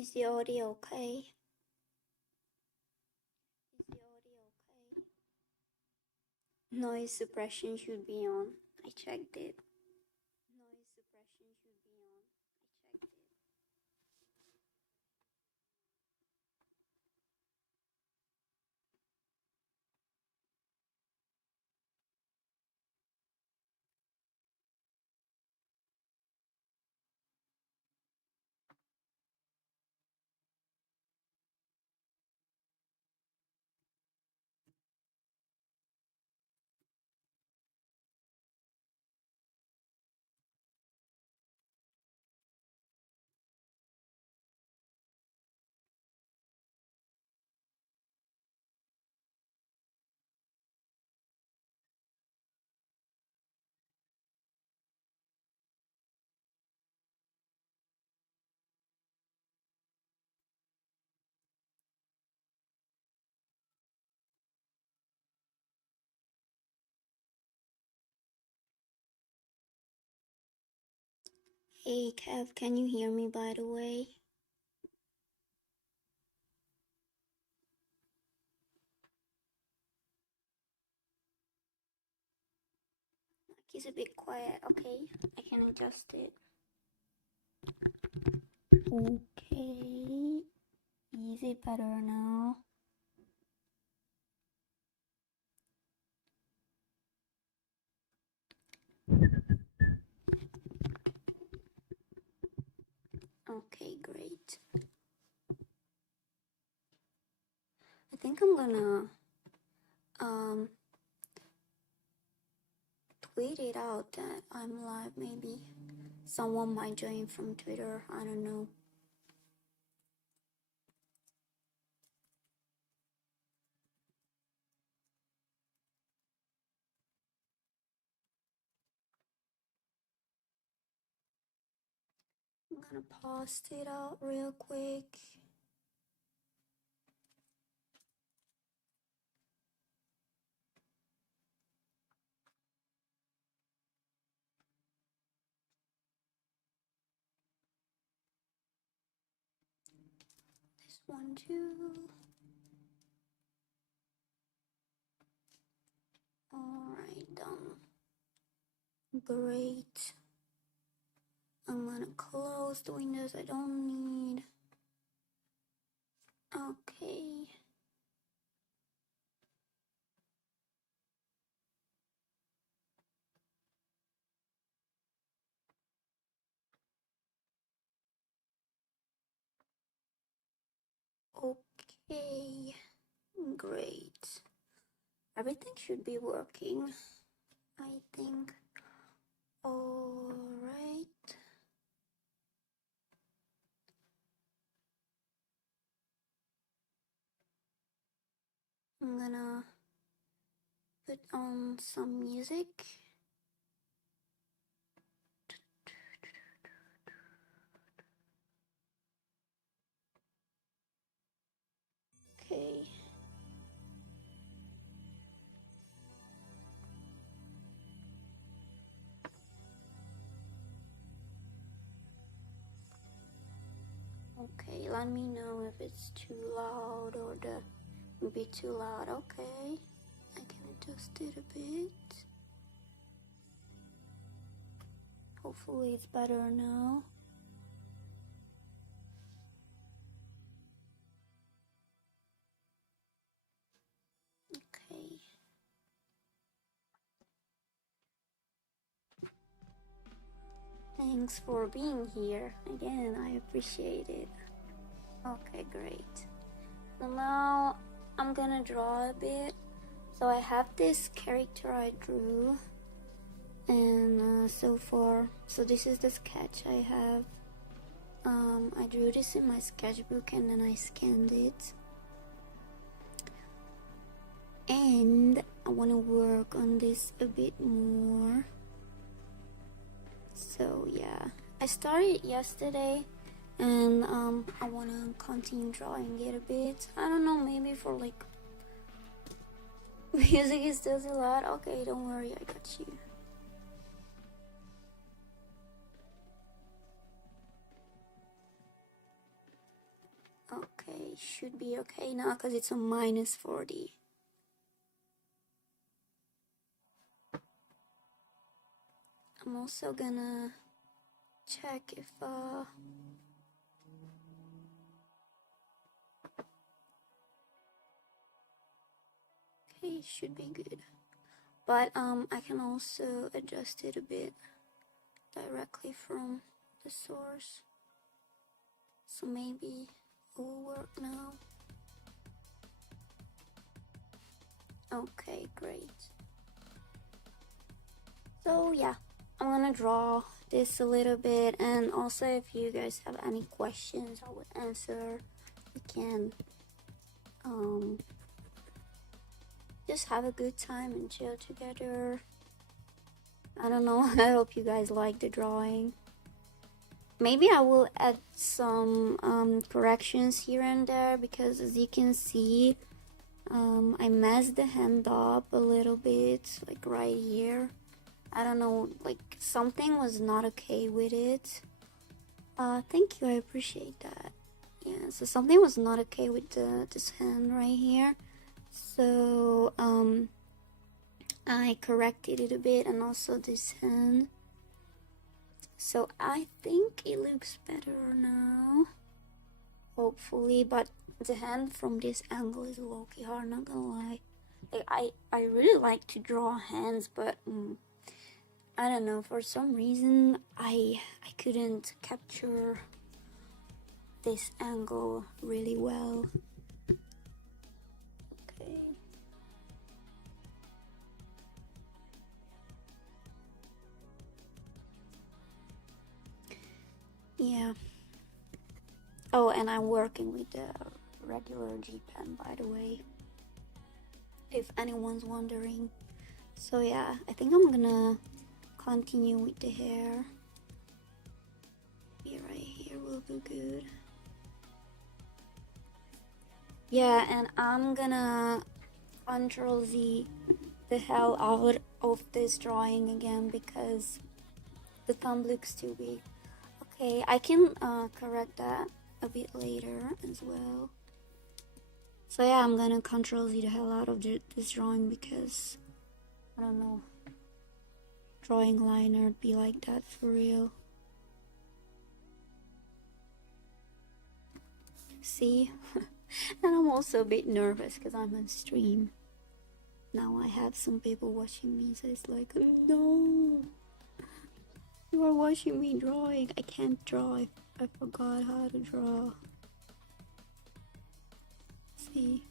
Is the audio okay? Noise suppression should be on. I checked it. Hey Kev, can you hear me by the way? He's a bit quiet, okay? I can adjust it. Okay. Is it better now? Okay, great. I think I'm gonna tweet it out that I'm live. Maybe someone might join from Twitter. I don't know. I'm gonna post it out real quick. This one too. Alright, done. Great. I'm gonna close the windows I don't need. Okay. Okay. Great. Everything should be working, I think. Alright. I'm gonna put on some music. Okay. Okay, let me know if it's too loud or the be too loud. Okay, I can adjust it a bit. Hopefully it's better now. Okay. Thanks for being here. Again, I appreciate it. Okay, great. So now I'm gonna draw a bit. So I have this character I drew, and so this is the sketch I have. I drew this in my sketchbook and then I scanned it. And I want to work on this a bit more. So yeah, I started yesterday and I want to continue drawing it a bit. I don't know, maybe for like music is still a lot. Okay, don't worry, I got you. should be okay now because it's a -40. I'm also gonna check if okay, it should be good. But I can also adjust it a bit directly from the source. So maybe it will work now. Okay, great. So yeah, I'm gonna draw this a little bit, and also if you guys have any questions I would answer. We can just have a good time and chill together. I don't know. I hope you guys like the drawing. Maybe I will add some corrections here and there, because as you can see, I messed the hand up a little bit, like right here. I don't know, like something was not okay with it. Thank you, I appreciate that. Yeah, so something was not okay with this hand right here. So I corrected it a bit, and also this hand. So I think it looks better now, hopefully. But the hand from this angle is low-key hard, not gonna lie. Like I really like to draw hands, but I don't know, for some reason I couldn't capture this angle really well. Okay. Yeah. Oh, and I'm working with the regular G pen, by the way, if anyone's wondering. So yeah, I think I'm gonna continue with the hair. Be right here will be good. Yeah, and I'm gonna Control Z the hell out of this drawing again because the thumb looks too big. Okay, I can correct that a bit later as well. So yeah, I'm gonna Control Z the hell out of this drawing because I don't know, drawing liner be like that for real. See? And I'm also a bit nervous because I'm on stream. Now I have some people watching me, so it's like, no, you are watching me drawing. I can't draw. I forgot how to draw. See?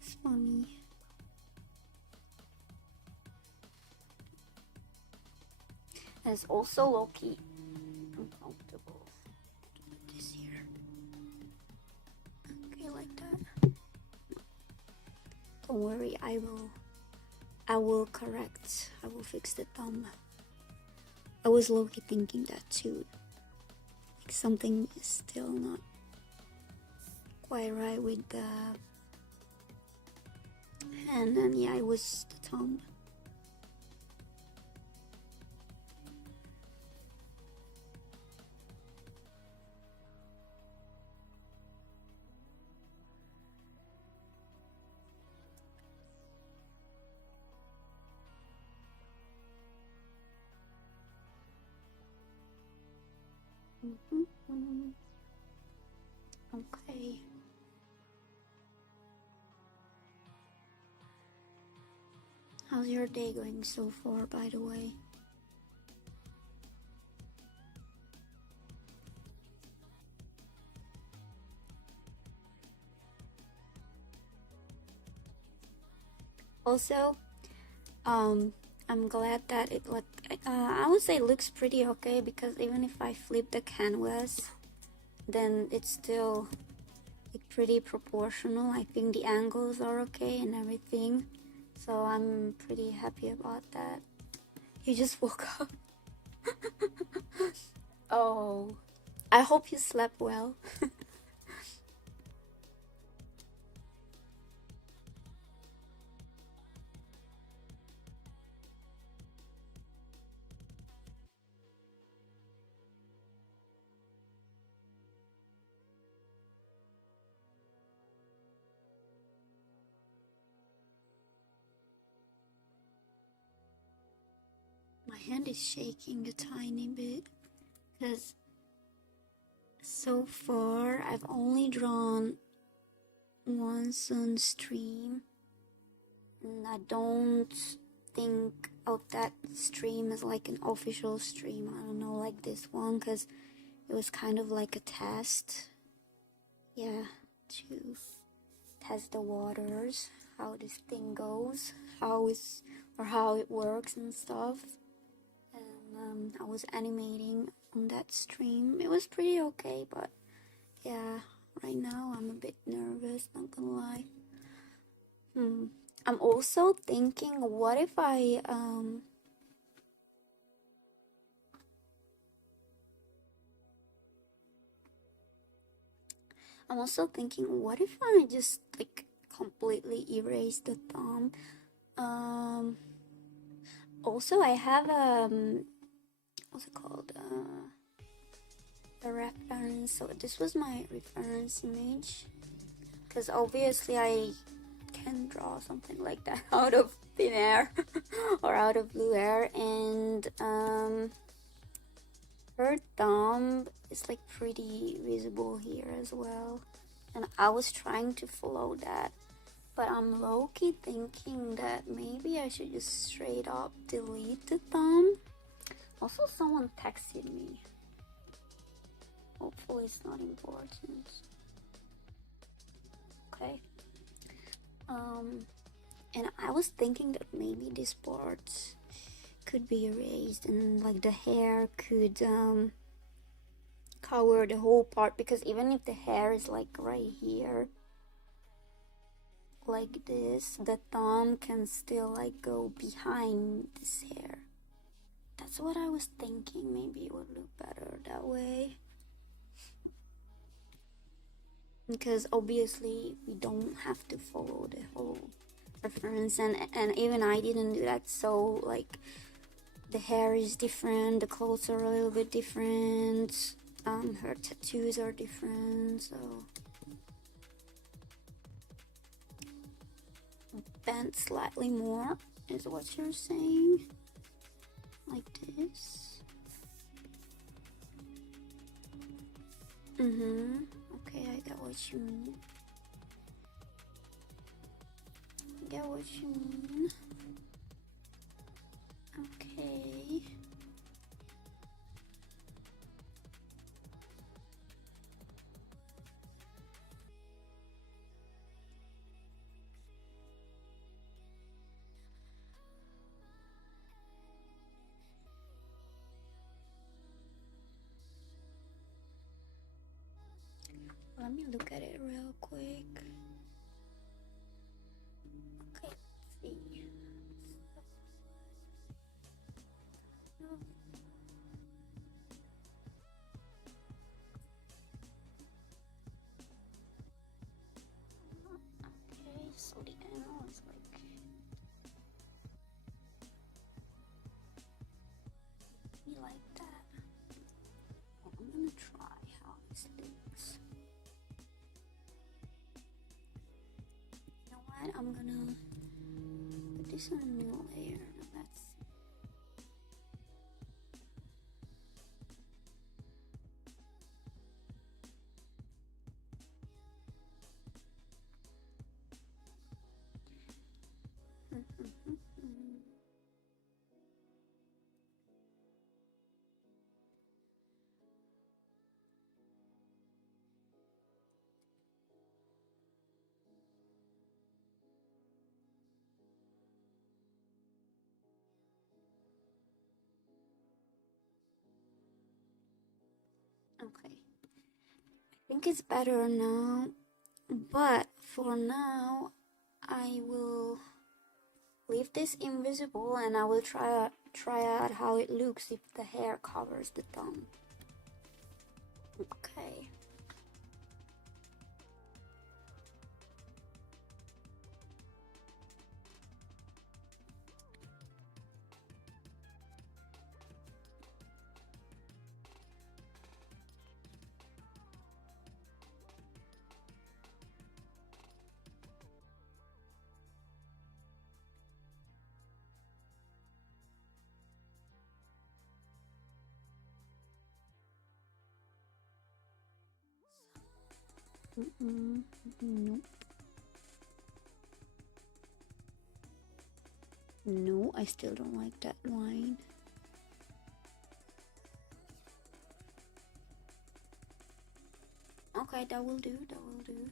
It's funny. And it's also low-key uncomfortable to put this here. Okay, like that. Don't worry, I will correct. I will fix the thumb. I was low-key thinking that too. Like something is still not quite right with the hand, and yeah, it was the thumb. Okay. How's your day going so far, by the way? Also, I'm glad that it I would say it looks pretty okay, because even if I flip the canvas, then it's still like pretty proportional. I think the angles are okay and everything, so I'm pretty happy about that. You just woke up. Oh, I hope you slept well. hand is shaking a tiny bit because so far I've only drawn one sun stream, and I don't think of that stream as like an official stream. I don't know, like this one, because it was kind of like a test, yeah, to test the waters, how this thing goes, how it works and stuff. And I was animating on that stream. It was pretty okay, but yeah, right now I'm a bit nervous, not gonna lie. I'm also thinking, what if I'm also thinking, what if I just like completely erase the thumb? Also I have what's it called? A reference. So this was my reference image, because obviously I can draw something like that out of thin air or out of blue air, and her thumb is like pretty visible here as well, and I was trying to follow that, but I'm low-key thinking that maybe I should just straight up delete the thumb. Also, someone texted me. Hopefully it's not important. Okay. And I was thinking that maybe this part could be erased, and like the hair could cover the whole part, because even if the hair is like right here like this, the thumb can still like go behind this hair. That's what I was thinking. Maybe it would look better that way, because obviously we don't have to follow the whole reference, and even I didn't do that. So like the hair is different, the clothes are a little bit different, her tattoos are different, so bend slightly more is what you're saying, like this. Okay, I get what you mean. Okay. Let me look at it real quick. Okay, let's see. Okay, so the angle is like me like that. Well, I'm gonna try how this looks. You know what? I'm gonna put this on a new layer. Let's see. Okay, I think it's better now, but for now I will leave this invisible, and I will try out how it looks if the hair covers the thumb. Okay. No. No, I still don't like that line. Okay, that will do, that will do.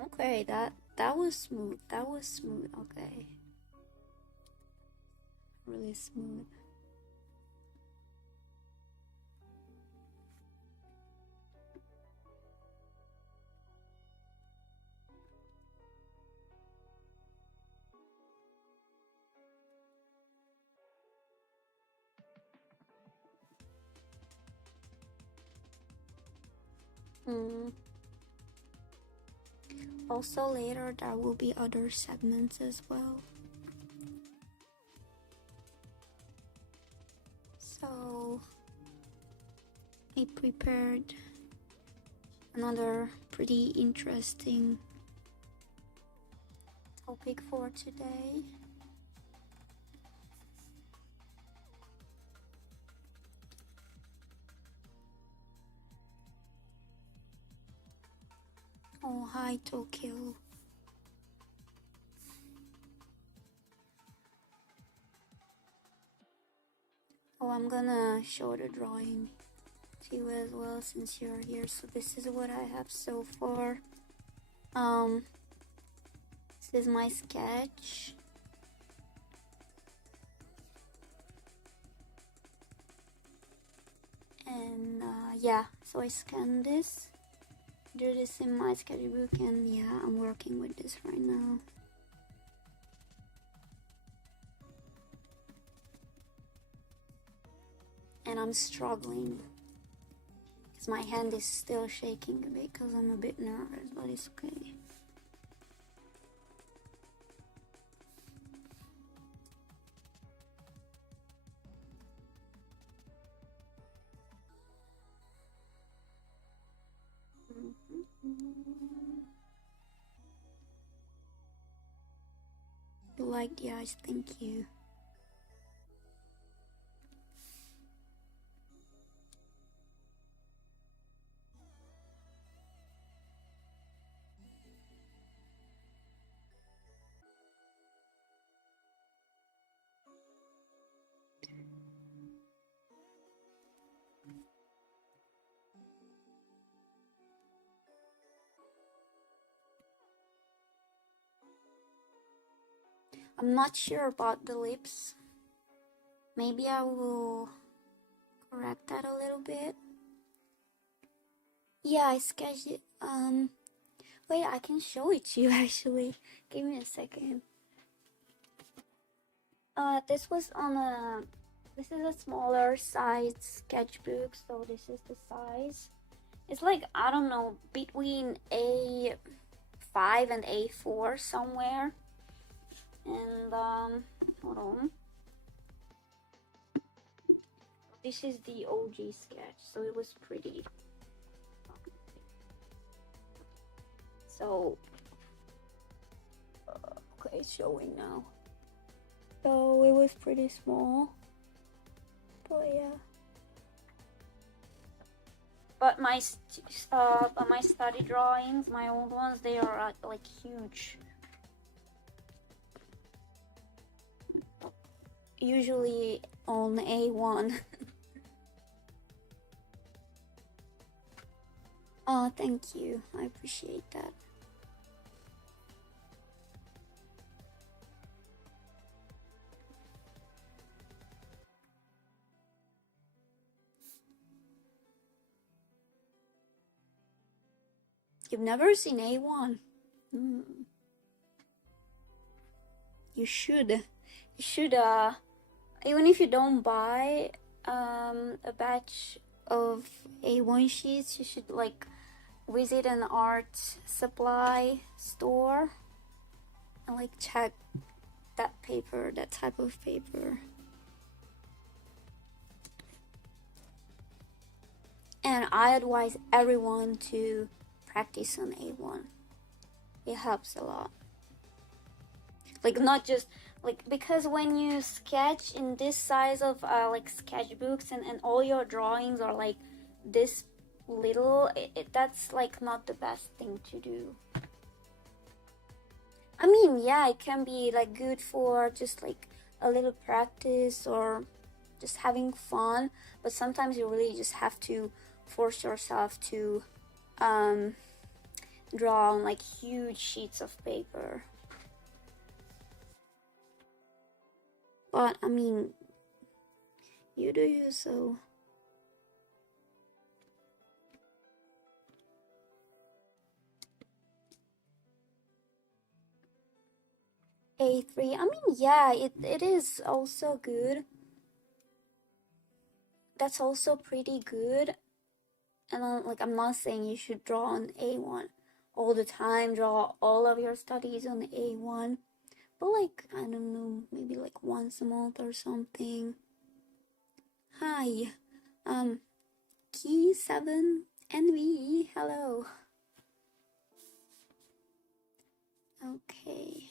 Okay, that was smooth. That was smooth. Okay. Really smooth. Mm. Also later there will be other segments as well. So I prepared another pretty interesting topic for today. Oh, hi Tokyo. Oh, I'm gonna show the drawing to you as well since you're here. So this is what I have so far. This is my sketch. And yeah, so I scanned this, drew this in my sketchbook, and yeah, I'm working with this right now. And I'm struggling because my hand is still shaking a bit because I'm a bit nervous, but it's okay. You like the eyes? Thank you. I'm not sure about the lips. Maybe I will correct that a little bit. Yeah, I sketched it. Wait, I can show it to you actually. Give me a second. This was on a. This is a smaller size sketchbook, so this is the size. It's like, I don't know, between A5 and A4 somewhere. And hold on. This is the OG sketch, so it was pretty. So okay, it's showing now. So it was pretty small, but yeah. But my study drawings, my old ones, they are like huge. Usually on A1. Oh, thank you. I appreciate that. You've never seen A1? You should. You should, even if you don't buy a batch of A1 sheets, you should like visit an art supply store and like check that paper, that type of paper. And I advise everyone to practice on A1. It helps a lot. Like not just like, because when you sketch in this size of like sketchbooks, and all your drawings are like this little, that's like not the best thing to do. I mean, yeah, it can be like good for just like a little practice or just having fun, but sometimes you really just have to force yourself to draw on like huge sheets of paper. But I mean, you do you. So A3, I mean, yeah, it is also good. That's also pretty good. And like, I'm not saying you should draw on A1 all the time, draw all of your studies on A1, but like, I don't know, maybe like once a month or something. Hi, Key 7 NV, hello. Okay.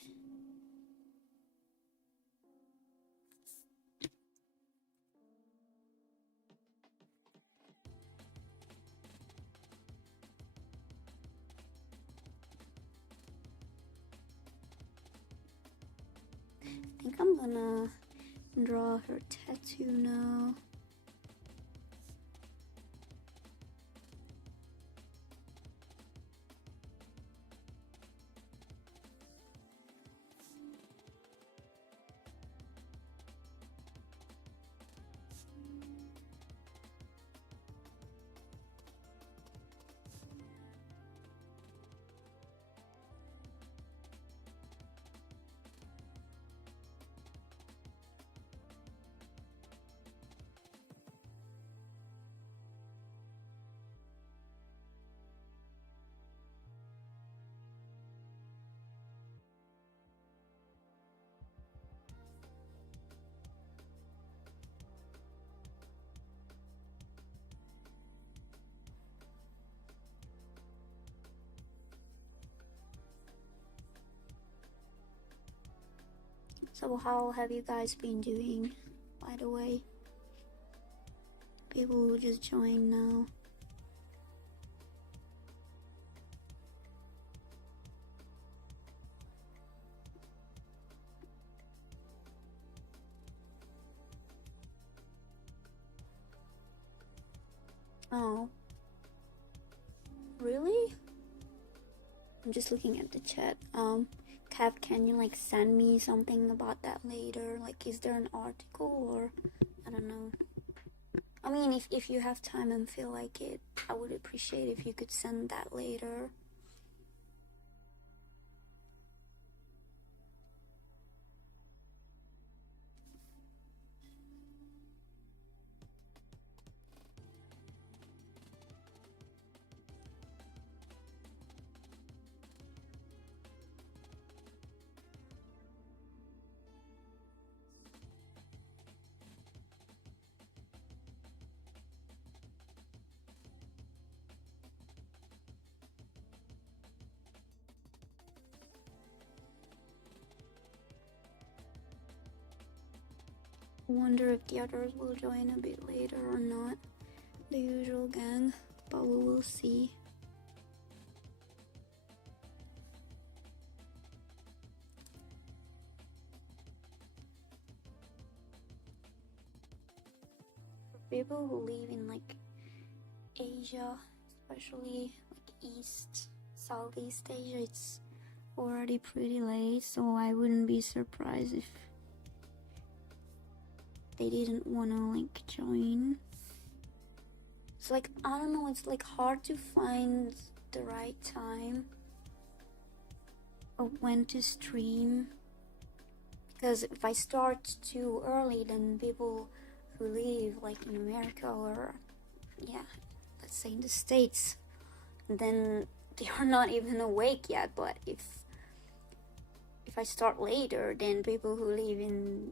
I think I'm gonna draw her tattoo now. So how have you guys been doing, by the way? People who just joined now. Oh. Really? I'm just looking at the chat. Cap, can you like send me something about that later? Like, is there an article, or I don't know. I mean, if you have time and feel like it, I would appreciate if you could send that later. I wonder if the others will join a bit later or not. The usual gang, but we will see. For people who live in like Asia, especially like East, Southeast Asia, it's already pretty late, so I wouldn't be surprised if they didn't want to like join. It's like, I don't know, it's like hard to find the right time of when to stream, because if I start too early, then people who live like in America, or yeah, let's say in the States, then they are not even awake yet. But if if I start later, then people who live in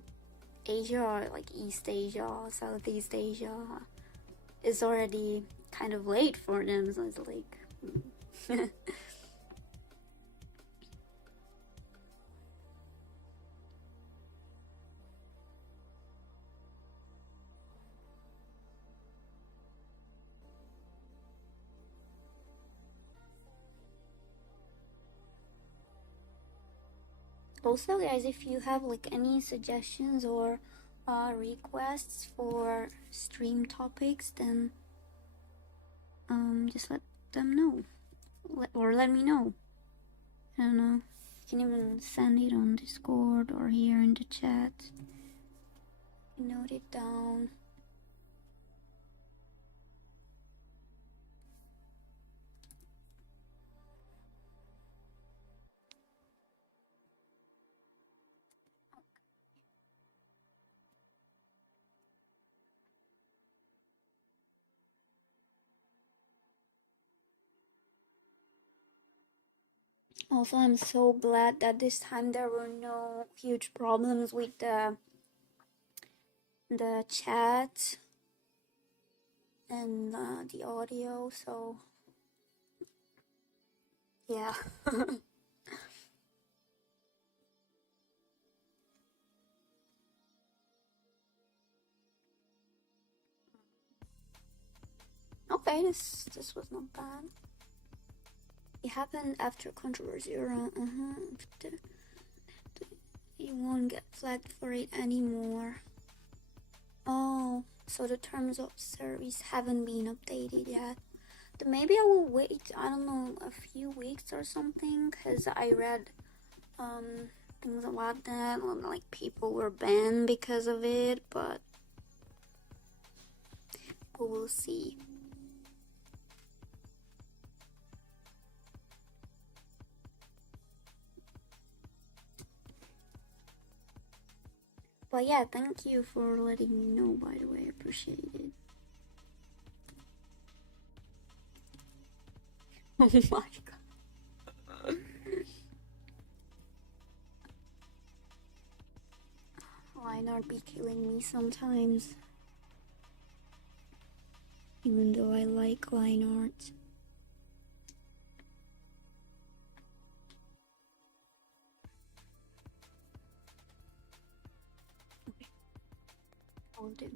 Asia, like East Asia, Southeast Asia, is already kind of late for them. So it's like also, guys, if you have like any suggestions or requests for stream topics, then just let them know, or let me know. I don't know. You can even send it on Discord or here in the chat. Note it down. Also, I'm so glad that this time there were no huge problems with the chat and the audio, so yeah. Okay, this was not bad. It happened after controversy around you won't get flagged for it anymore. Oh, so the terms of service haven't been updated yet. Then maybe I will wait, I don't know, a few weeks or something, because I read things about that, like people were banned because of it, but we will see. But yeah, thank you for letting me know, by the way, I appreciate it. Oh my god. Line art be killing me sometimes. Even though I like line art. Okay. I'll do.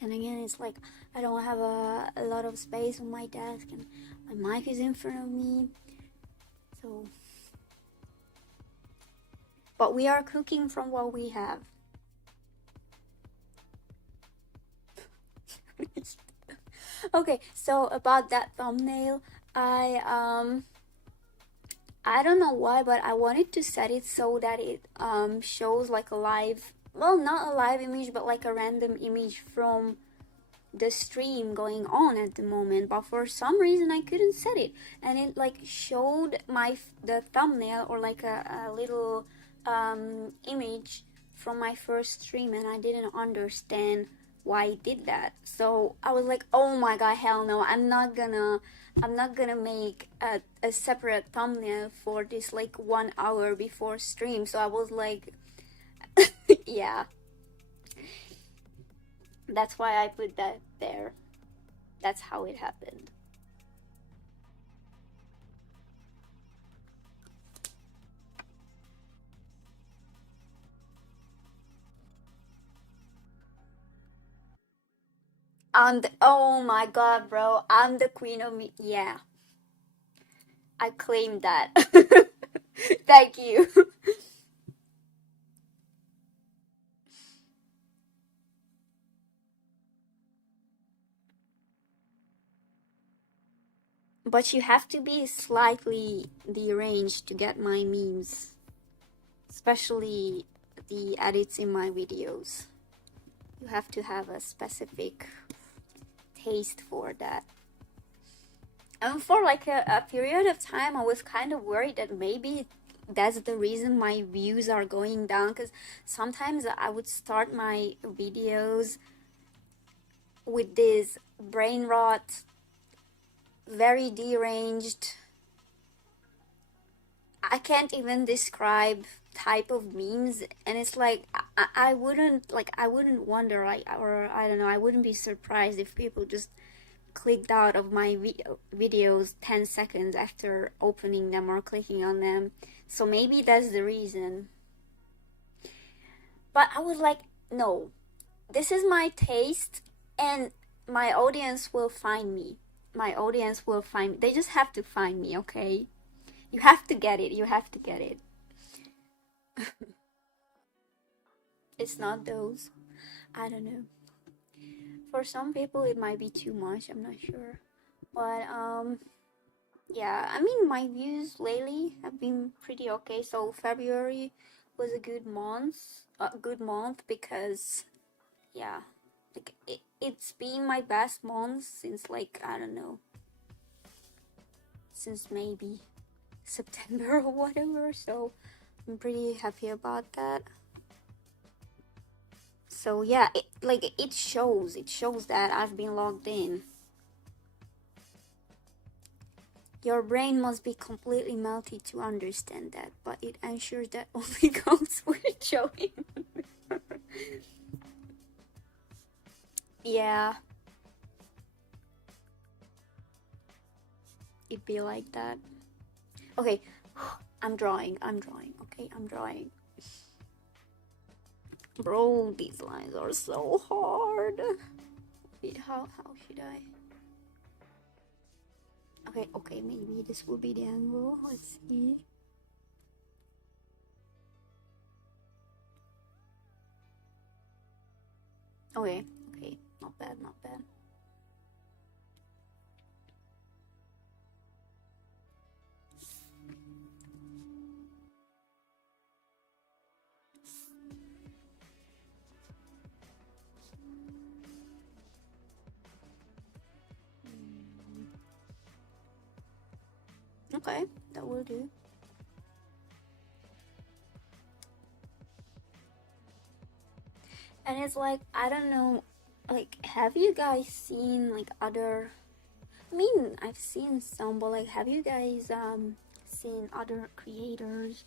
And again, it's like I don't have a lot of space on my desk and my mic is in front of me. So, but we are cooking from what we have. Okay, so about that thumbnail, I don't know why, but I wanted to set it so that it shows like a live, well, not a live image, but like a random image from the stream going on at the moment. But for some reason I couldn't set it, and it like showed the thumbnail or like a little image from my first stream, and I didn't understand why it did that. So I was like, oh my god, hell no, I'm not gonna make a separate thumbnail for this like 1 hour before stream. So I was like yeah, that's why I put that there. That's how it happened. Oh my god, bro, I'm the queen of me. Yeah, I claim that. Thank you. But you have to be slightly deranged to get my memes, especially the edits in my videos. You have to have a specific taste for that. And for like a period of time, I was kind of worried that maybe that's the reason my views are going down, because sometimes I would start my videos with this brain rot, very deranged I can't even describe type of memes, and it's like I wouldn't like I wouldn't wonder like, or I don't know, I wouldn't be surprised if people just clicked out of my videos 10 seconds after opening them or clicking on them. So maybe that's the reason. But I was like, no, this is my taste, and my audience will find me. My audience will find me. They just have to find me, okay? You have to get it. You have to get it. It's not those. I don't know. For some people, it might be too much. I'm not sure. But, yeah, I mean, my views lately have been pretty okay. So, February was a good month because, yeah, like it's been my best month since, like, I don't know, since maybe September or whatever. So, I'm pretty happy about that. So yeah, it shows that I've been logged in. Your brain must be completely melted to understand that, but it ensures that only comes with showing. Yeah, it be like that. Okay, I'm drawing, okay, I'm drawing. Bro, these lines are so hard. Wait, how should I? Okay, maybe this will be the angle. Let's see. Okay, not bad, not bad. Okay, that will do. And it's like, I don't know, like, have you guys seen like other? I mean, I've seen some, but like, have you guys seen other creators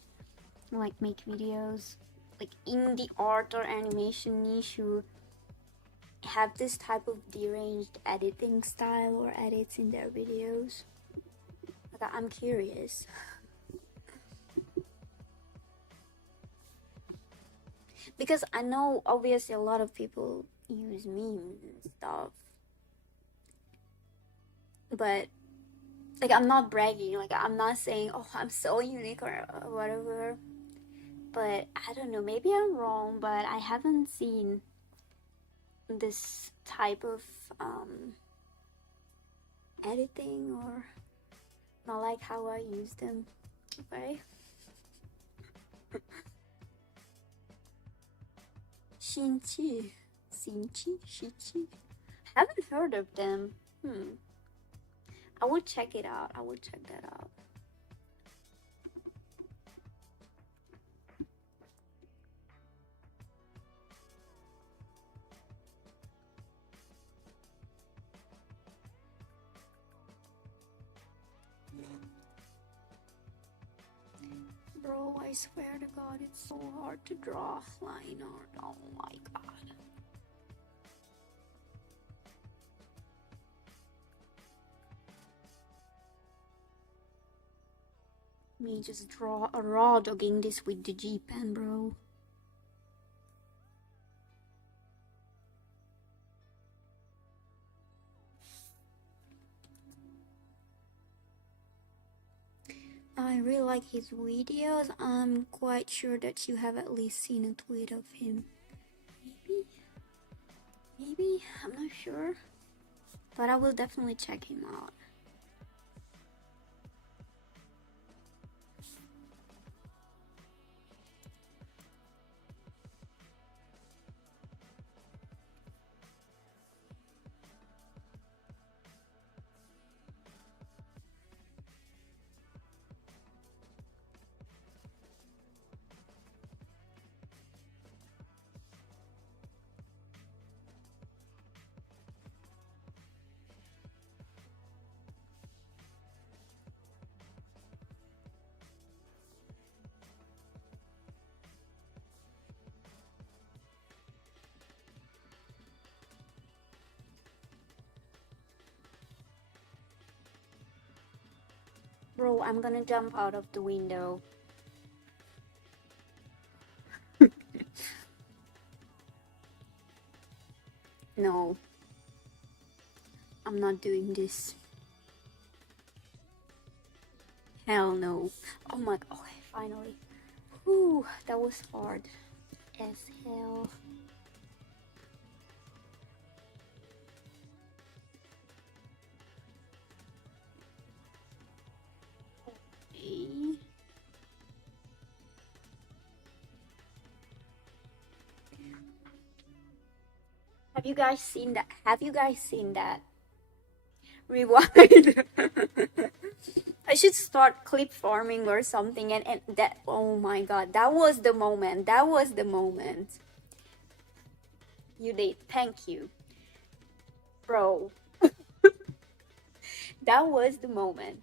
like make videos like in the art or animation niche who have this type of deranged editing style or edits in their videos? Like, I'm curious. Because I know obviously a lot of people use memes and stuff, but like I'm not bragging, like I'm not saying oh I'm so unique or whatever, but I don't know, maybe I'm wrong, but I haven't seen this type of editing or not like how I use them. Okay. Shinchi, Shichi. Haven't heard of them. I would check it out. I would check that out. Bro, I swear to God, it's so hard to draw line art. Oh my God. Me just draw a raw dogging this with the G pen, bro. I really like his videos. I'm quite sure that you have at least seen a tweet of him. Maybe, I'm not sure. But I will definitely check him out. Bro, I'm gonna jump out of the window. No, I'm not doing this. Hell no. Oh my, okay, finally. Whew, that was hard as hell. Okay. Have you guys seen that? Have you guys seen that? Rewind. I should start clip farming or something, and that, oh my god, that was the moment. That was the moment. You did. Thank you. Bro. That was the moment.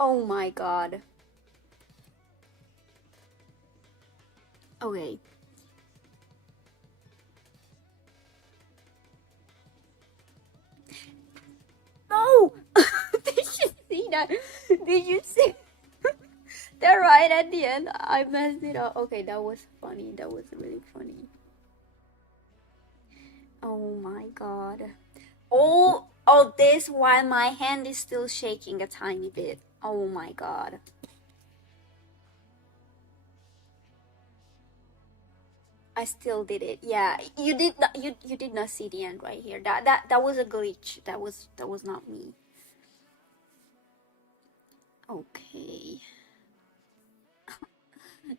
Oh my god. Okay. No! Did you see that? Did you see that right at the end? I messed it up. Okay, that was funny. That was really funny. Oh my god. All of this while my hand is still shaking a tiny bit. Oh my god. I still did it. Yeah, you did not, you did not see the end right here. That was a glitch. That was not me. Okay.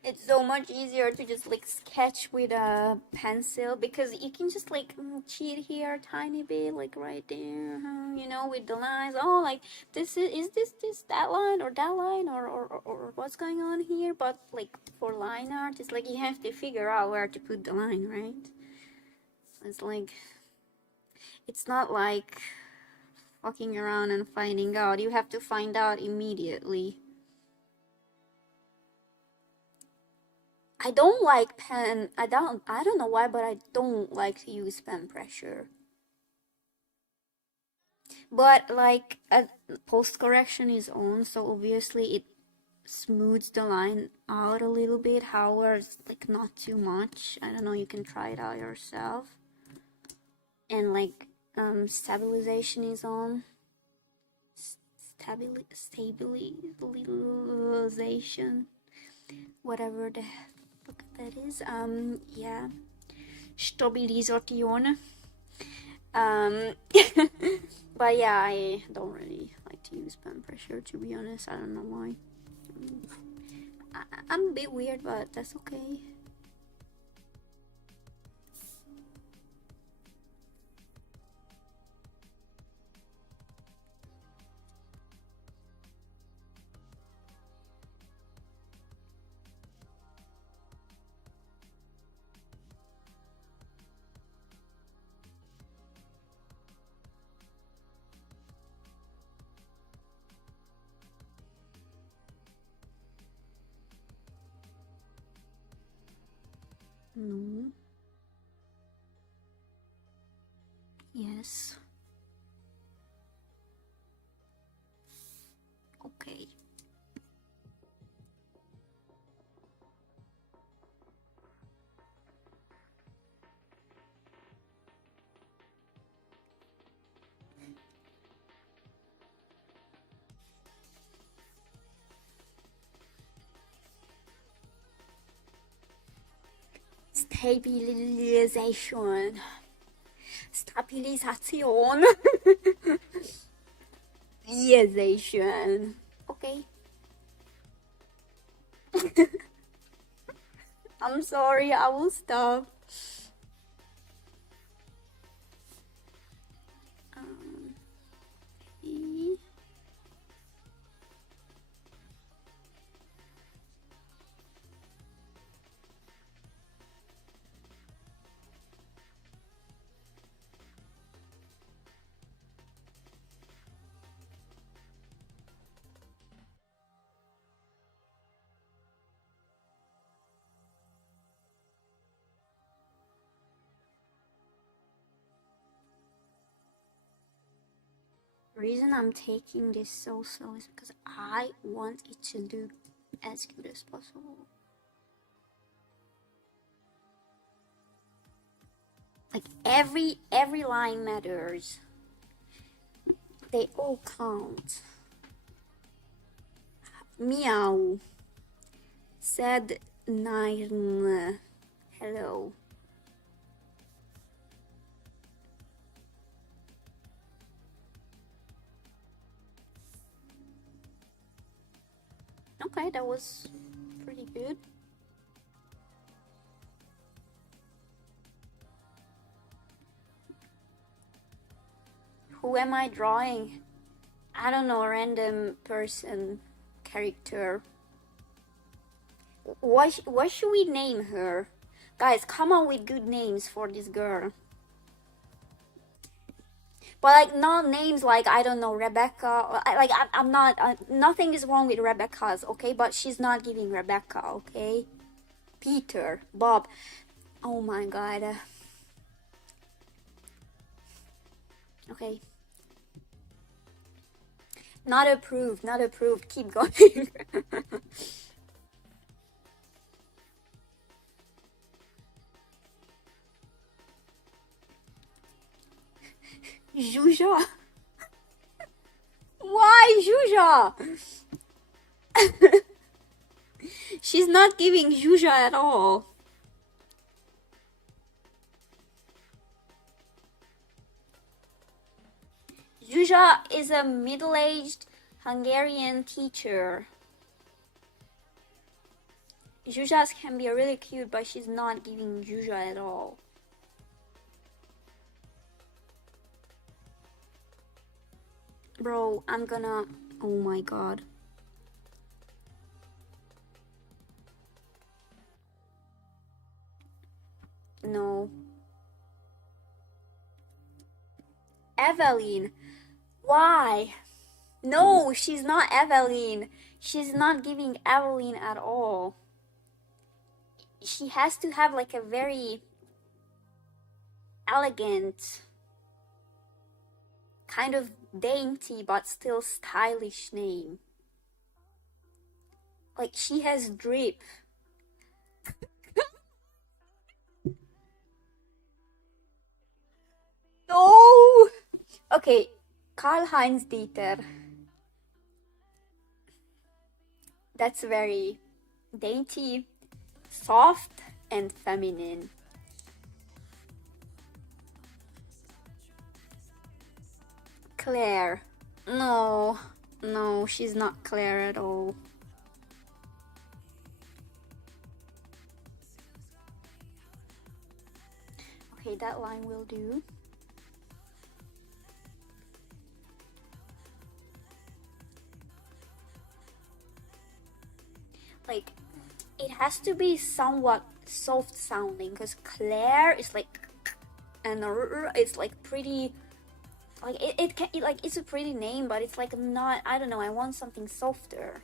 It's so much easier to just like sketch with a pencil because you can just like cheat here a tiny bit, like right there, you know, with the lines. Oh, like this is this that line or that line or what's going on here? But like for line art, it's like you have to figure out where to put the line, right? It's like it's not like fucking around and finding out. You have to find out immediately. I don't like pen. I don't know why, but I don't like to use pen pressure. But like post correction is on, so obviously it smooths the line out a little bit. However, it's like not too much. I don't know, you can try it out yourself. And like stabilization is on. Stabilization, whatever the fuck that is. Yeah, Stabilisation. Um, but yeah, I don't really like to use pen pressure, to be honest. I don't know why. I'm a bit weird, but that's okay. No. Yes. Okay. Stabilisation. Stabilisation. Stabilisation. Okay. I'm sorry, I will stop. Okay. reason I'm taking this so slow is because I want it to look as good as possible. Like every line matters. They all count. Meow. Said nine. Hello. Okay, that was pretty good. Who am I drawing? I don't know, a random person, character. What should we name her? Guys, come up with good names for this girl. But like not names like, I don't know, Rebecca. I'm not. Nothing is wrong with Rebecca's, okay? But she's not giving Rebecca, okay? Peter, Bob. Oh my god. Okay. Not approved. Not approved. Keep going. Zhuzha. Why Zhuzha? She's not giving Zhuzha at all. Zhuzha is a middle-aged Hungarian teacher. Zhuzhas can be really cute, but she's not giving Zhuzha at all. Bro, I'm gonna... Oh my god. No. Evelyn. Why? No, she's not Evelyn. She's not giving Evelyn at all. She has to have like a very elegant, kind of dainty but still stylish name. Like she has drip. No! Okay, Karl-Heinz Dieter. That's very dainty, soft, and feminine. Claire. No, no, she's not Claire at all. Okay, that line will do. Like, it has to be somewhat soft sounding, because Claire is like, and it's like pretty, like it's a pretty name, but it's like not, I don't know, I want something softer.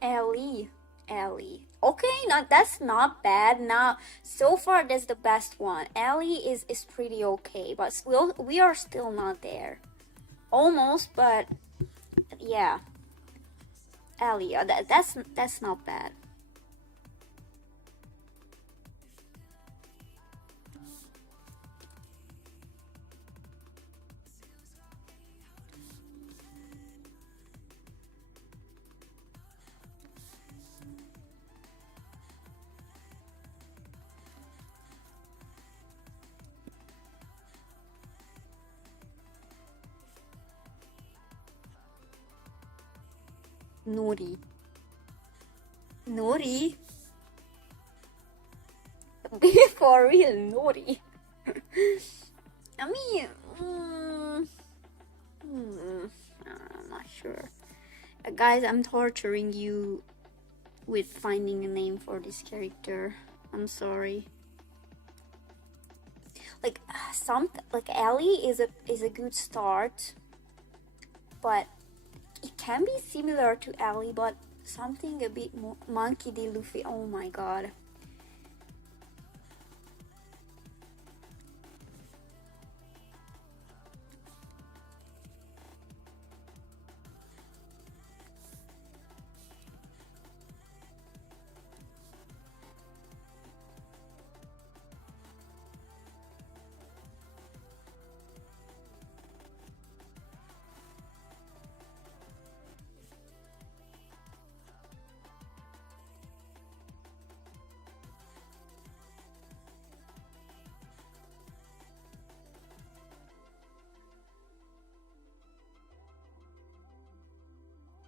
Ellie. Okay, now that's not bad. Now so far that's the best one. Ellie is pretty okay, but we are still not there. Almost, but yeah. Ellie, that's not bad. Nori. Be for real, Nori. I mean, I'm not sure. Guys, I'm torturing you with finding a name for this character. I'm sorry. Like Ellie is a good start, but it can be similar to Ellie, but something a bit more Monkey D. Luffy. Oh my god.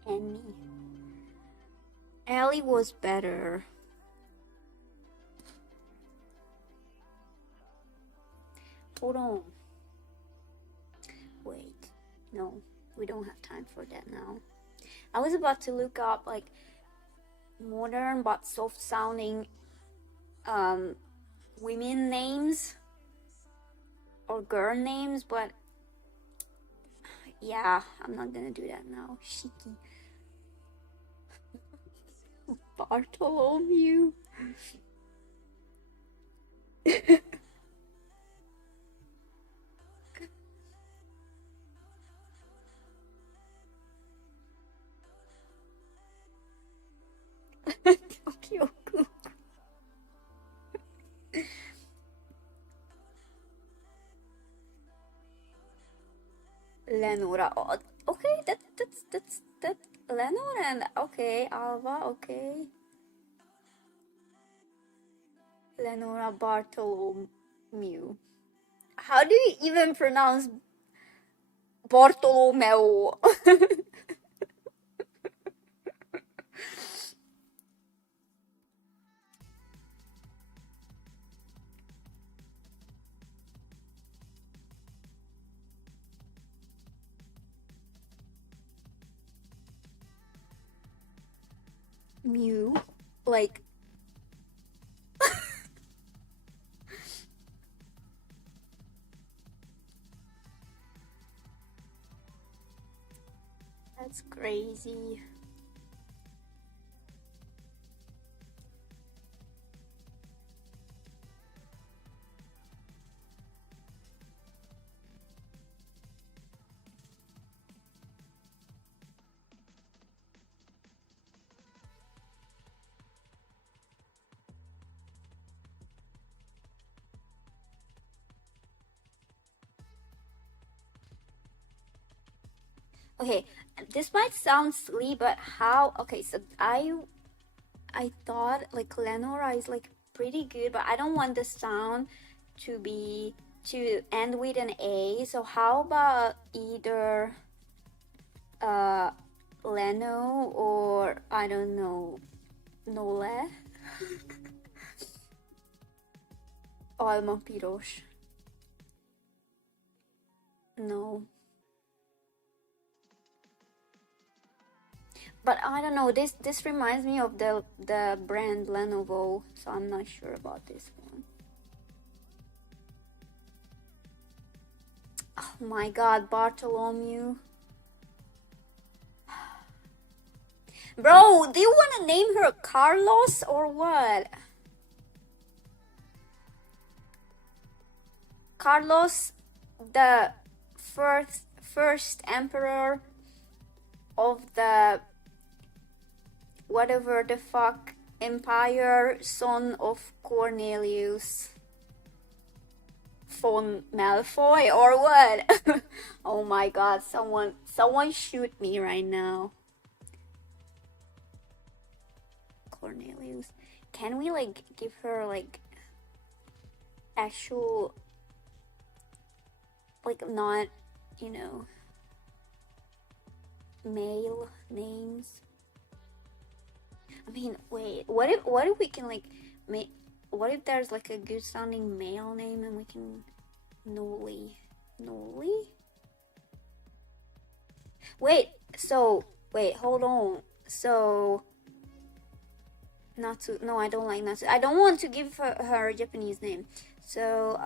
And me. Ellie was better. Hold on. Wait. No, we don't have time for that now. I was about to look up like modern but soft sounding women names or girl names, but yeah, I'm not gonna do that now. Shiki. Bartholomew. Tokyo. Lenora. Oh, okay, that's Lenora and okay, Alva, okay. Lenora Bartholomew. How do you even pronounce Bartolomeo? Mew? Like... That's crazy. Okay, this might sound silly, but how? Okay, so I thought like Lenora is like pretty good, but I don't want the sound to end with an A. So how about either Leno or I don't know, Nole? Alma Piros. No. But I don't know, this reminds me of the brand Lenovo, so I'm not sure about this one. Oh my god, Bartholomew. Bro, do you want to name her Carlos or what? Carlos, the first emperor of the whatever the fuck empire, son of Cornelius von Malfoy or what? Oh my god, someone shoot me right now. Cornelius. Can we like give her like actual, like not, you know, male names? I mean, wait, what if we can like make, what if there's like a good sounding male name and we can Noli? Wait, so wait, hold on. So Natsu, no, I don't like Natsu. I don't want to give her a Japanese name. So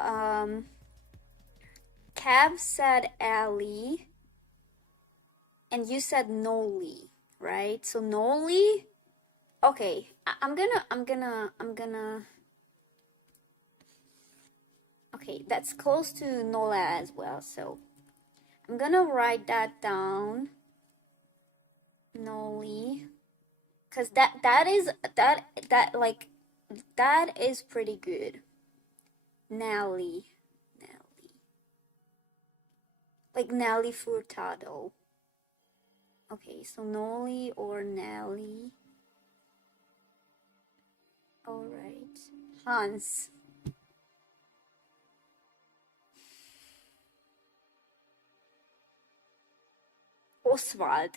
Cav said Ali. And you said Noli, right? So Noli. Okay, I'm gonna. Okay, that's close to Nola as well. So I'm gonna write that down. Noli, cause that is that is pretty good. Nelly, like Nelly Furtado. Okay, so Noli or Nelly. All right, Hans. Oswald.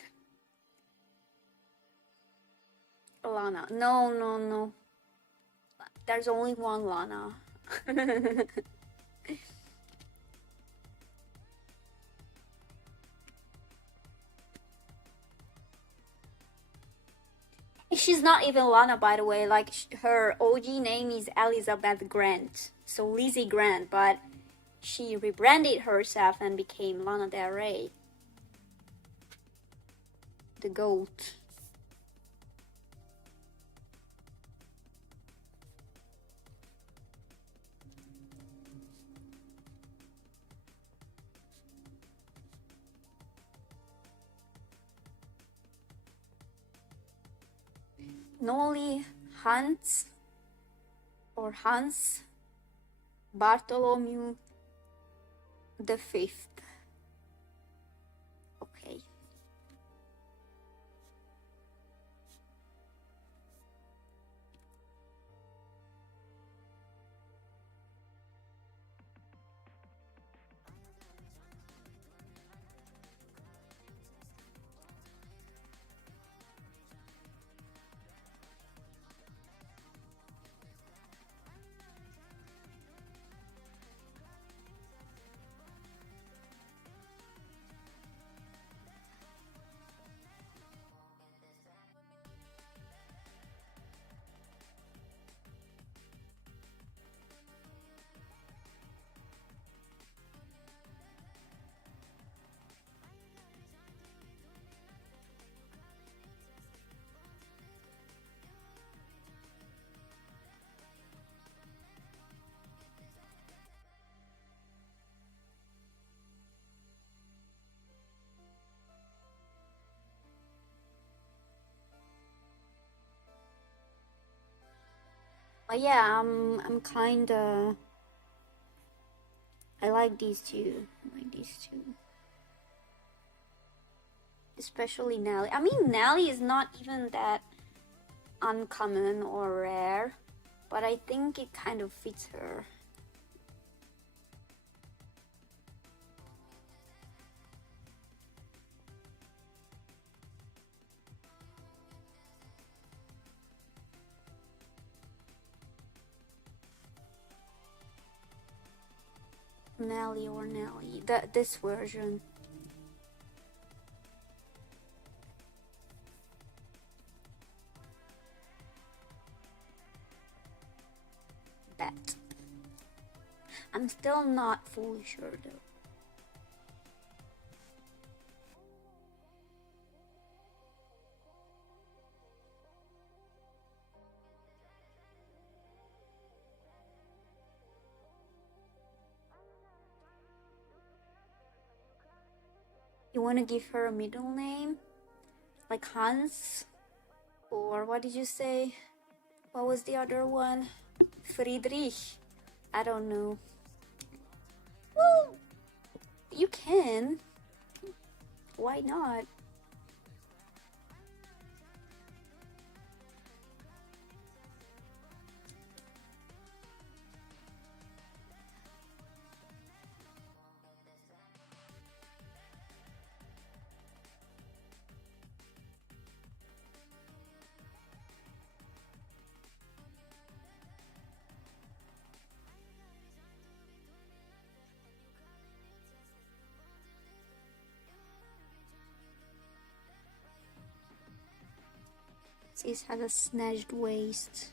Lana. No, no, no. There's only one Lana. She's not even Lana, by the way. Like, her OG name is Elizabeth Grant. So Lizzie Grant, but she rebranded herself and became Lana Del Rey. The GOAT. Noli Hans or Hans Bartholomew the Fifth. Okay. But yeah, I'm kinda. I like these two. Especially Nelly. I mean, Nelly is not even that uncommon or rare, but I think it kind of fits her. Nelly or Nelly. This version. Bet. I'm still not fully sure though. You want to give her a middle name? Like Hans? Or what did you say? What was the other one? Friedrich. I don't know. Well, you can. Why not? Sis has a snatched waist.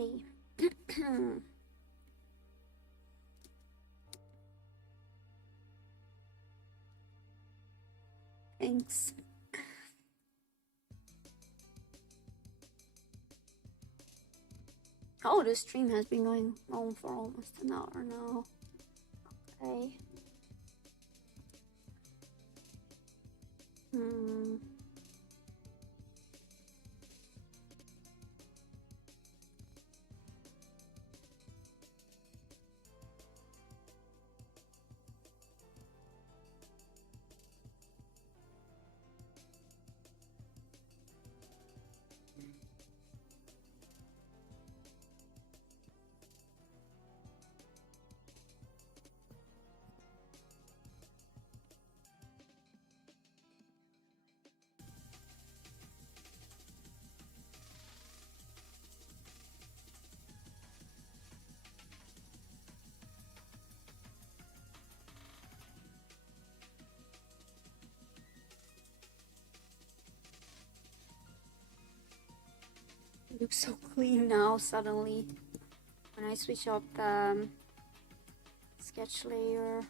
Okay. Thanks. Oh, the stream has been going on for almost an hour now. Okay. It looks so clean now suddenly when I switch off the sketch layer.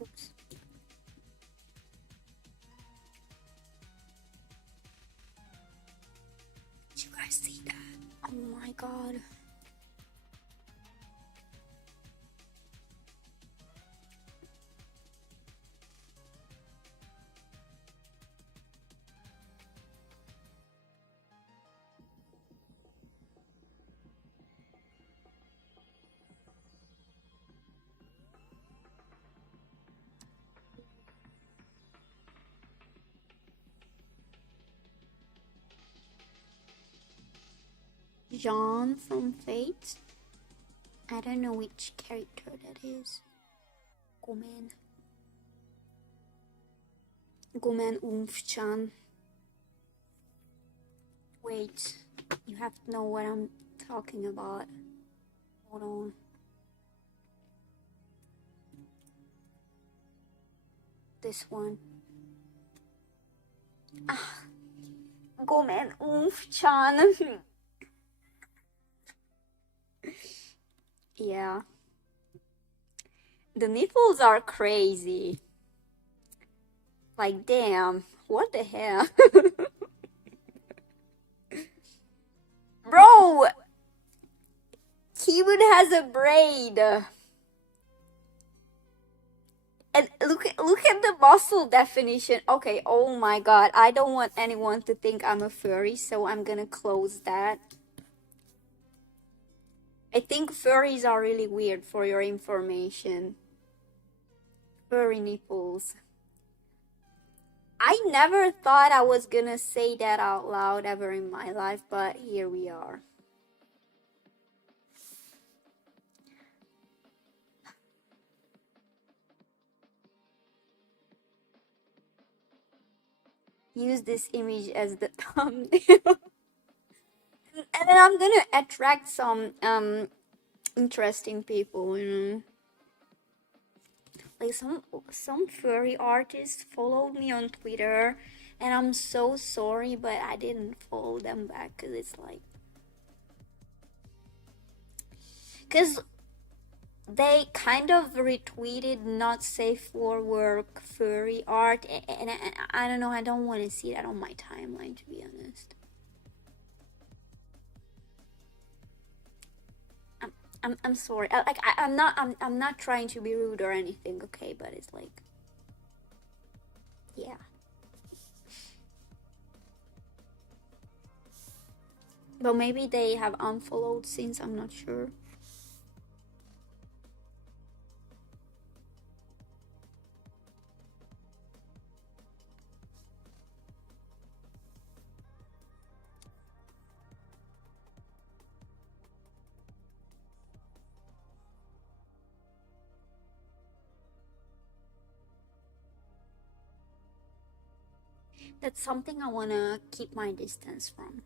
Oops. Did you guys see that? Oh my god. Jean from Fate. I don't know which character that is. Gomen. Gomen Umf-chan. Wait, you have to know what I'm talking about. Hold on. This one. Ah, Gomen Umf-chan. Yeah. The nipples are crazy. Like, damn, what the hell? Bro! Keywood has a braid. And look at the muscle definition. Okay, oh my god. I don't want anyone to think I'm a furry, so I'm gonna close that. I think furries are really weird, for your information. Furry nipples. I never thought I was gonna say that out loud ever in my life, but here we are. Use this image as the thumbnail. And then I'm gonna attract some interesting people, you know. Like some furry artists followed me on Twitter, and I'm so sorry, but I didn't follow them back because it's like, because they kind of retweeted not safe for work furry art, and I don't know, I don't want to see that on my timeline, to be honest. I'm sorry. I'm not trying to be rude or anything, okay? But it's like, yeah. But maybe they have unfollowed since, I'm not sure. That's something I want to keep my distance from.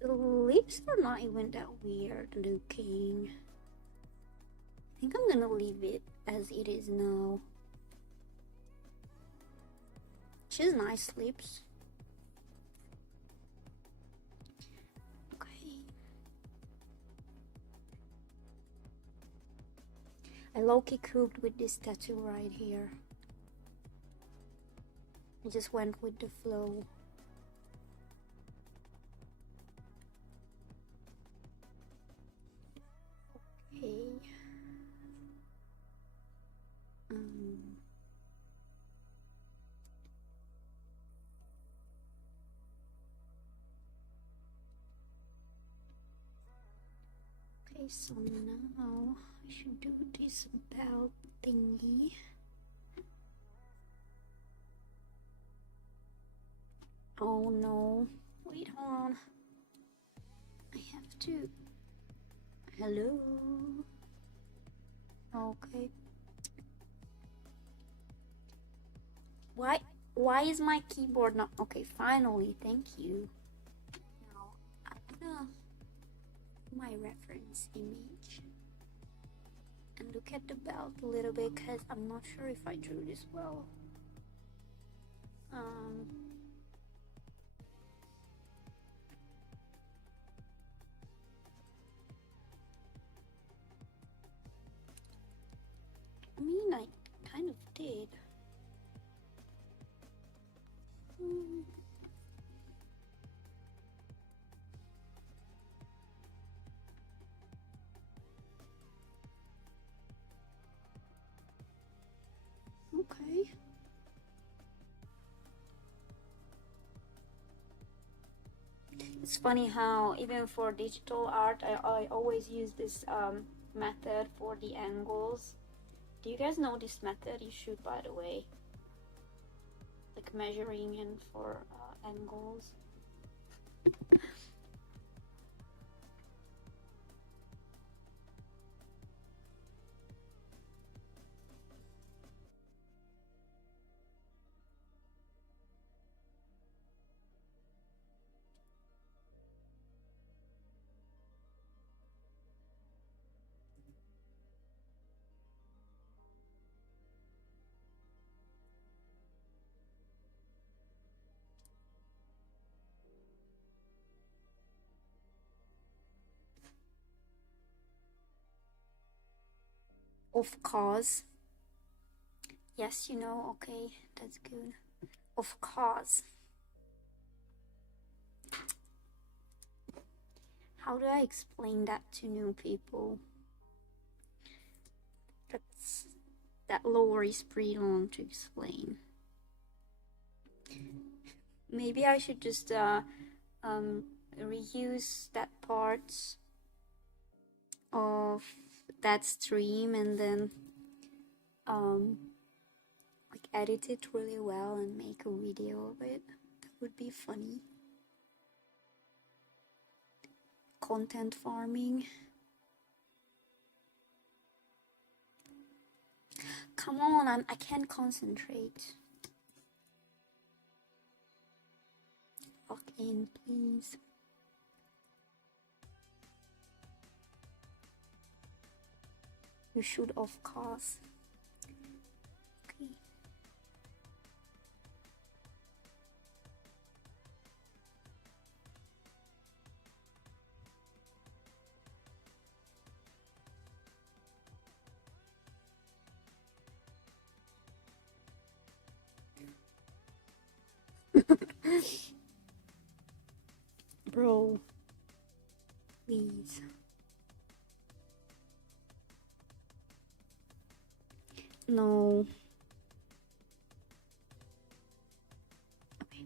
The lips are not even that weird looking. I think I'm gonna leave it as it is now. She has nice lips. Okay. I low-key cooked with this tattoo right here. I just went with the flow. Okay. Okay, so now I should do this belt thingy. Oh no, wait, hold on. I have to. Hello. Okay. Why is my keyboard not okay? Finally, thank you. Now I'm gonna my reference image and look at the belt a little bit because I'm not sure if I drew this well. I mean, I kind of did. Okay. It's funny how even for digital art, I always use this method for the angles. Do you guys know this method? You should, by the way. Like measuring and for angles. Of course. Yes, you know, okay, that's good. Of course. How do I explain that to new people? That lore is pretty long to explain. Maybe I should just reuse that part of that stream and then like edit it really well and make a video of it. That would be funny. Content farming. Come on, I can't concentrate. Lock in, please. You should, of course. Okay. Bro, please. No. Okay.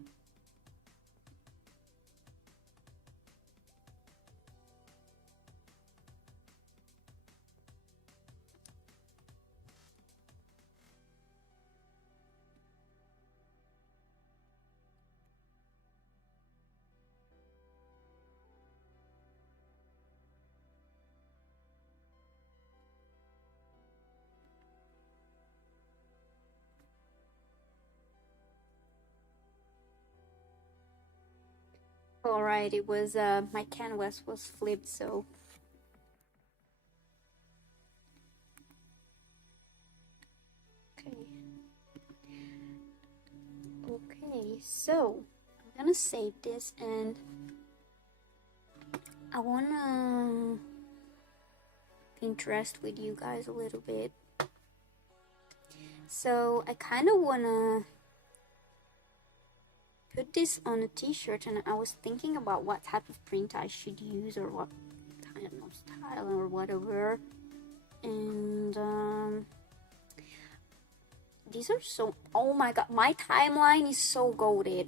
All right, it was my canvas was flipped, so okay. Okay, so I'm gonna save this, and I wanna interest with you guys a little bit. So I kind of wanna put this on a t-shirt, and I was thinking about what type of print I should use, or what kind of style or whatever. And these are so, oh my god, my timeline is so goated.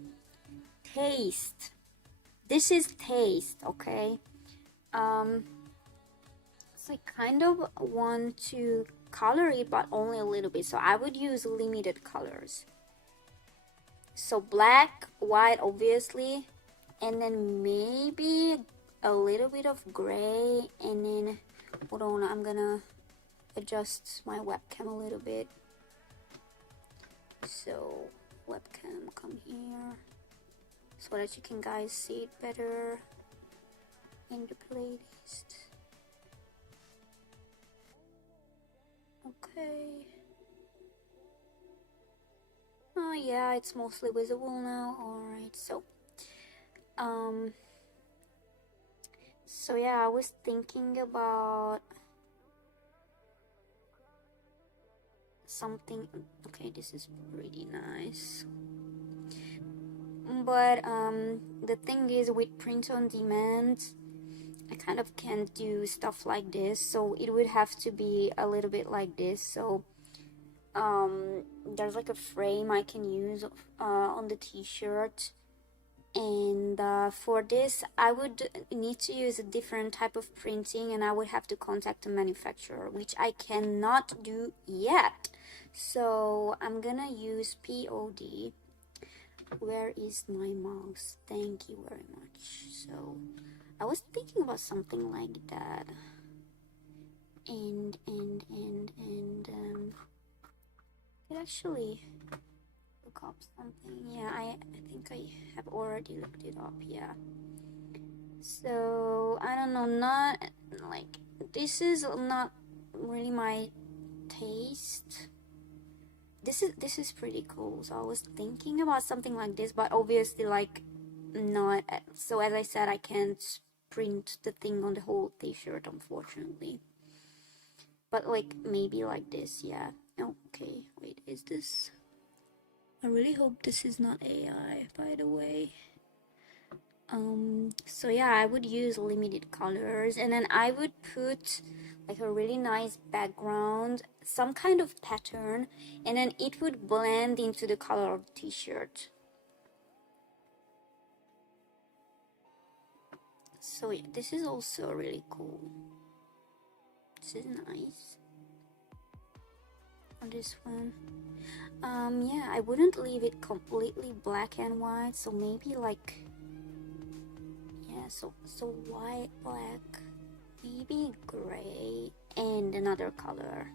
Taste, this is taste, okay? So I kind of want to color it, but only a little bit, so I would use limited colors. So black, white, obviously, and then maybe a little bit of gray, and then hold on, I'm gonna adjust my webcam a little bit. So webcam, come here so that you can guys see it better in the playlist. Okay. Oh yeah, it's mostly visible now. Alright, so yeah, I was thinking about something. Okay, this is pretty nice, but the thing is, with print on demand, I kind of can't do stuff like this, so it would have to be a little bit like this. So there's like a frame I can use on the t-shirt, and for this I would need to use a different type of printing, and I would have to contact a manufacturer, which I cannot do yet. So I'm gonna use POD. Where is my mouse? Thank you very much. So I was thinking about something like that, and it actually look up something. Yeah, I think I have already looked it up. Yeah. So I don't know, not like, this is not really my taste. This is pretty cool. So I was thinking about something like this, but obviously like not. So as I said, I can't print the thing on the whole t-shirt, unfortunately. But like maybe like this, yeah. Okay, wait, is this? I really hope this is not AI, by the way. So yeah, I would use limited colors, and then I would put like a really nice background, some kind of pattern, and then it would blend into the color of the t-shirt. So yeah, this is also really cool. This is nice. On this one, yeah, I wouldn't leave it completely black and white, so maybe like, yeah, so white, black, maybe gray, and another color.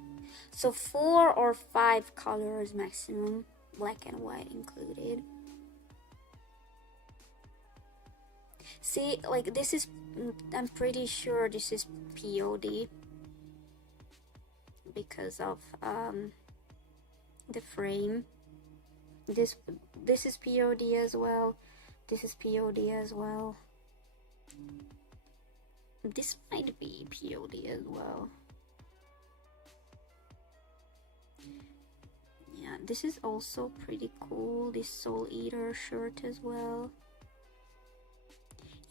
So 4 or 5 colors maximum, black and white included. See, like this is, I'm pretty sure this is POD because of the frame. This is POD as well. This is POD as well. This might be POD as well. Yeah, this is also pretty cool. This Soul Eater shirt as well.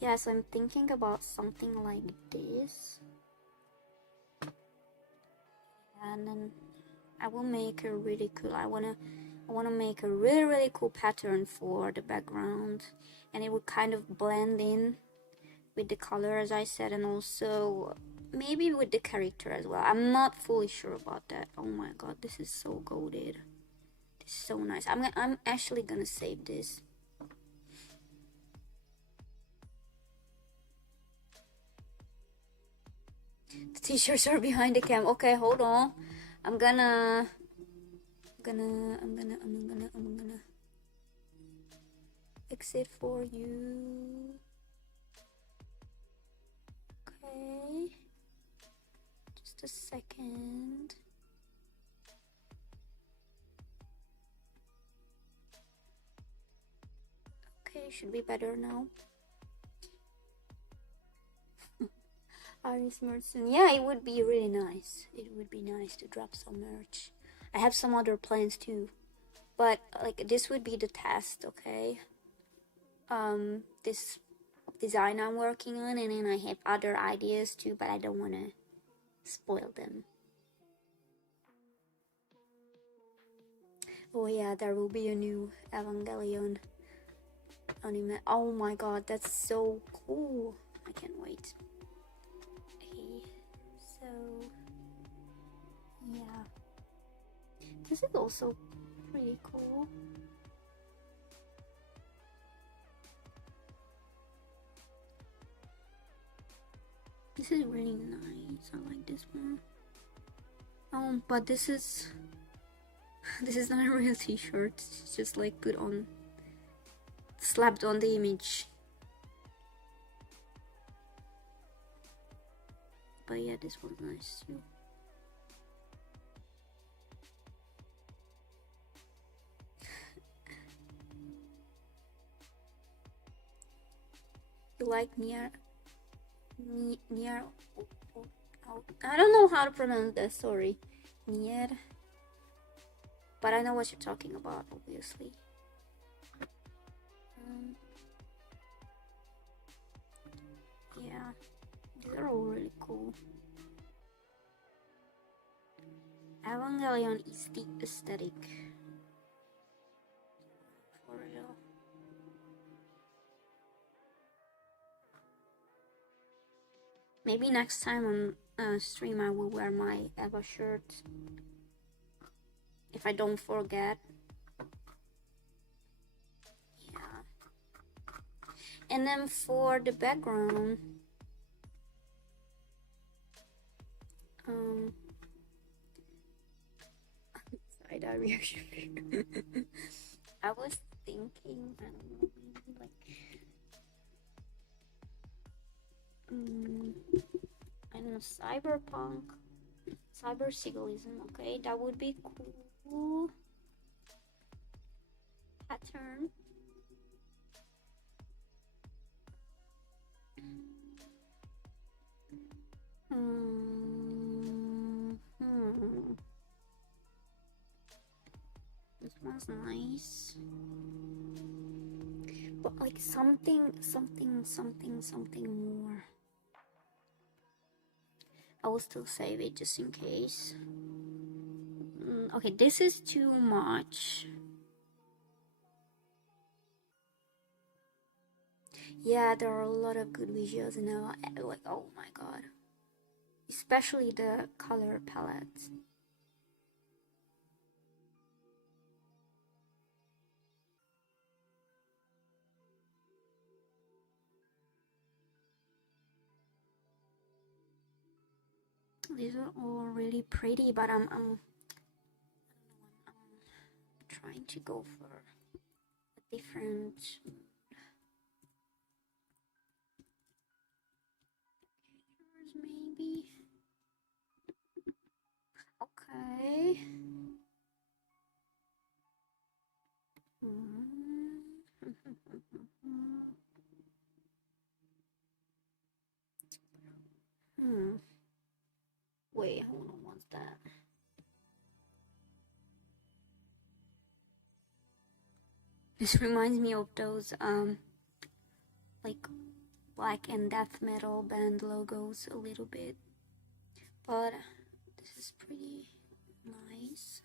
Yeah, so I'm thinking about something like this. And then I will make a really cool, I wanna make a really cool pattern for the background, and it would kind of blend in with the color, as I said, and also maybe with the character as well. I'm not fully sure about that. Oh my god, this is so goated. This is so nice. I'm actually gonna save this. The t-shirts are behind the cam. Okay, hold on. I'm gonna fix it for you. a second. Okay, should be better now. Iris merch soon. Yeah, it would be really nice. It would be nice to drop some merch. I have some other plans too, but like this would be the test, okay? This design I'm working on, and then I have other ideas too, but I don't want to spoil them. Oh yeah, there will be a new Evangelion anime. Oh my god, that's so cool. I can't wait. Okay, so yeah, this is also pretty cool. This is really nice. I like this one. But this is not a real t-shirt. It's just like slapped on the image. But yeah, this one's nice too. You like near I don't know how to pronounce that, sorry. Near, but I know what you're talking about, obviously. Yeah, these are all really cool. Evangelion is the aesthetic. For real. Maybe next time on stream I will wear my Eva shirt. If I don't forget. Yeah. And then for the background, side-eye reaction. I was thinking, I don't know, maybe like I don't know, cyberpunk, cyber symbolism. Okay, that would be cool. Pattern. This one's nice, but like something more. I will still save it just in case. Okay, this is too much. Yeah, there are a lot of good visuals now. Like, oh my god, especially the color palettes. These are all really pretty, but I'm trying to go for a different maybe. Okay. Wait, hold on, what's that? This reminds me of those like black and death metal band logos a little bit, but this is pretty nice.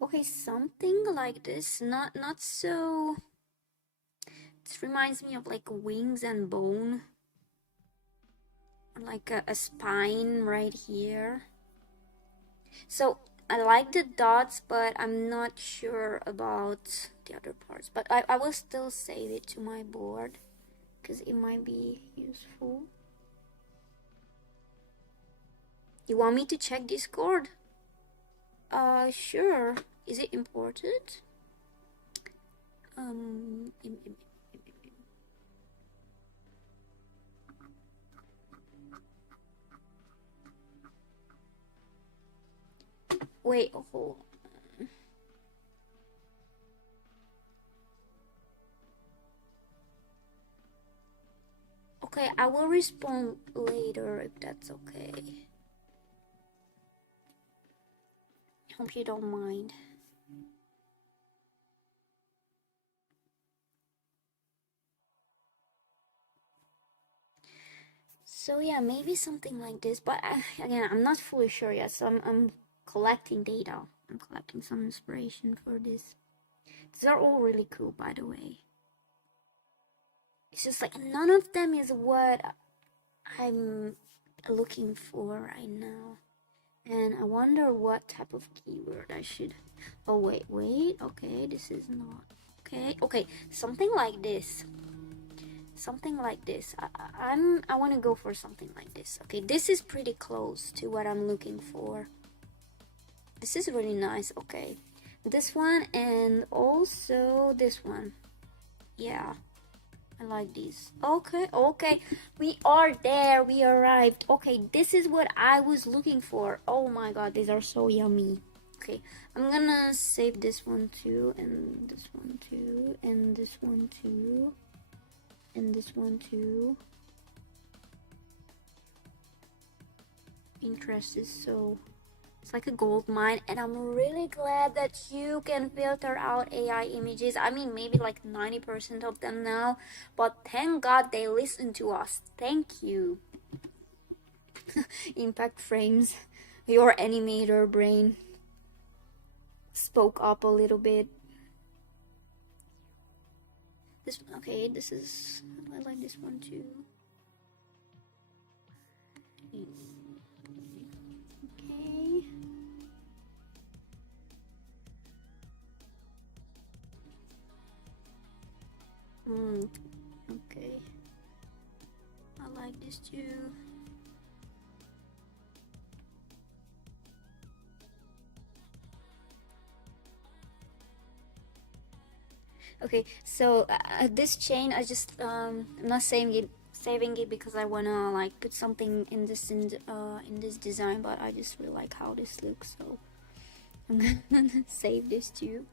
Okay, something like this, not so. This reminds me of like wings and bone, or like a spine right here. So I like the dots, but I'm not sure about the other parts. But I will still save it to my board because it might be useful. You want me to check Discord? Sure. Is it imported? Wait, hold. Okay, I will respond later if that's okay. Hope you don't mind. So yeah, maybe something like this, but again, I'm not fully sure yet. So I'm collecting data. I'm collecting some inspiration for this. These are all really cool, by the way. It's just like none of them is what I'm looking for right now. And I wonder what type of keyword I should. Oh, wait. Okay, this is not. Okay, something like this. Something like this. I want to go for something like this. Okay, this is pretty close to what I'm looking for. This is really nice. Okay, this one and also this one. Yeah, I like these. Okay, we are there. We arrived. Okay, this is what I was looking for. Oh my god, these are so yummy. Okay, I'm gonna save this one too, and this one too, and this one too, and this one too. Pinterest is so, it's like a gold mine, and I'm really glad that you can filter out AI images. I mean, maybe like 90% of them now, but thank God they listen to us. Thank you. Impact frames, your animator brain spoke up a little bit. This, okay, this is, I like this one too. Okay. Okay. I like this too. Okay, so this chain, I just I'm not saving it because I wanna like put something in this design, but I just really like how this looks, so I'm gonna save this too.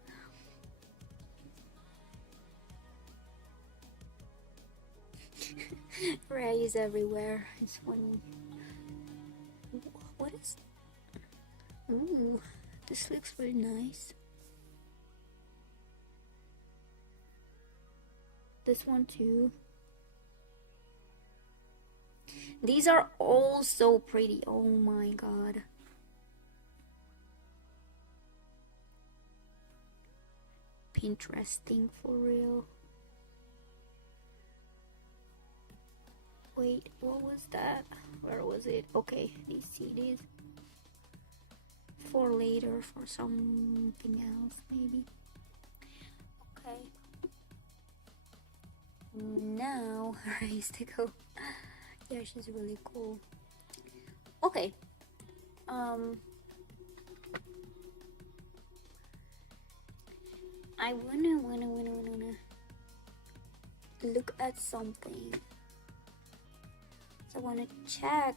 Ray is everywhere. It's funny. What is? Ooh, this looks very nice. This one too. These are all so pretty. Oh my god. Pinteresting for real. Wait, what was that? Where was it? Okay, these CDs. For later, for something else, maybe. Okay. Now, race to go. Yeah, she's really cool. Okay. I wanna look at something. So I wanna check.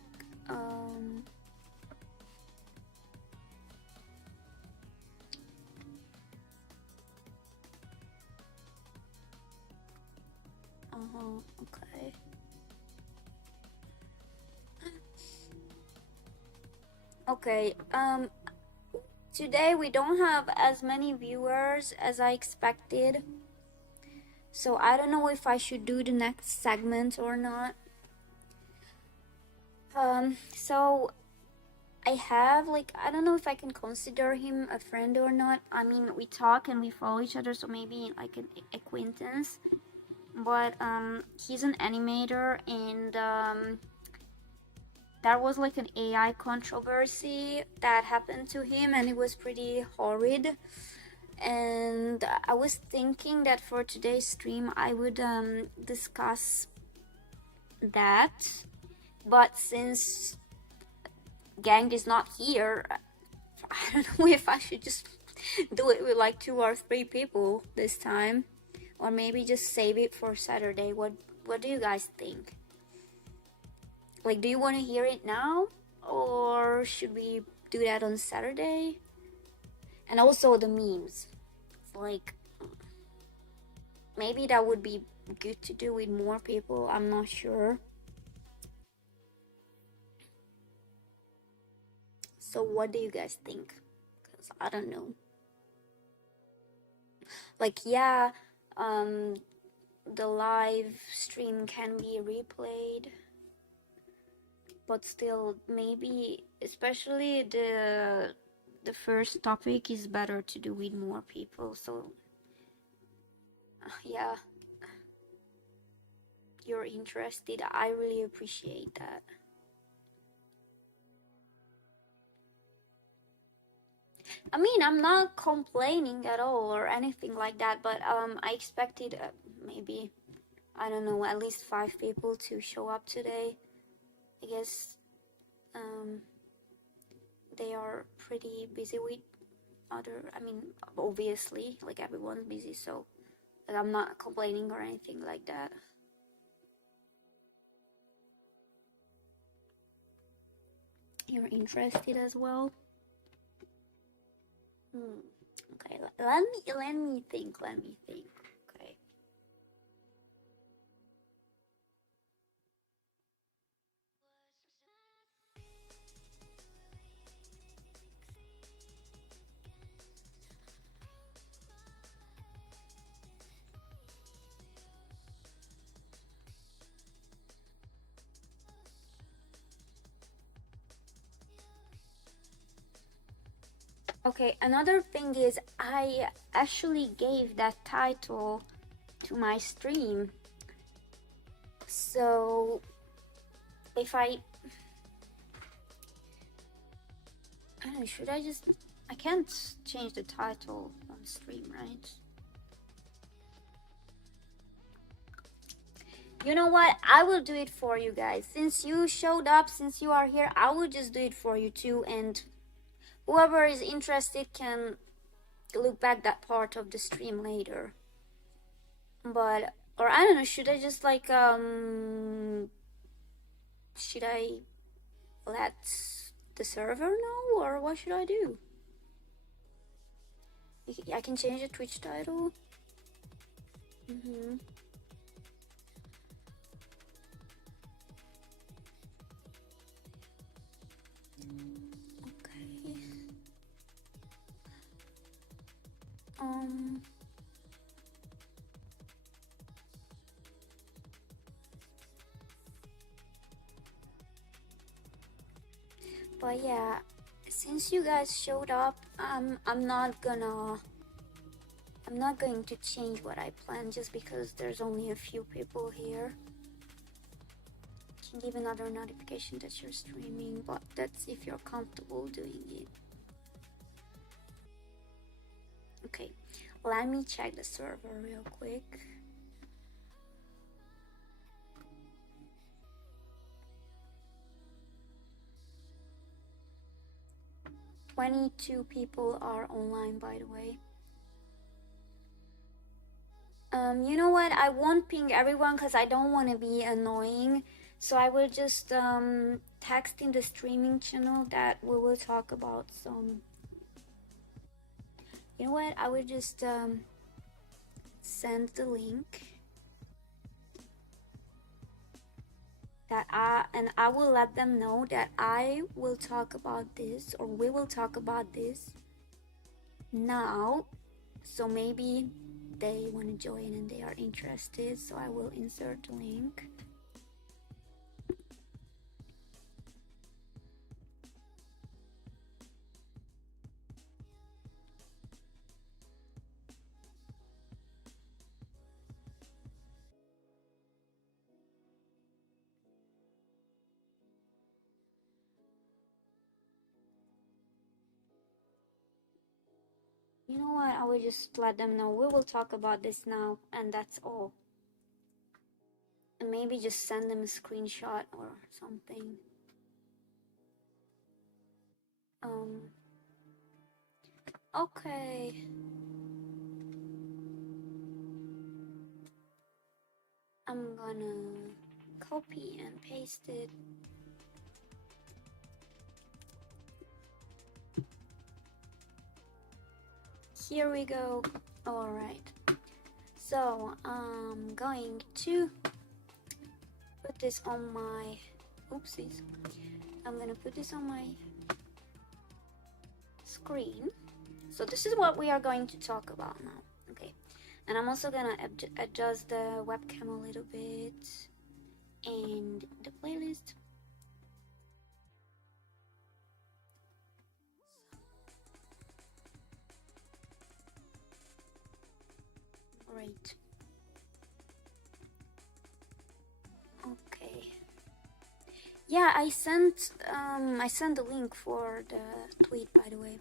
Okay. Okay, today we don't have as many viewers as I expected. So I don't know if I should do the next segment or not. So I have like, I don't know if I can consider him a friend or not. I mean, we talk and we follow each other, so maybe like an acquaintance. But he's an animator, and there was like an AI controversy that happened to him, and it was pretty horrid. And I was thinking that for today's stream I would discuss that, but since Gang is not here, I don't know if I should just do it with like 2 or 3 people this time, or maybe just save it for Saturday. What do you guys think? Like, do you want to hear it now, or should we do that on Saturday? And also the memes, like, maybe that would be good to do with more people. I'm not sure. So what do you guys think? Because I don't know. Like, yeah, the live stream can be replayed, but still, maybe, especially the first topic is better to do with more people. So yeah, you're interested. I really appreciate that. I mean, I'm not complaining at all or anything like that, but I expected maybe, I don't know, at least 5 people to show up today. I guess they are pretty busy with I mean, obviously, like, everyone's busy, so like, I'm not complaining or anything like that. You're interested as well? Okay, let me think. Okay. Okay, another thing is I actually gave that title to my stream. So if I don't know, should I can't change the title on stream, right? You know what? I will do it for you guys. Since you showed up, since you are here, I will just do it for you too, and whoever is interested can look back that part of the stream later. But, or I don't know, should I just like should I let the server know, or what should I do? I can change the Twitch title. Okay. But yeah, since you guys showed up, I'm not going to change what I planned just because there's only a few people here. You can give another notification that you're streaming, but that's if you're comfortable doing it. Okay, let me check the server real quick. "22 people are online, by the way." You know what? I won't ping everyone because I don't want to be annoying. So I will just text in the streaming channel that we will talk about some. You know what? I will just send the link. And I will let them know that I will talk about this, or we will talk about this now. So maybe they want to join and they are interested. So I will insert the link. You know what? I will just let them know we will talk about this now, and that's all. And maybe just send them a screenshot or something. Okay. I'm gonna copy and paste it. Here we go. All right. So I'm going to put this on my, oopsies. I'm gonna put this on my screen. So this is what we are going to talk about now. Okay. And I'm also gonna adjust the webcam a little bit and the playlist. Great. Okay. Yeah, I sent the link for the tweet, by the way.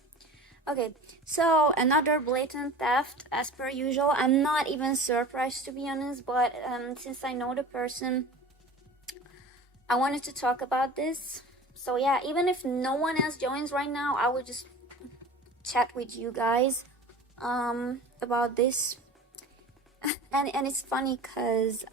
Okay, so another blatant theft as per usual. I'm not even surprised, to be honest, but since I know the person, I wanted to talk about this. So yeah, even if no one else joins right now, I will just chat with you guys about this. And it's funny because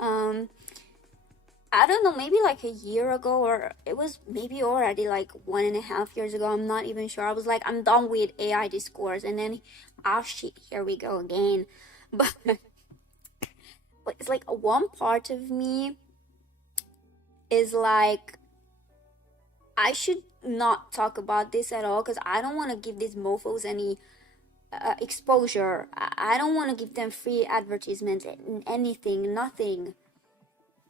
I don't know, maybe like a year ago, or it was maybe already like 1.5 years ago. I'm not even sure. I was like, I'm done with AI discourse, and then, oh shit, here we go again. But it's like one part of me is like, I should not talk about this at all because I don't want to give these mofos any exposure. I don't want to give them free advertisements, anything, nothing.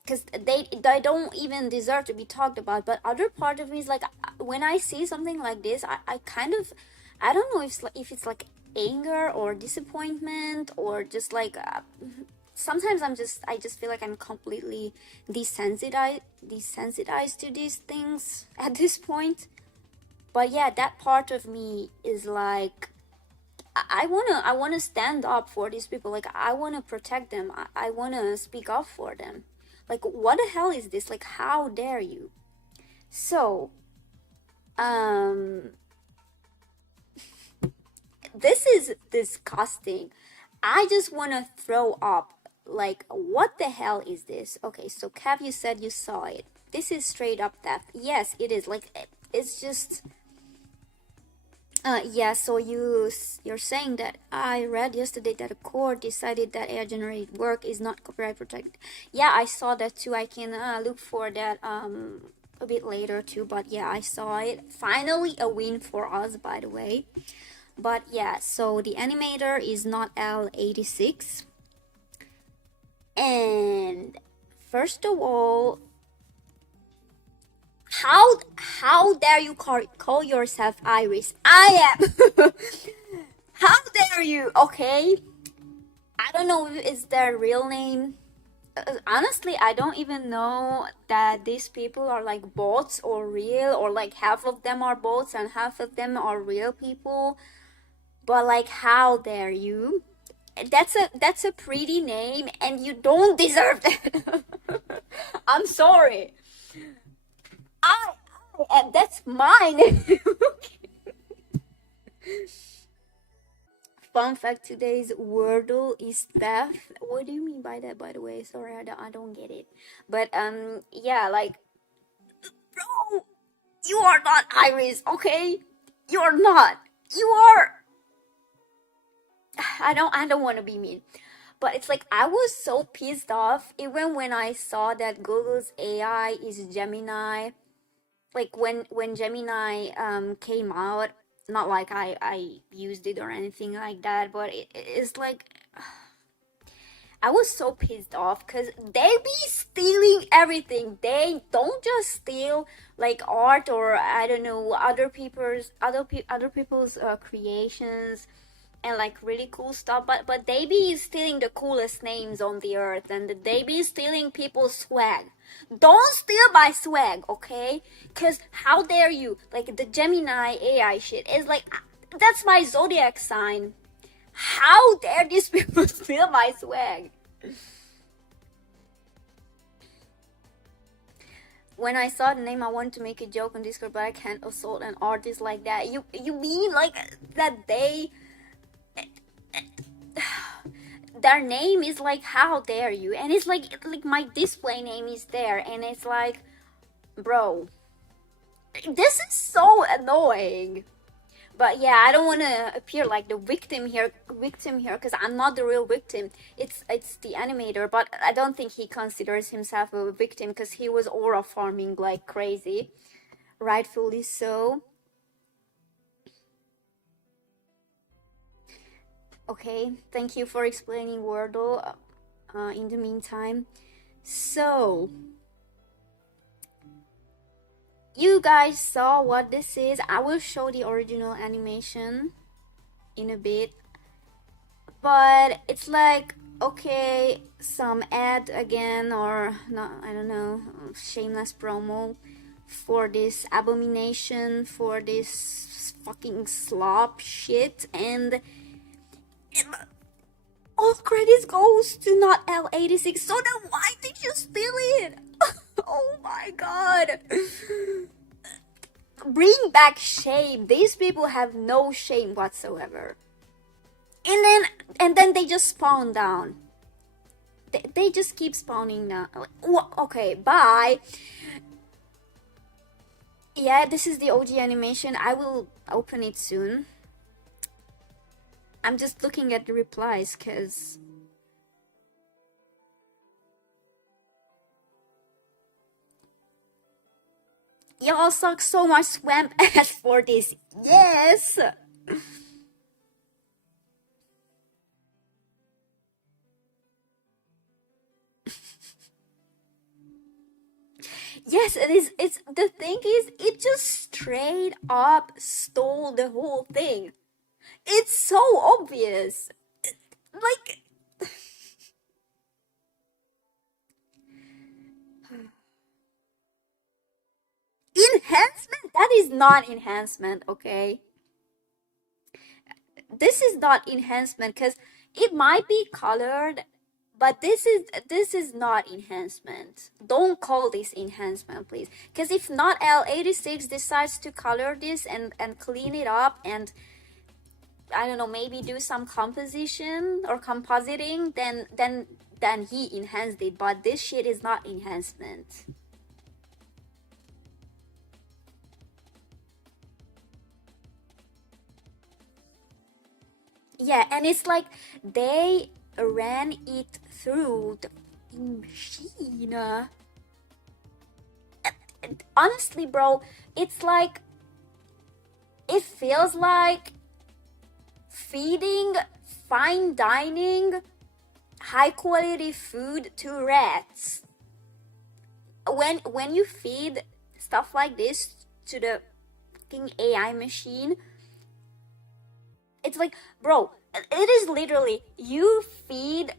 Because they don't even deserve to be talked about. But other part of me is like, when I see something like this, I kind of, I don't know if it's like anger or disappointment or just like sometimes I just feel like I'm completely desensitized to these things at this point. But yeah, that part of me is like, I wanna stand up for these people. Like, I wanna protect them. I wanna speak up for them. Like, what the hell is this? Like, how dare you? So, this is disgusting. I just want to throw up. Like, what the hell is this? Okay, so Kev, you said you saw it. This is straight up theft. Yes, it is. Like, it's just... yeah, so you're saying that I read yesterday that a court decided that AI generated work is not copyright protected. Yeah, I saw that too. I can look for that a bit later too, but yeah, I saw it. Finally a win for us, by the way. But yeah, so the animator is not L86. And first of all, how dare you call yourself Iris? I am. How dare you? Okay, I don't know if it's their real name. Honestly, I don't even know that these people are like bots or real, or like half of them are bots and half of them are real people. But like, how dare you? That's a pretty name, and you don't deserve that. I'm sorry. I and that's mine. Fun fact: today's wordle is theft. What do you mean by that, by the way? Sorry, I don't get it. But yeah, like, bro, you are not Iris, okay? You are not. You are. I don't want to be mean, but it's like I was so pissed off even when I saw that Google's AI is Gemini. Like, when Gemini came out, not like I used it or anything like that, but it's like I was so pissed off because they be stealing everything. They don't just steal like art or, I don't know, other people's creations and like really cool stuff, but they be stealing the coolest names on the earth, and they be stealing people's swag. Don't steal my swag, okay? Cause how dare you? Like, the Gemini AI shit is like, that's my zodiac sign. How dare these people steal my swag? When I saw the name, I wanted to make a joke on Discord, but I can't assault an artist like that. You mean like that they their name is like, how dare you? And it's like my display name is there, and it's like, bro, this is so annoying. But yeah, I don't want to appear like the victim here, because I'm not the real victim. It's the animator, but I don't think he considers himself a victim because he was aura farming like crazy, rightfully so. Okay, thank you for explaining Wordle. In the meantime, so you guys saw what this is. I will show the original animation in a bit, but it's like, okay, some ad again, or not, I don't know, shameless promo for this abomination, for this fucking slop shit, and all credits goes to not L86. So then why did you steal it? Oh my god. Bring back shame. These people have no shame whatsoever. And then they just spawn down. They just keep spawning now. Okay, bye. Yeah, this is the OG animation. I will open it soon. I'm just looking at the replies because y'all suck so much swamp ass for this. Yes. Yes, it is. It's the thing is, it just straight up stole the whole thing. It's so obvious. Like, enhancement? That is not enhancement, okay? This is not enhancement because it might be colored, but this is not enhancement. Don't call this enhancement, please. Because if not L86 decides to color this and clean it up and I don't know, maybe do some composition or compositing, then he enhanced it. But this shit is not enhancement. Yeah, and it's like they ran it through the machine. Honestly, bro, it's like, it feels like feeding fine dining high quality food to rats. When you feed stuff like this to the fucking AI machine, it's like, bro, it is literally, you feed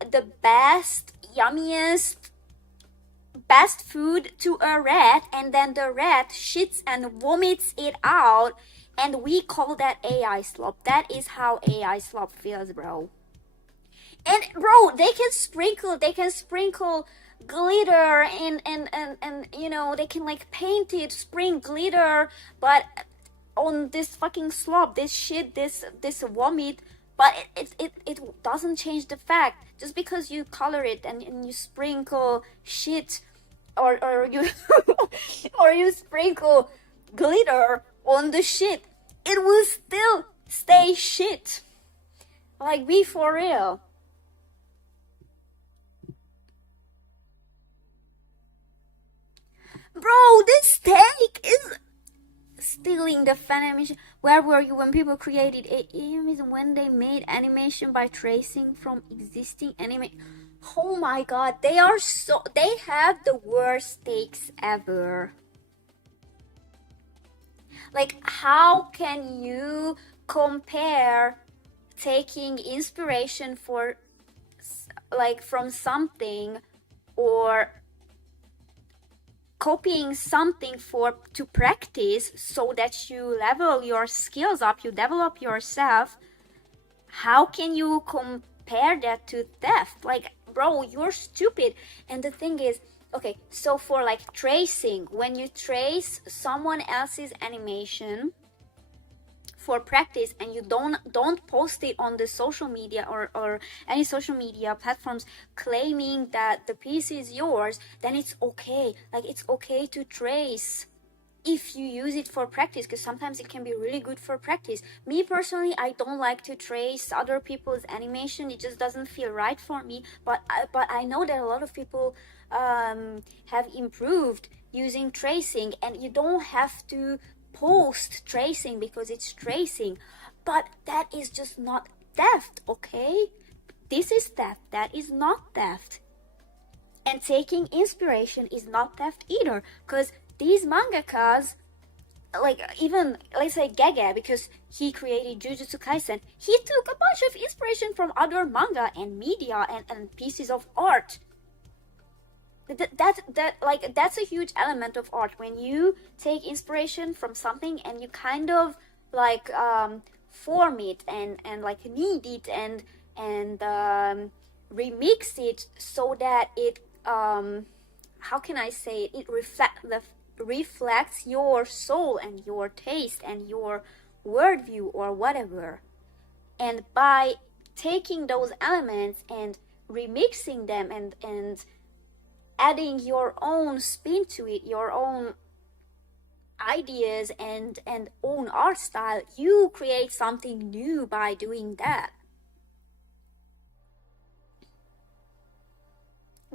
the best, yummiest, best food to a rat, and then the rat shits and vomits it out, and we call that AI slop. That is how AI slop feels, bro. And bro, they can sprinkle glitter and you know, they can like paint it, spring glitter, but on this fucking slop, this shit, this vomit, but it doesn't change the fact. Just because you color it and you sprinkle shit, or you or you sprinkle glitter on the shit, it will still stay shit. Like, be for real. Bro, this steak is stealing the fan animation. Where were you when people created animation? When they made animation by tracing from existing anime? Oh my god, they have the worst takes ever. Like, how can you compare taking inspiration for like from something, or copying something to practice so that you level your skills up, you develop yourself? How can you compare that to theft? Like, bro, you're stupid. And the thing is, okay, so for like tracing, when you trace someone else's animation for practice and you don't post it on the social media or any social media platforms claiming that the piece is yours, then it's okay. Like, it's okay to trace if you use it for practice, because sometimes it can be really good for practice. Me personally, I don't like to trace other people's animation. It just doesn't feel right for me. But I know that a lot of people have improved using tracing, and you don't have to post tracing because it's tracing. But that is just not theft, okay? This is theft. That is not theft. And taking inspiration is not theft either, because these mangakas, like even let's say Gege, because he created Jujutsu Kaisen, he took a bunch of inspiration from other manga and media and pieces of art. That's a huge element of art, when you take inspiration from something and you kind of like form it and like knead it and remix it so that it how can I say it? It reflects your soul and your taste and your worldview or whatever. And by taking those elements and remixing them and adding your own spin to it, your own ideas and own art style, you create something new by doing that.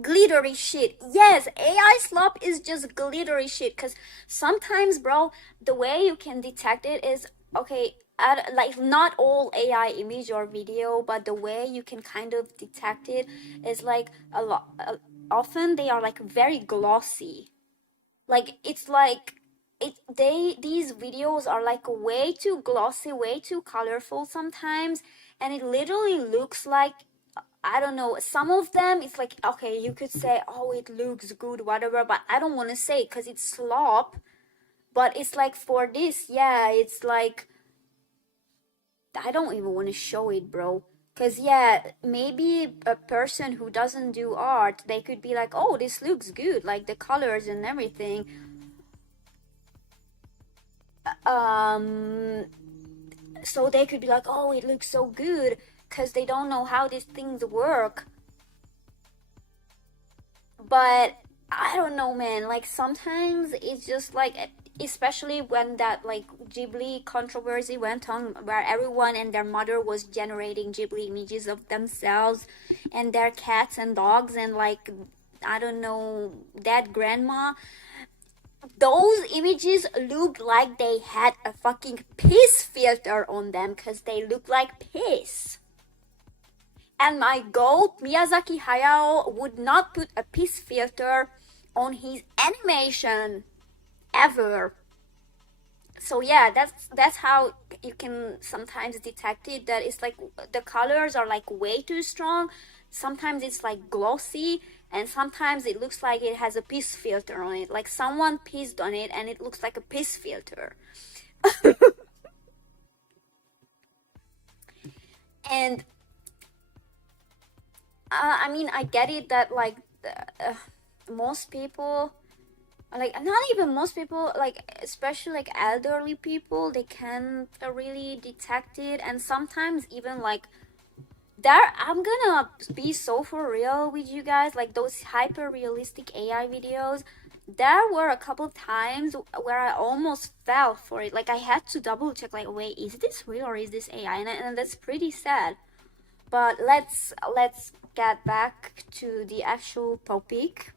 Glittery shit. Yes, AI slop is just glittery shit. Because sometimes, bro, the way you can detect it is okay. Like, not all AI image or video, but the way you can kind of detect it is like a lot. Often they are like very glossy. Like, it's like these videos are like way too glossy, way too colorful sometimes, and it literally looks like, I don't know, some of them it's like, okay, you could say, oh, it looks good, whatever, but I don't want to say because it's slop. But it's like, for this, yeah, it's like, I don't even want to show it, bro. Because, yeah, maybe a person who doesn't do art, they could be like, oh, this looks good, like the colors and everything. So they could be like, oh, it looks so good, because they don't know how these things work. But I don't know, man. Like, sometimes it's just like, especially when that like Ghibli controversy went on, where everyone and their mother was generating Ghibli images of themselves and their cats and dogs and like, I don't know, that grandma. Those images looked like they had a fucking piss filter on them, because they look like piss. And my goat, Miyazaki Hayao, would not put a piss filter on his animation ever. So yeah, that's how you can sometimes detect it, that it's like the colors are like way too strong. Sometimes it's like glossy, and sometimes it looks like it has a piss filter on it, like someone pissed on it and it looks like a piss filter. And I mean, I get it that like most people, like not even most people, like especially like elderly people, they can't really detect it. And sometimes even like there, I'm gonna be so for real with you guys, like those hyper realistic AI videos, there were a couple of times where I almost fell for it. Like, I had to double check, like, wait, is this real or is this AI? And that's pretty sad. But let's get back to the actual topic.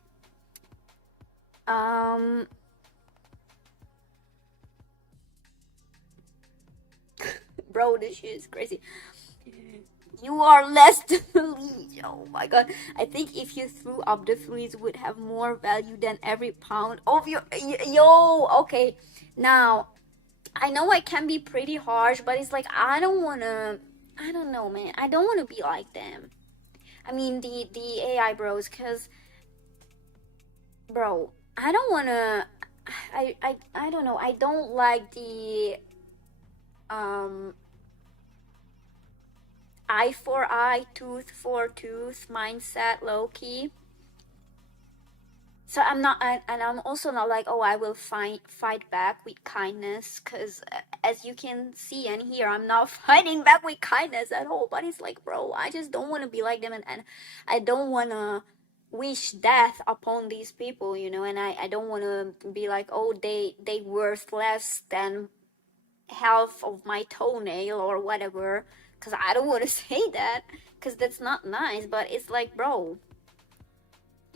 Bro, this shit is crazy. You are less than a leech. Oh my god. I think if you threw up, the fleas would have more value than every pound of your. Yo, okay. Now, I know I can be pretty harsh, but it's like, I don't wanna. I don't know, man. I don't wanna be like them. I mean, the AI bros, because, bro, I don't wanna. I don't know. I don't like the eye for eye, tooth for tooth mindset, low key. So I'm not, and I'm also not like, oh, I will fight back with kindness, because as you can see and hear, I'm not fighting back with kindness at all. But it's like, bro, I just don't want to be like them, and I don't want to wish death upon these people, you know, and I don't want to be like, oh, they worth less than half of my toenail or whatever, because I don't want to say that, because that's not nice. But it's like, bro,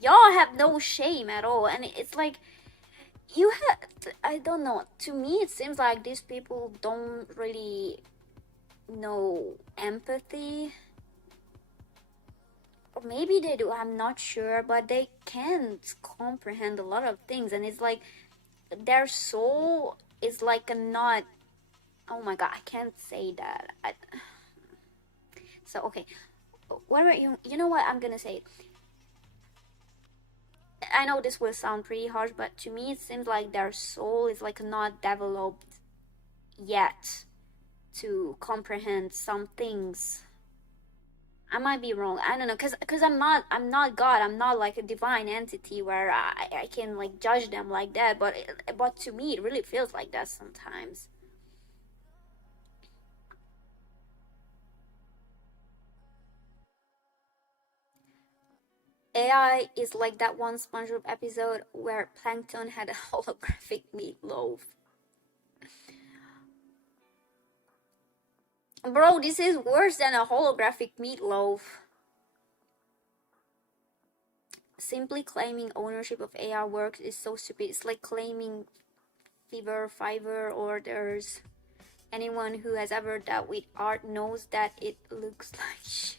y'all have no shame at all, and it's like, you have, I don't know, to me it seems like these people don't really know empathy, or maybe they do, I'm not sure, but they can't comprehend a lot of things, and it's like their soul is like a not, oh my god, I can't say that. So okay, whatever, you know what, I'm gonna say it. I know this will sound pretty harsh, but to me it seems like their soul is like not developed yet to comprehend some things. I might be wrong. I don't know, cause I'm not God. I'm not like a divine entity where I can like judge them like that. But to me it really feels like that sometimes. AI is like that one SpongeBob episode where Plankton had a holographic meatloaf. Bro, this is worse than a holographic meatloaf. Simply claiming ownership of AI works is so stupid. It's like claiming Fiverr orders. Anyone who has ever dealt with art knows that it looks like shit.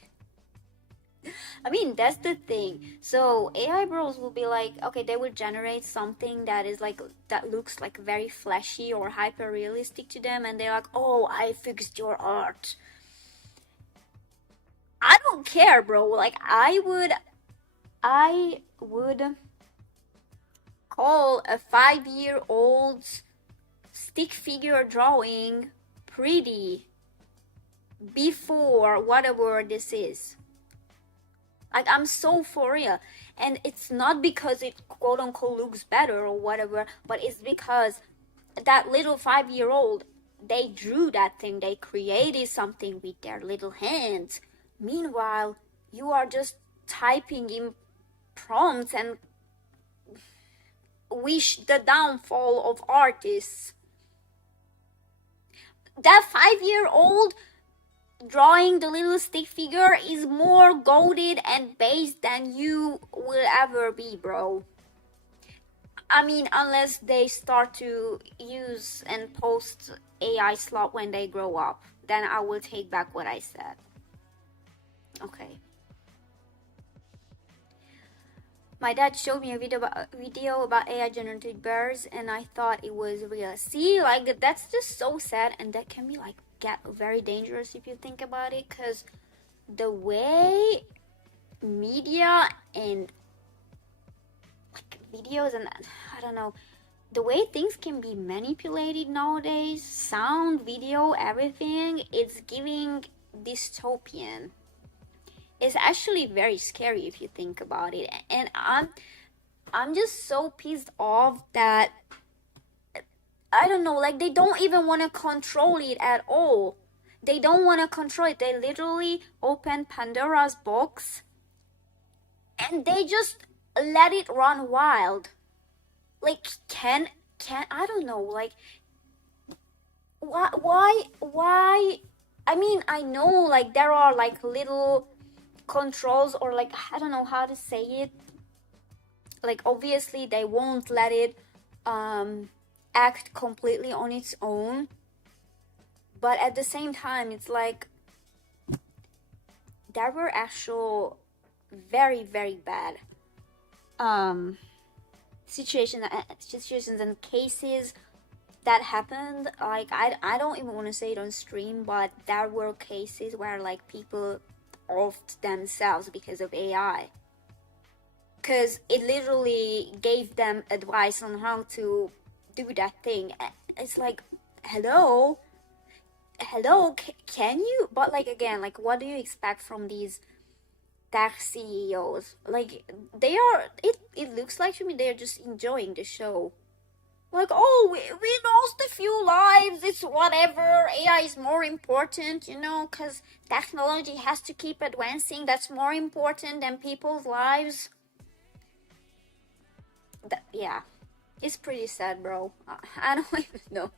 I mean, that's the thing. So AI bros will be like, okay, they will generate something that is like, that looks like very flashy or hyper realistic to them, and they're like, oh, I fixed your art. I don't care, bro. Like, I would call a 5-year-old stick figure drawing pretty before whatever this is. Like, I'm so for real. And it's not because it quote unquote looks better or whatever, but it's because that little 5-year-old, they drew that thing, they created something with their little hands. Meanwhile, you are just typing in prompts and wish the downfall of artists. That 5-year-old drawing the little stick figure is more goated and based than you will ever be, bro. I mean, unless they start to use and post AI slop when they grow up, then I will take back what I said. Okay. My dad showed me a video about AI generated birds, and I thought it was real. See, like, that's just so sad, and that can be like get very dangerous if you think about it, because the way media and like videos and I don't know, the way things can be manipulated nowadays, sound, video, everything, it's giving dystopian. It's actually very scary if you think about it, and I'm just so pissed off that, I don't know, like, they don't even want to control it at all. They don't want to control it. They literally open Pandora's box and they just let it run wild. Like, can I don't know, like, why? I mean, I know, like, there are like little controls, or like, I don't know how to say it. Like, obviously they won't let it act completely on its own, but at the same time it's like there were actual very, very bad situations and cases that happened. Like, I don't even want to say it on stream, but there were cases where like people offed themselves because of AI, because it literally gave them advice on how to do that thing. It's like, hello, can you? But like, again, like, what do you expect from these tech CEOs. Like they are. It looks like to me they're just enjoying the show. Like, oh, we lost a few lives. It's whatever. AI is more important, because technology has to keep advancing. That's more important than people's lives. Yeah, it's pretty sad, bro. I don't even know.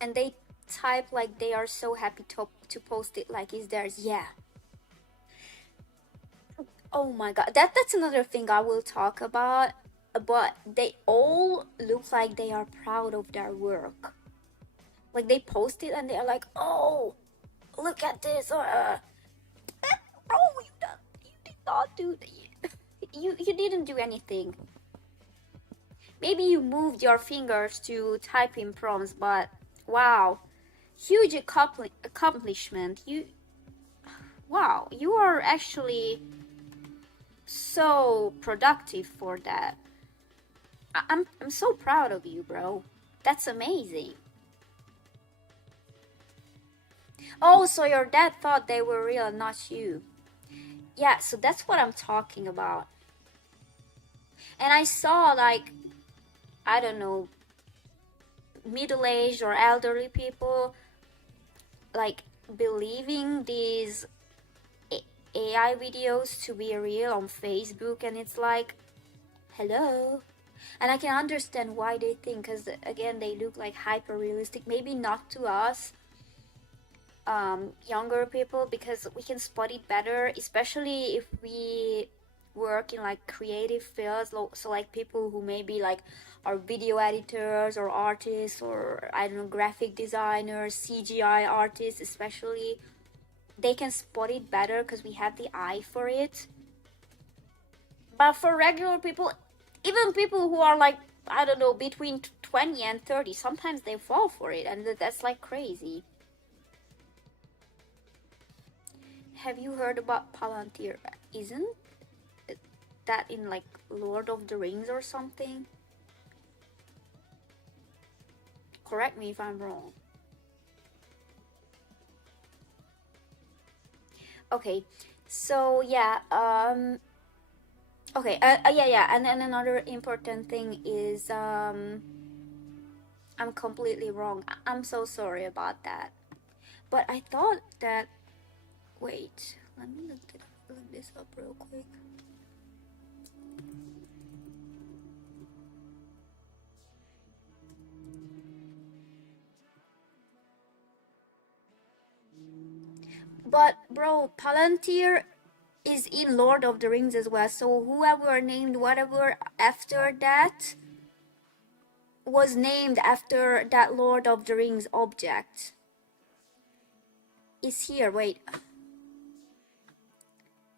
And they type like they are so happy to post it like it's theirs. Yeah. Oh my god, that's another thing I will talk about. But they all look like they are proud of their work. Like they post it and they're like, "Oh, look at this!" Bro, you did not do that. You didn't do anything. Maybe you moved your fingers to type in prompts, but wow, huge accomplishment. Wow, you are actually so productive for that. I'm so proud of you, bro. That's amazing. Oh, so your dad thought they were real, not you. Yeah, so that's what I'm talking about. And I saw, like, I don't know, middle-aged or elderly people like believing these AI videos to be real on Facebook, and it's like, hello. And I can understand why they think, because again, they look like hyper realistic. Maybe not to us, younger people, because we can spot it better, especially if we work in like creative fields. So like people who maybe like are video editors or artists, or I don't know, graphic designers, CGI artists especially, they can spot it better because we have the eye for it. But for regular people, even people who are like, I don't know, between 20 and 30, sometimes they fall for it, and that's like crazy. Have you heard about Palantir? Isn't that in like Lord of the Rings or something? Correct me if I'm wrong. Okay, so yeah, okay, yeah, and then another important thing is, I'm completely wrong. I'm so sorry about that. But I thought that, wait, let me look this up real quick. But bro, Palantir is in Lord of the Rings as well. So whoever named whatever after that was named after that Lord of the Rings object. Is here, wait.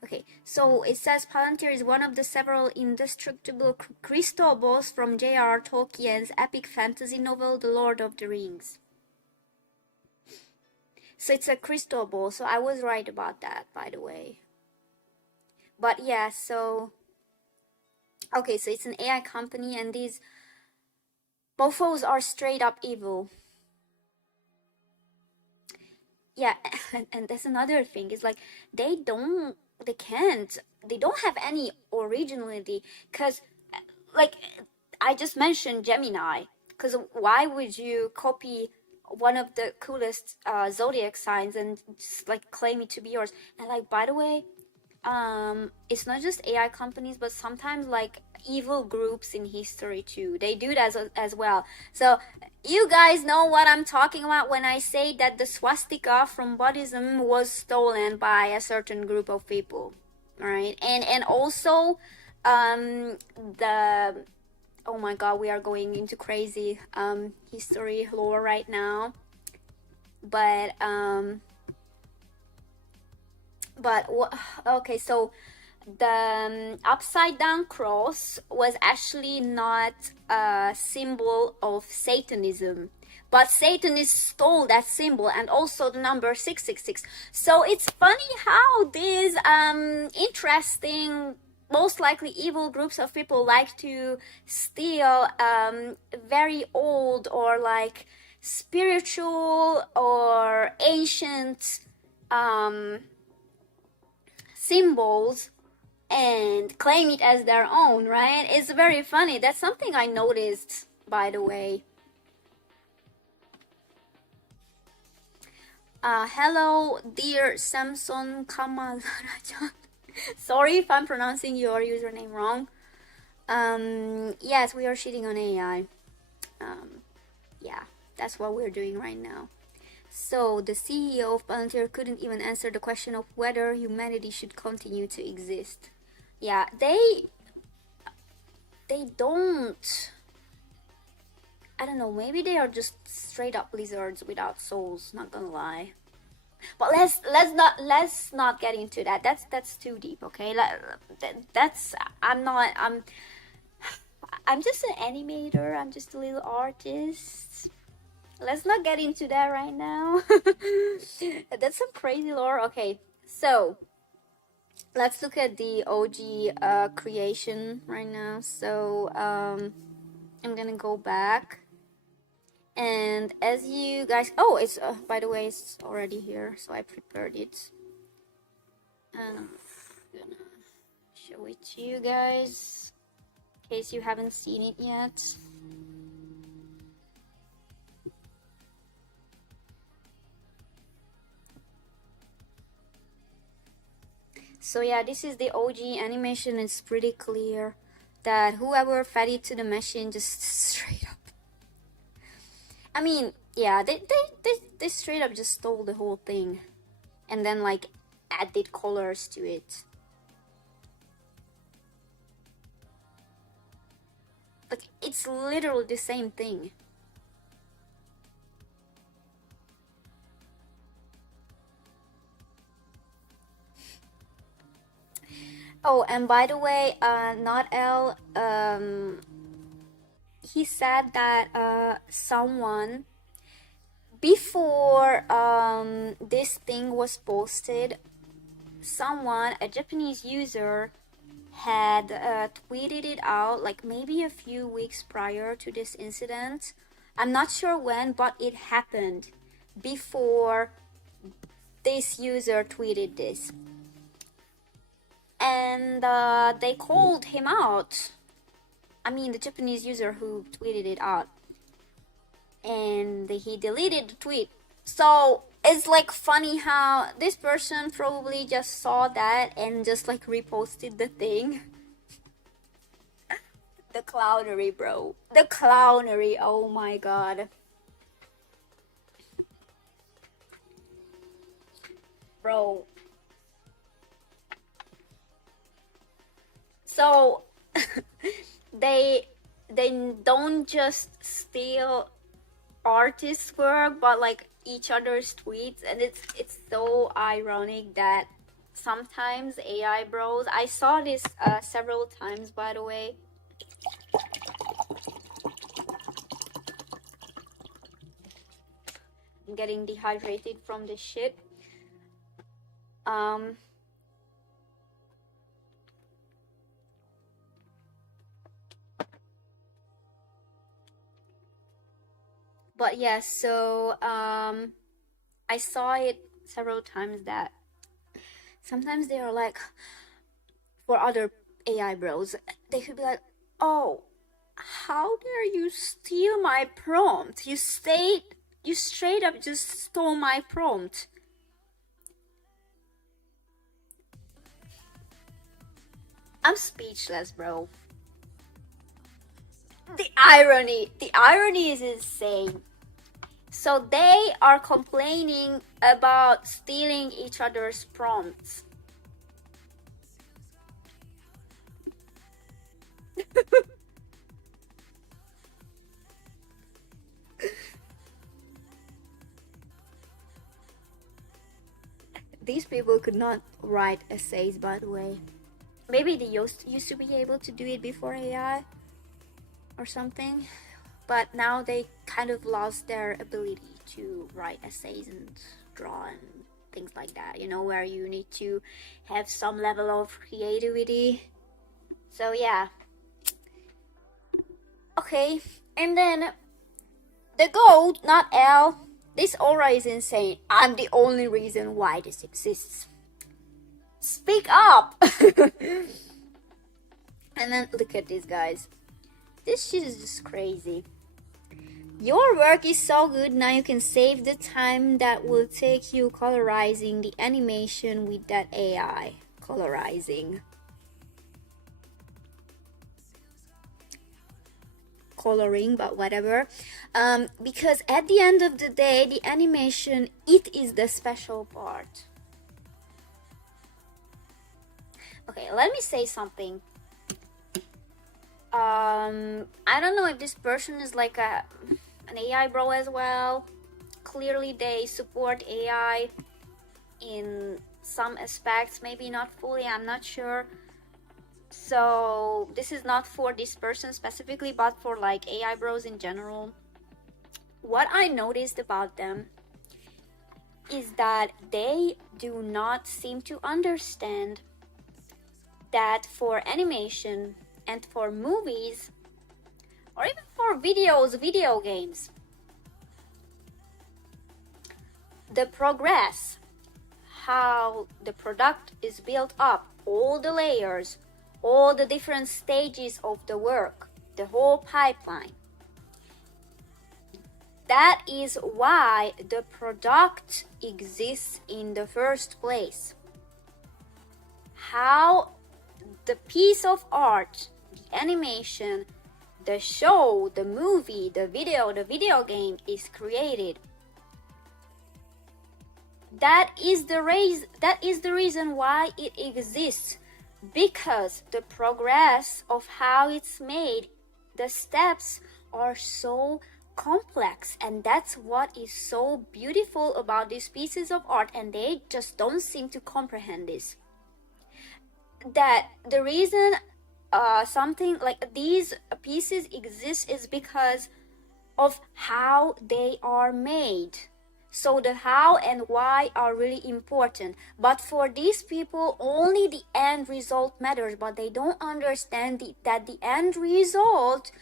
Okay, so it says Palantir is one of the several indestructible crystal balls from J.R.R. Tolkien's epic fantasy novel, The Lord of the Rings. So it's a crystal ball, so I was right about that, by the way. But yeah, so... Okay, so it's an AI company, and these mofos are straight up evil. Yeah, and that's another thing, is like, they don't have any originality, because, like, I just mentioned Gemini, because why would you copy one of the coolest zodiac signs and just like claim it to be yours? And like, by the way, it's not just AI companies, but sometimes like evil groups in history too, they do that as well. So you guys know what I'm talking about when I say that the swastika from Buddhism was stolen by a certain group of people. All right, and also the oh my god, we are going into crazy history lore right now, but okay, so the upside down cross was actually not a symbol of Satanism, but Satanists stole that symbol and also the number 666. So it's funny how these interesting, most likely evil groups of people like to steal very old or like spiritual or ancient symbols and claim it as their own, right? It's very funny. That's something I noticed, by the way. Hello, dear Samson Kamalajan. Sorry if I'm pronouncing your username wrong. Yes, we are cheating on AI. Yeah, that's what we're doing right now. So, the CEO of Palantir couldn't even answer the question of whether humanity should continue to exist. Yeah, they don't. I don't know, maybe they are just straight up lizards without souls, not gonna lie. But let's not get into that. That's too deep, okay? That's I'm just an animator. I'm just a little artist. Let's not get into that right now. That's some crazy lore. Okay, so let's look at the OG creation right now. So I'm gonna go back, and as you guys, oh, it's by the way, it's already here, so I prepared it, and I'm gonna show it to you guys in case you haven't seen it yet. So yeah, this is the OG animation. It's pretty clear that whoever fed it to the machine just straight up. I mean, yeah, they straight up just stole the whole thing and then like added colors to it. Like, it's literally the same thing. Oh, and by the way, not L, he said that someone before this thing was posted, someone, a Japanese user, had tweeted it out like maybe a few weeks prior to this incident. I'm not sure when, but it happened before this user tweeted this. And they called him out. I mean, the Japanese user who tweeted it out. And he deleted the tweet. So it's like funny how this person probably just saw that and just like reposted the thing. The clownery, bro. The clownery, oh my god. Bro. So they don't just steal artists' work, but like each other's tweets, and it's so ironic that sometimes AI bros, I saw this several times, by the way. I'm getting dehydrated from this shit. But yeah, so I saw it several times that sometimes they are like, for other AI bros, they could be like, oh, how dare you steal my prompt? You straight up just stole my prompt. I'm speechless, bro. The irony is insane. So they are complaining about stealing each other's prompts. These people could not write essays, by the way. Maybe they used to be able to do it before AI or something, but now they kind of lost their ability to write essays and draw and things like that, you know, where you need to have some level of creativity. So yeah. Okay, and then the GOAT, not L, This aura is insane. I'm the only reason why this exists. Speak up! And then look at this, guys. This shit is just crazy. Your work is so good, now you can save the time that will take you colorizing the animation with that AI. Colorizing. Coloring, but whatever. Because at the end of the day, the animation, it is the special part. Okay, let me say something. I don't know if this person is like an AI bro as well. Clearly they support AI in some aspects, maybe not fully, I'm not sure. So this is not for this person specifically, but for like AI bros in general. What I noticed about them is that they do not seem to understand that for animation and for movies, or even for video games, the progress, how the product is built up, all the layers, all the different stages of the work, the whole pipeline. That is why the product exists in the first place. How the piece of art, the animation, the show, the movie, the video game is created. That is the reason why it exists, because the progress of how it's made, the steps are so complex, and that's what is so beautiful about these pieces of art, and they just don't seem to comprehend this. That the reason something like these pieces exist is because of how they are made. So the how and why are really important. But for these people, only the end result matters, but they don't understand that the end result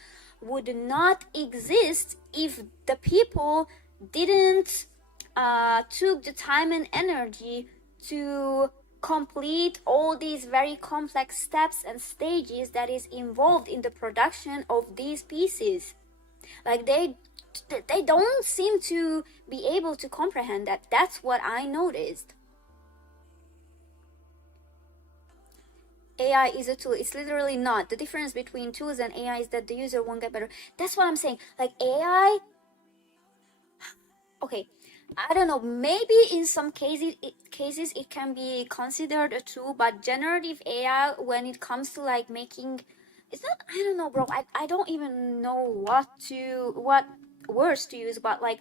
would not exist if the people didn't took the time and energy to complete all these very complex steps and stages that is involved in the production of these pieces. Like they don't seem to be able to comprehend that. That's what I noticed. AI is a tool. It's literally not. The difference between tools and AI is that the user won't get better. That's what I'm saying. Like AI, okay, I don't know, maybe in some cases it can be considered a tool, but generative AI, when it comes to like making, it's not, I don't know, bro, I don't even know what words to use, but like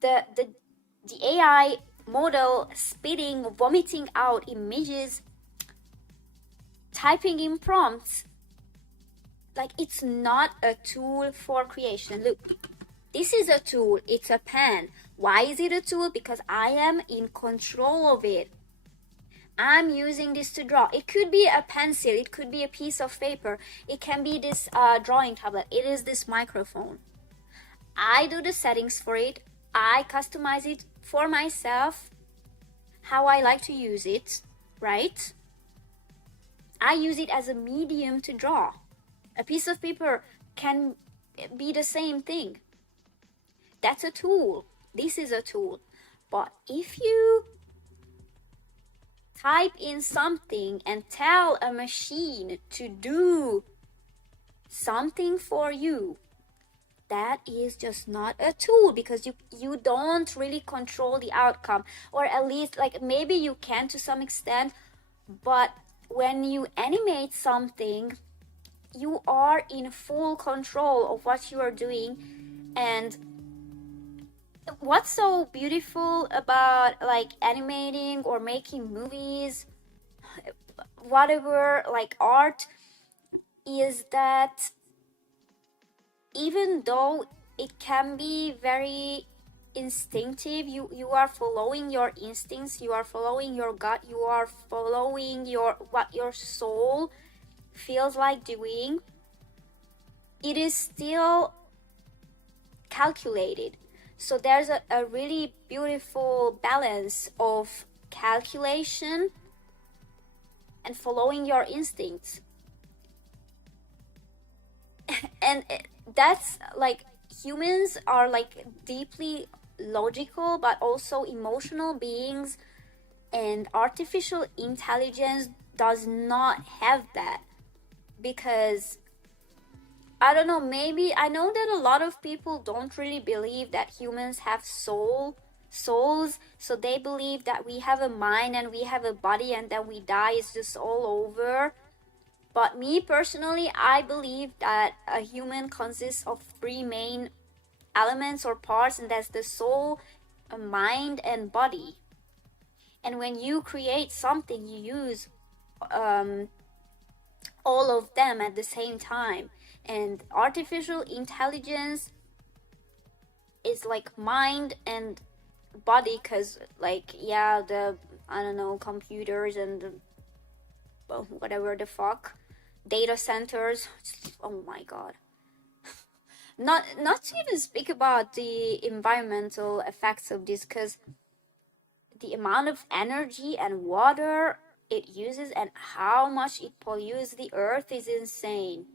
the AI model spitting, vomiting out images, typing in prompts, like it's not a tool for creation. Look, this is a tool, it's a pen. Why is it a tool? Because I am in control of it. I'm using this to draw. It could be a pencil, it could be a piece of paper, it can be this drawing tablet, it is this microphone. I do the settings for it, I customize it for myself, how I like to use it, right? I use it as a medium to draw. A piece of paper can be the same thing. That's a tool. This is a tool. But if you type in something and tell a machine to do something for you, that is just not a tool, because you don't really control the outcome, or at least like maybe you can to some extent, but when you animate something, you are in full control of what you are doing. And what's so beautiful about like animating or making movies, whatever, like art, is that even though it can be very instinctive, you are following your instincts, you are following your gut, you are following what your soul feels like doing, it is still calculated. So there's a really beautiful balance of calculation and following your instincts. And that's like, humans are like deeply logical but also emotional beings, and artificial intelligence does not have that. Because I don't know, maybe I know that a lot of people don't really believe that humans have souls, so they believe that we have a mind and we have a body and then we die, it's just all over. But me personally, I believe that a human consists of three main elements or parts, and that's the soul, a mind, and body. And when you create something, you use all of them at the same time. And artificial intelligence is like mind and body, because like, yeah, the, I don't know, computers and the, whatever the fuck, data centers, oh my god. Not to even speak about the environmental effects of this, because the amount of energy and water it uses and how much it pollutes the earth is insane.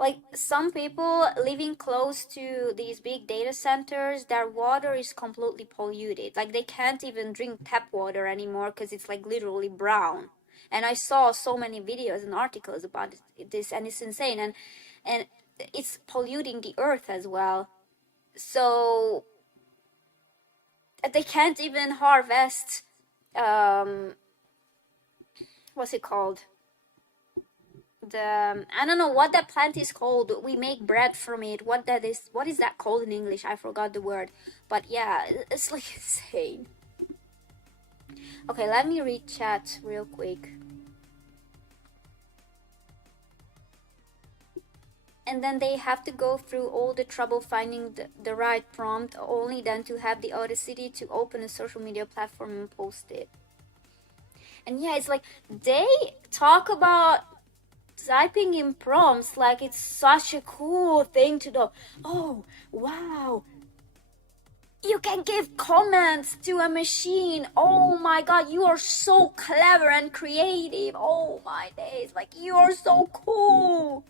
Like, some people living close to these big data centers, their water is completely polluted. Like, they can't even drink tap water anymore because it's like literally brown. And I saw so many videos and articles about this, and it's insane. And it's polluting the earth as well. So they can't even harvest, what's it called? I don't know what that plant is called. We make bread from it. What is that called in English? I forgot the word. But yeah, it's like insane. Okay, let me read chat real quick. And then they have to go through all the trouble finding the right prompt, only then to have the audacity to open a social media platform and post it. And yeah, it's like, they talk about typing in prompts like it's such a cool thing to do. Oh, wow, you can give comments to a machine. Oh my god, you are so clever and creative. Oh my days, like, you are so cool.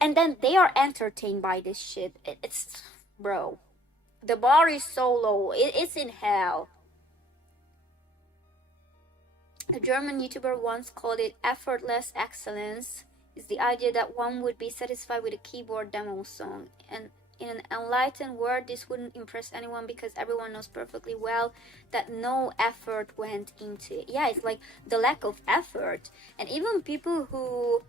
And then they are entertained by this shit. It's, bro, the bar is so low. It's in hell. A German YouTuber once called it effortless excellence. Is the idea that one would be satisfied with a keyboard demo song. And in an enlightened world, this wouldn't impress anyone because everyone knows perfectly well that no effort went into it. Yeah, it's like the lack of effort. And even people who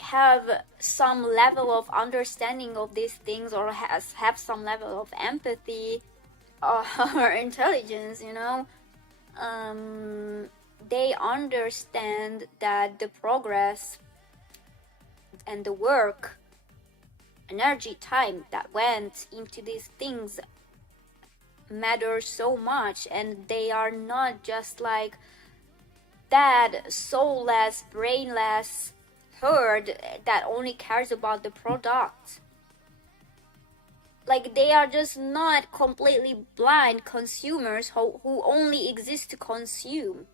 have some level of understanding of these things, or have some level of empathy or intelligence, you know, they understand that the progress and the work, energy, time that went into these things matters so much, and they are not just like that soulless, brainless herd that only cares about the product. Like, they are just not completely blind consumers who only exist to consume.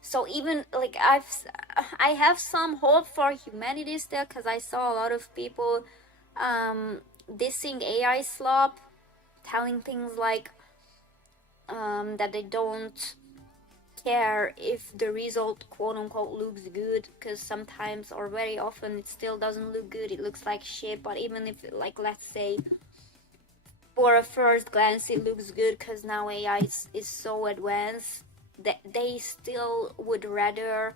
So even like, I have some hope for humanity still, because I saw a lot of people dissing AI slop, telling things like that they don't care if the result quote unquote looks good, because sometimes or very often it still doesn't look good, it looks like shit. But even if, like, let's say for a first glance it looks good because now AI is so advanced, that they still would rather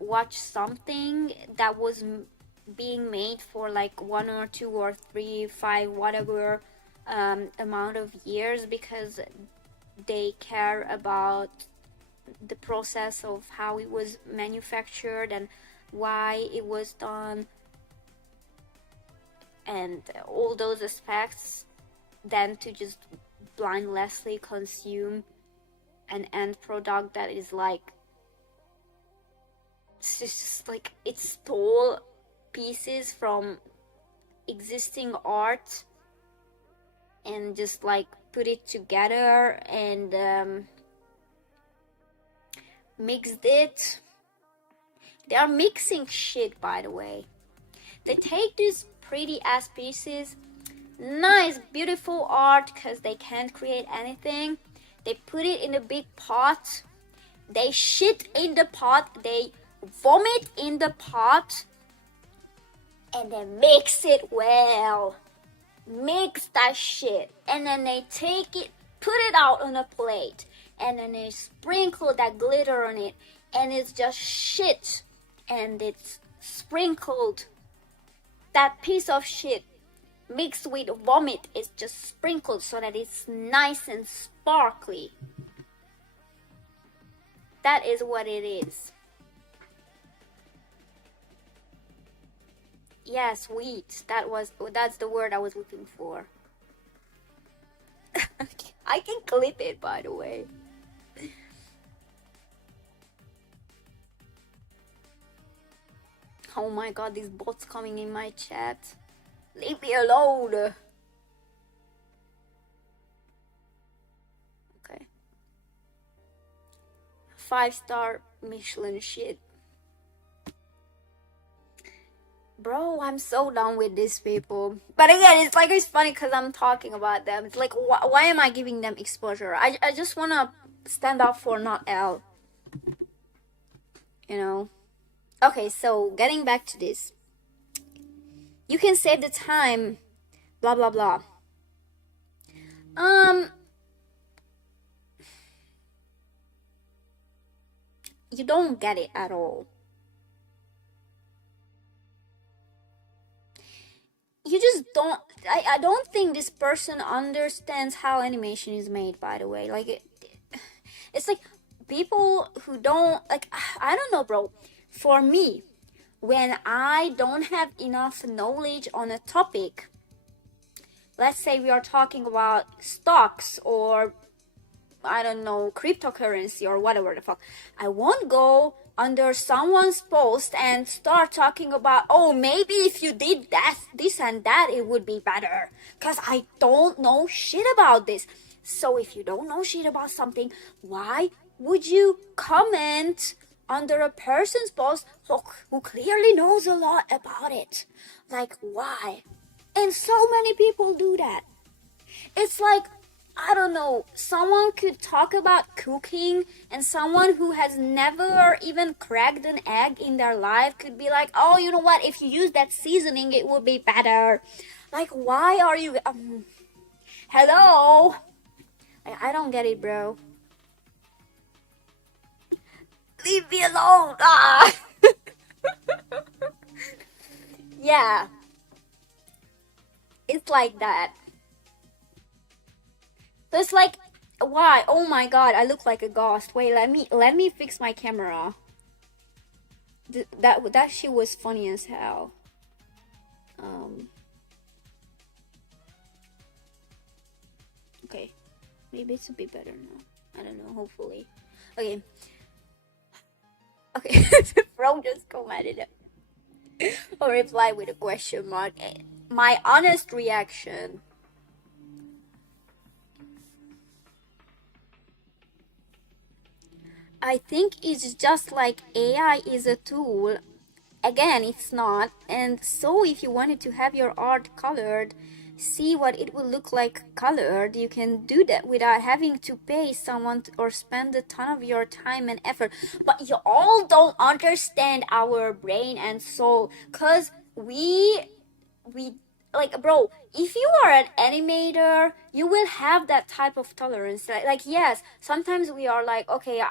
watch something that was being made for like 1 or 2 or 3, 5, whatever amount of years, because they care about the process of how it was manufactured and why it was done and all those aspects, than to just blindlessly consume an end product that is like it's just like it stole pieces from existing art and just like put it together and mixed it. They are mixing shit, by the way. They take these pretty ass pieces, nice beautiful art, because they can't create anything. They put it in a big pot, they shit in the pot, they vomit in the pot, and then mix it well. Mix that shit, and then they take it, put it out on a plate, and then they sprinkle that glitter on it, and it's just shit, and it's sprinkled. That piece of shit mixed with vomit is just sprinkled so that it's nice and sparkly. That is what it is. Yeah, sweet. That's the word I was looking for. I can clip it, by the way. Oh my god, these bots coming in my chat. Leave me alone. Okay. 5-star Michelin shit. Bro, I'm so done with these people. But again, it's like, it's funny because I'm talking about them. It's like, why am I giving them exposure? I just want to stand up for not L. You know? Okay, so getting back to this. You can save the time, blah, blah, blah. You don't get it at all. You just don't. I don't think this person understands how animation is made, by the way. Like, it's like people who don't, like, I don't know, bro. For me, when I don't have enough knowledge on a topic, let's say we are talking about stocks or, I don't know, cryptocurrency or whatever the fuck, I won't go under someone's post and start talking about, oh, maybe if you did that, this and that, it would be better. Because I don't know shit about this. So if you don't know shit about something, why would you comment under a person's post who clearly knows a lot about it? Like, why? And so many people do that. It's like, I don't know, someone could talk about cooking and someone who has never even cracked an egg in their life could be like, oh, you know what, if you use that seasoning, it would be better. Like, why are you... hello? I don't get it, bro. Leave me alone! Ah! Yeah. It's like that. So it's like, why? Oh my god, I look like a ghost. Wait, let me fix my camera. That shit was funny as hell. Okay, maybe it's a bit better now. I don't know. Hopefully. Okay. Bro just commented or reply with a question mark. My honest reaction. I think it's just like AI is a tool. Again, it's not. And so if you wanted to have your art colored, see what it will look like colored, you can do that without having to pay someone or spend a ton of your time and effort. But you all don't understand our brain and soul, because we like, bro, if you are an animator, you will have that type of tolerance. Like yes, sometimes we are like, okay,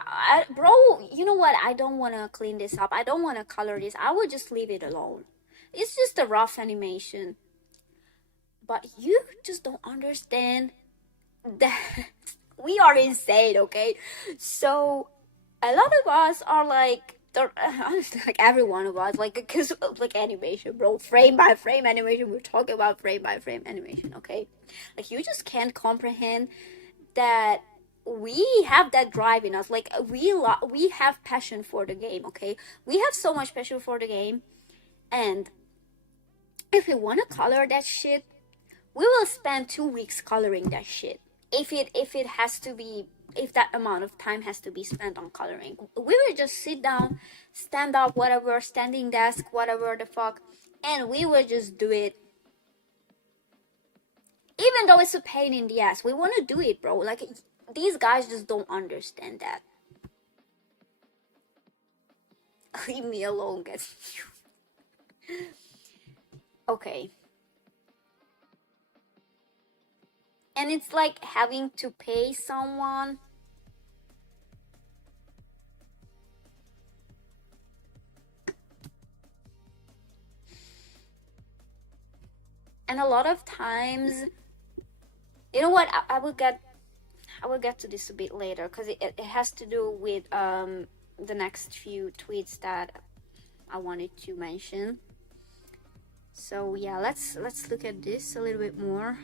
bro, you know what, I don't want to clean this up, I don't want to color this, I will just leave it alone. It's just a rough animation. But you just don't understand that we are insane, okay? So a lot of us are like, honestly, like every one of us, like, because like animation, bro, frame by frame animation, we're talking about frame by frame animation, okay? Like, you just can't comprehend that we have that drive in us. Like we have passion for the game, okay? We have so much passion for the game, and if we want to color that shit, we will spend 2 weeks coloring that shit. If it has to be, if that amount of time has to be spent on coloring, we will just sit down, stand up, whatever, standing desk, whatever the fuck, and we will just do it. Even though it's a pain in the ass, we want to do it, bro. Like, these guys just don't understand that. Leave me alone, guys. Okay. And it's like having to pay someone. And a lot of times, you know what? I will get to this a bit later, because it has to do with the next few tweets that I wanted to mention. So yeah, let's look at this a little bit more.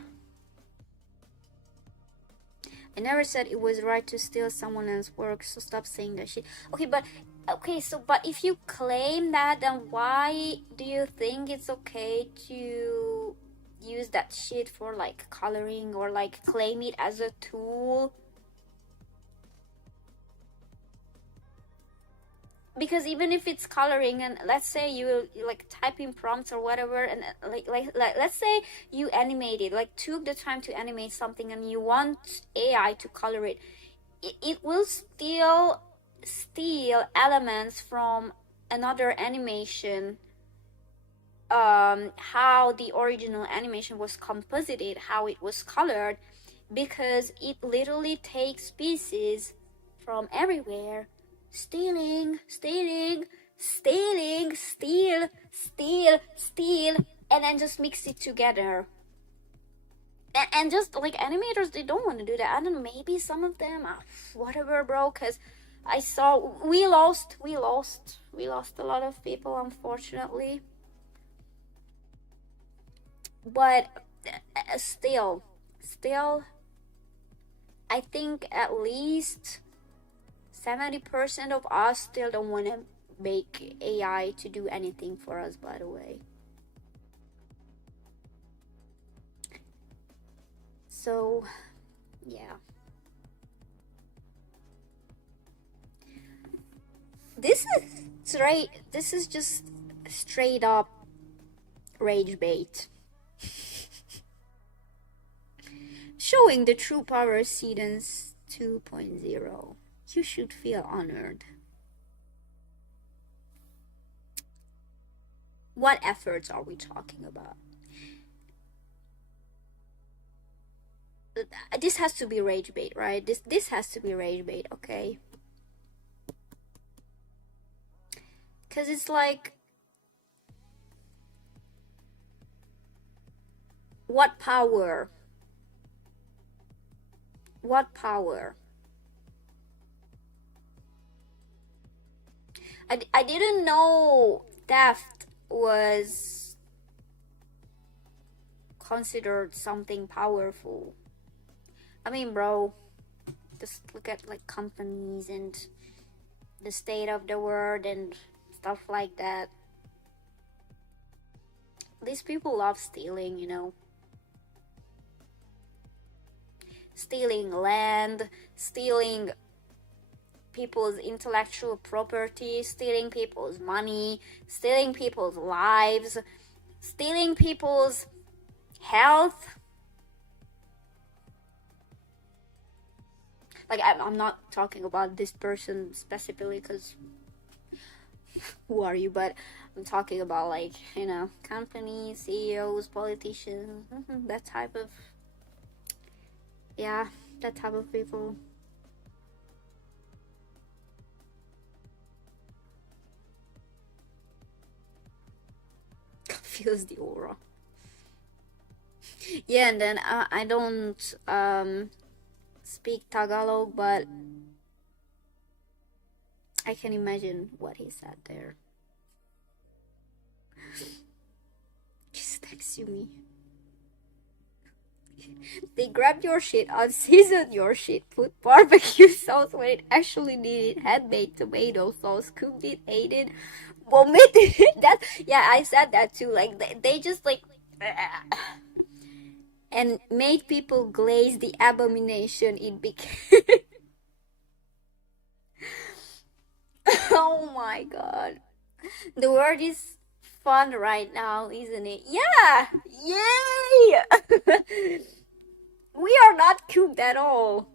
I never said it was right to steal someone else's work, so stop saying that shit. But if you claim that, then why do you think it's okay to use that shit for like coloring, or like claim it as a tool? Because even if it's coloring, and let's say you like typing prompts or whatever, and like let's say you animated, like took the time to animate something, and you want AI to color it, it will still steal elements from another animation, how the original animation was composited, how it was colored, because it literally takes pieces from everywhere. Steal, and then just mix it together. And just like animators, they don't want to do that. I don't know, maybe some of them, whatever, bro, because I saw we lost a lot of people, unfortunately. But still, I think at least 70% of us still don't want to make AI to do anything for us, by the way. So, yeah. This is just straight up rage bait. Showing the true power of Seedens 2.0. You should feel honored. What efforts are we talking about? This has to be rage bait, right? This has to be rage bait, okay? Because it's like, what power? What power? I didn't know theft was considered something powerful. I mean, bro, just look at like companies and the state of the world and stuff like that. These people love stealing, you know. Stealing land, stealing people's intellectual property, stealing people's money, stealing people's lives, stealing people's health. Like, I'm not talking about this person specifically, because who are you? But I'm talking about, like, you know, companies, CEOs, politicians, that type of, yeah, that type of people. Feels the aura. Yeah, and then I don't speak Tagalog, but I can imagine what he said there. Just text you me. They grabbed your shit, unseasoned your shit, put barbecue sauce when it actually needed, handmade tomato sauce, cooked it, ate it, vomited it. That, yeah, I said that too. Like they just like and made people glaze the abomination it became. Oh my god. The word is fun right now, isn't it? Yeah! Yay! We are not cooked at all.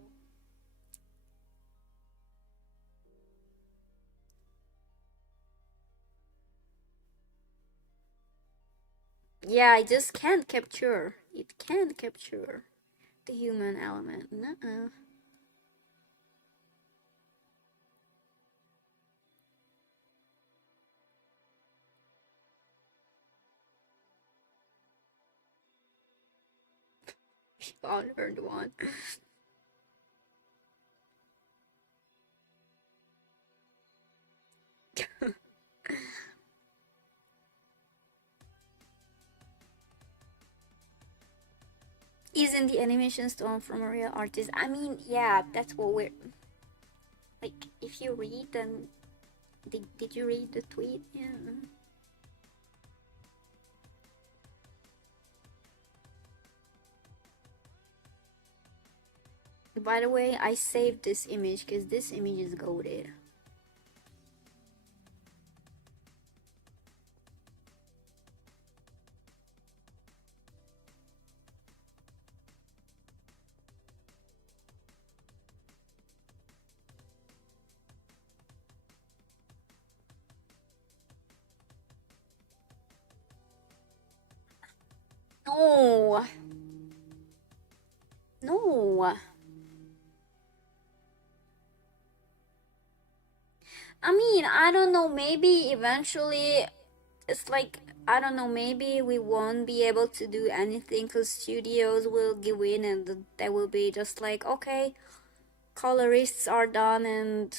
Yeah, I just can't capture. It can't capture the human element. Nuh-uh. Unearned one. Isn't the animation stone from a real artist? I mean, yeah, that's what we're like. If you read, then did you read the tweet? Yeah. By the way, I saved this image because this image is goated. No, no. I mean, I don't know. Maybe eventually, it's like I don't know. Maybe we won't be able to do anything because studios will give in, and they will be just like, okay, colorists are done, and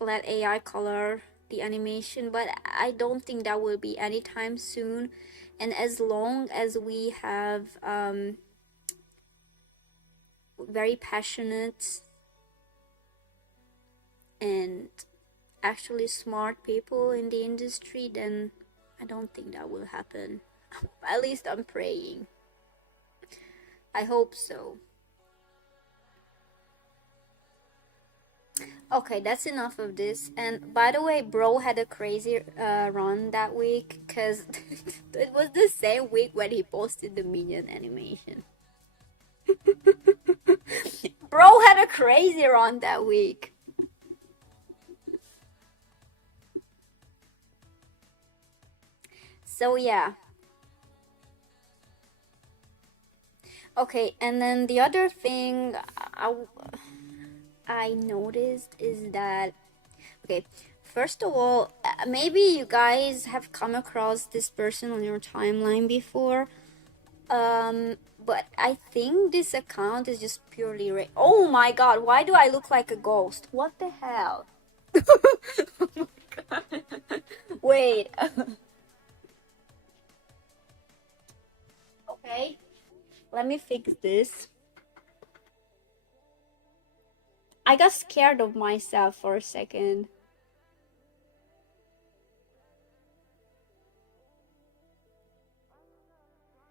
let AI color the animation. But I don't think that will be anytime soon. And as long as we have very passionate and actually smart people in the industry, then I don't think that will happen. At least I'm praying. I hope so. Okay, that's enough of this. And by the way, bro had a crazy run that week because it was the same week when he posted the minion animation. Bro had a crazy run that week. So yeah. Okay, and then the other thing I noticed is that okay, first of all, maybe you guys have come across this person on your timeline before. But I think this account is just purely oh my god, why do I look like a ghost? What the hell? Oh my god. Wait. Okay, let me fix this. I got scared of myself for a second.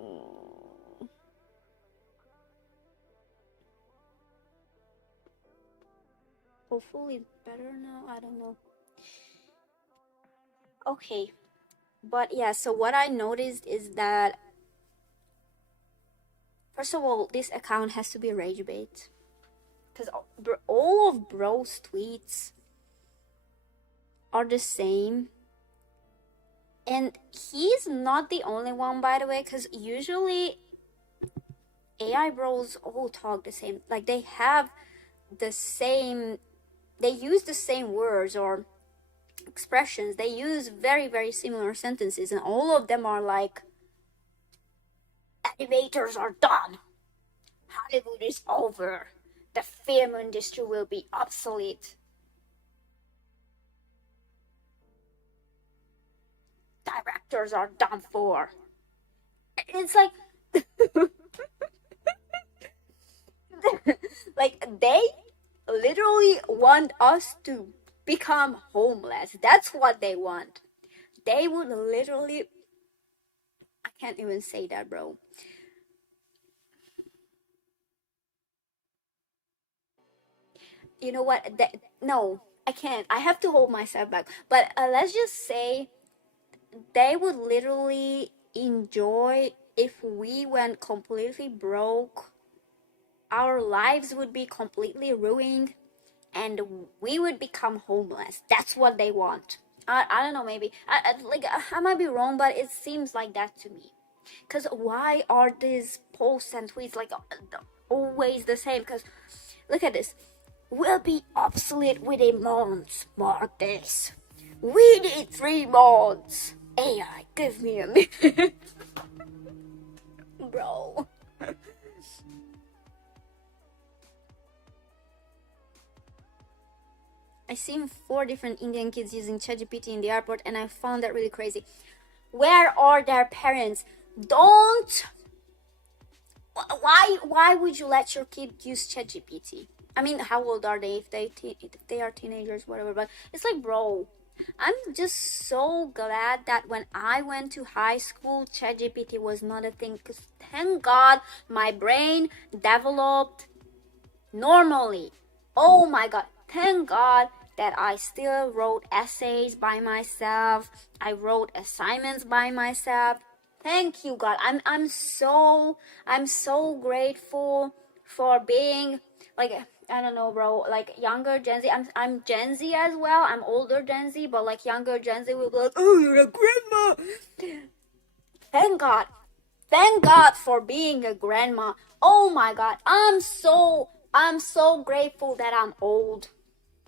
Mm, hopefully it's better now. I don't know. Okay, but yeah, so what I noticed is that first of all, this account has to be rage bait because all of bro's tweets are the same. And he's not the only one, by the way, because usually AI bros all talk the same. Like they have the same, they use the same words or expressions. They use very, very similar sentences, and all of them are like, animators are done. Hollywood is over. The film industry will be obsolete. Directors are done for. It's like Like they literally want us to become homeless. That's what they want. They would literally, I can't even say that, bro. You know what? No, I can't. I have to hold myself back. But let's just say they would literally enjoy if we went completely broke. Our lives would be completely ruined and we would become homeless. That's what they want. I don't know, maybe. I might be wrong, but it seems like that to me. Because why are these posts and tweets like always the same? Because look at this. Will be obsolete within months. Mark this. We need 3 months. AI, give me a minute. Bro. I seen 4 different Indian kids using ChatGPT in the airport and I found that really crazy. Where are their parents? Don't. Why would you let your kid use ChatGPT? I mean, how old are they? If they are teenagers, whatever. But it's like, bro, I'm just so glad that when I went to high school, ChatGPT was not a thing. Cause thank God my brain developed normally. Oh my God, thank God that I still wrote essays by myself. I wrote assignments by myself. Thank you, God. I'm so grateful for being like, I don't know, bro, like younger Gen Z. I'm Gen Z as well. I'm older Gen Z, but like younger Gen Z will be like, oh, you're a grandma. Thank God. Thank God for being a grandma. Oh my God. I'm so grateful that I'm old.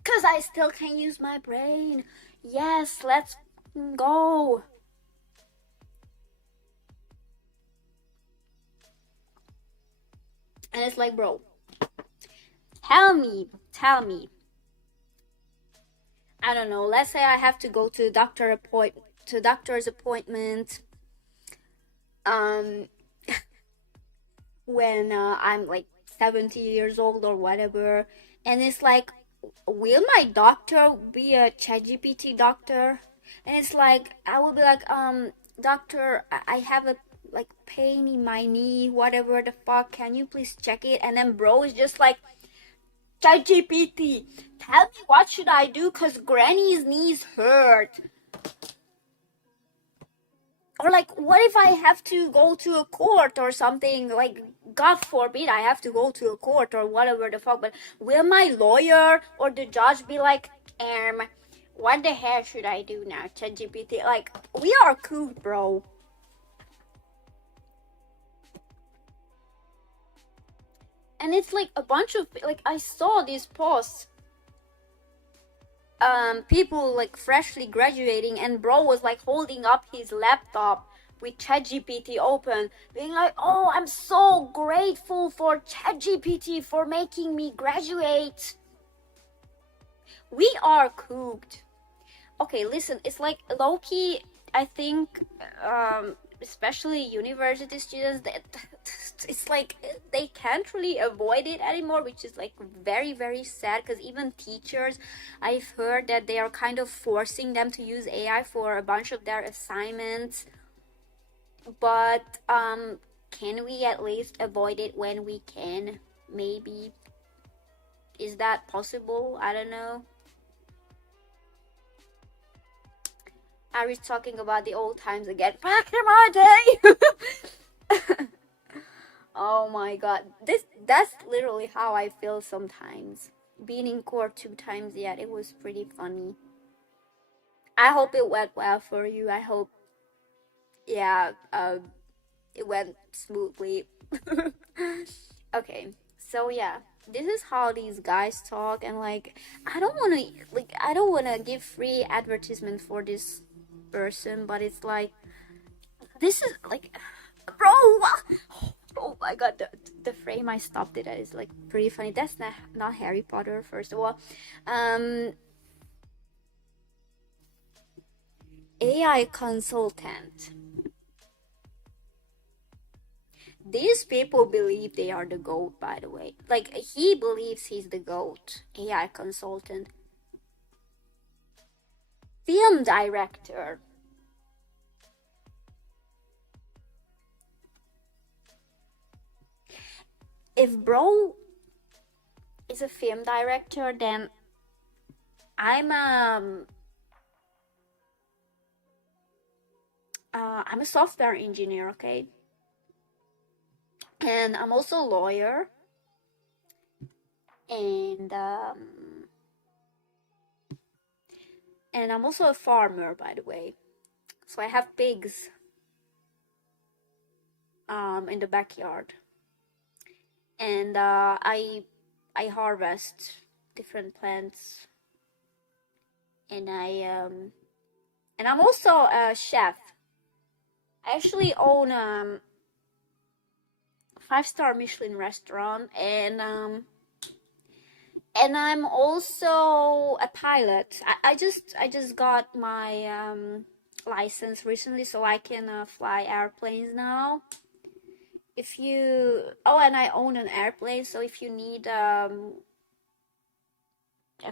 Cause I still can use my brain. Yes, let's go. And it's like, bro, tell me. I don't know. Let's say I have to go to doctor's appointment. Um, when I'm like 70 years old or whatever, and it's like, will my doctor be a ChatGPT doctor? And it's like I will be like, doctor, I have a like pain in my knee, whatever the fuck. Can you please check it? And then bro is just like, ChatGPT, tell me what should I do? Cause Granny's knees hurt. Or like, what if I have to go to a court or something? Like, God forbid I have to go to a court or whatever the fuck. But will my lawyer or the judge be like, what the hell should I do now, ChatGPT? Like, we are cool, bro. And it's like a bunch of like, I saw these posts, people like freshly graduating, and bro was like holding up his laptop with ChatGPT open, being like, oh, I'm so grateful for ChatGPT for making me graduate. We are cooked. Okay, listen, it's like low-key, I think, especially university students, that it's like they can't really avoid it anymore, which is like very, very sad. Because even teachers, I've heard that they are kind of forcing them to use AI for a bunch of their assignments. But can we at least avoid it when we can? Maybe. Is that possible? I don't know. Are we talking about the old times again? Back in my day. Oh my God, that's literally how I feel sometimes. Being in court 2 times, yeah, it was pretty funny. I hope it went well for you. I hope, yeah, it went smoothly. Okay, so yeah, this is how these guys talk, and like, I don't wanna give free advertisement for this person, but it's like, this is like, bro. Oh my God, the frame I stopped it at is like pretty funny. That's not Harry Potter, first of all. AI consultant. these people believe they are the GOAT, by the way. Like, he believes he's the GOAT, AI consultant. Film director. If bro is a film director, then I'm I'm a software engineer, okay? And I'm also a lawyer. And I'm also a farmer, by the way. So I have pigs in the backyard. And I harvest different plants. And I'm also a chef. I actually own 5-star Michelin restaurant, and I'm also a pilot. I just got my license recently, so I can fly airplanes now. If you and I own an airplane, so if you need a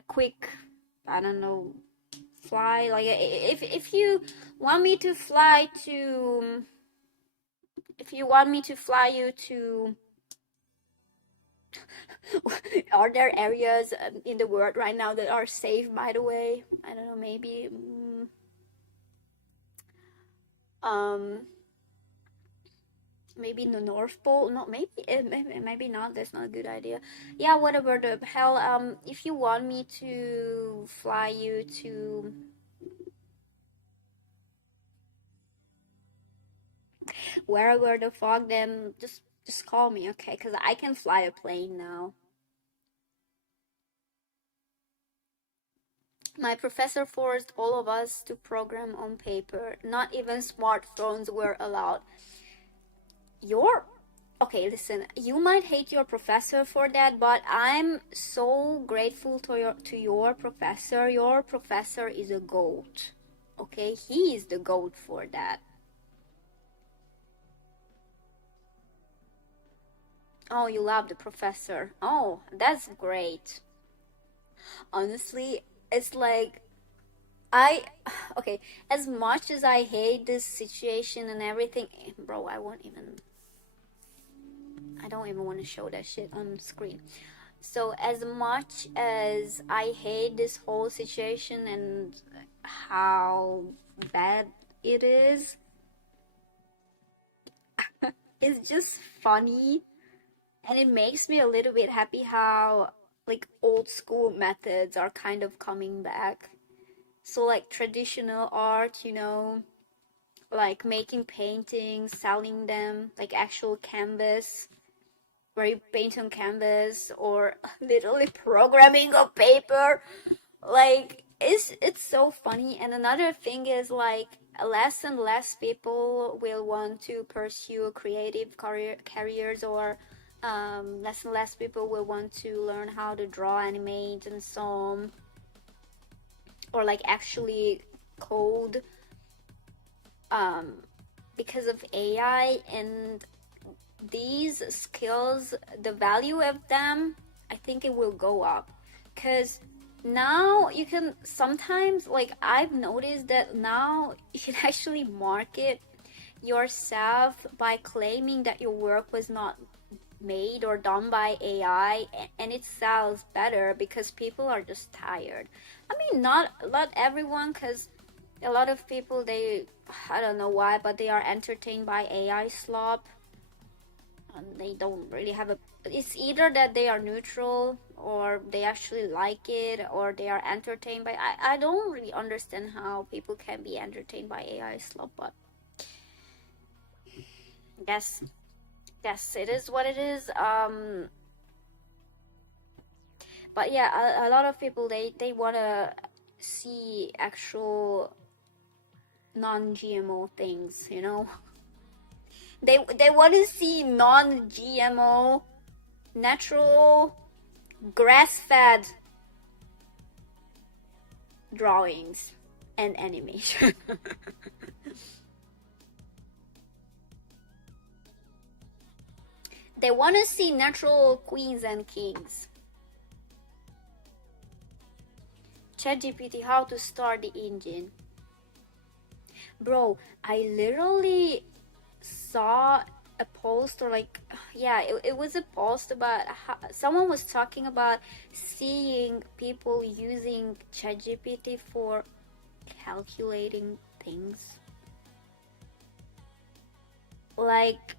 quick, I don't know, fly, like if you want me to fly to, if you want me to fly you to are there areas in the world right now that are safe, by the way? I don't know, maybe maybe in the North Pole. No, maybe not. That's not a good idea. Yeah, whatever the hell. If you want me to fly you to wherever the fuck, then just call me, okay? Because I can fly a plane now. My professor forced all of us to program on paper. Not even smartphones were allowed. Okay, listen, you might hate your professor for that, but I'm so grateful to your professor. Your professor is a goat. Okay, he is the goat for that. Oh, you love the professor. Oh, that's great. Honestly, it's like I okay, as much as I hate this situation and everything, bro, I don't even want to show that shit on screen. So as much as I hate this whole situation and how bad it is, it's just funny, and it makes me a little bit happy how like old school methods are kind of coming back. So like traditional art, like making paintings, selling them, like actual canvas, where you paint on canvas, or literally programming on paper. Like it's so funny. And another thing is like less and less people will want to pursue creative careers, or less and less people will want to learn how to draw, animate, and so on, or like actually code, because of AI. And these skills, the value of them, I think it will go up, because now you can sometimes, like I've noticed that now you can actually market yourself by claiming that your work was not made or done by AI, and it sells better because people are just tired. I mean, not everyone, because a lot of people, I don't know why, but they are entertained by AI slop, and they don't really have it's either that they are neutral, or they actually like it, or they are entertained by. I don't really understand how people can be entertained by AI slop, but guess it is what it is. But yeah, a lot of people, they want to see actual non-GMO things, they want to see non-GMO, natural, grass-fed drawings and animation. They want to see natural queens and kings. ChatGPT, how to start the engine. Bro, I literally saw a post, or like, yeah, it was a post about how someone was talking about seeing people using ChatGPT for calculating things. Like,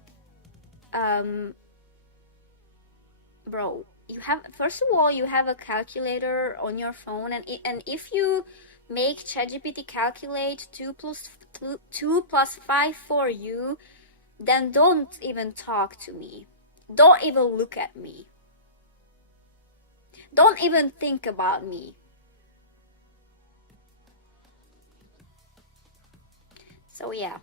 bro, you have, first of all, you have a calculator on your phone, and if you make ChatGPT calculate 2 plus 5 for you, then don't even talk to me. Don't even look at me. Don't even think about me. So yeah.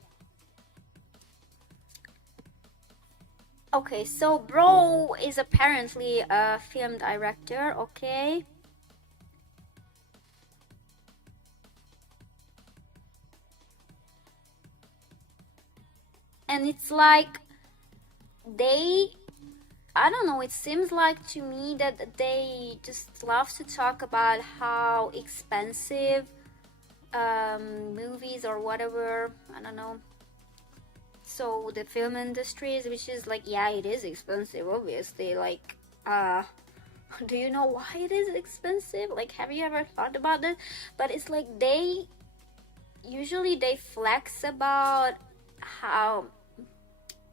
Okay, so bro is apparently a film director, okay? And it's like I don't know, it seems like to me that they just love to talk about how expensive movies or whatever, I don't know. So the film industry, which is like, yeah, it is expensive, obviously. Like, do you know why it is expensive? Like, have you ever thought about this? But it's like they flex about how,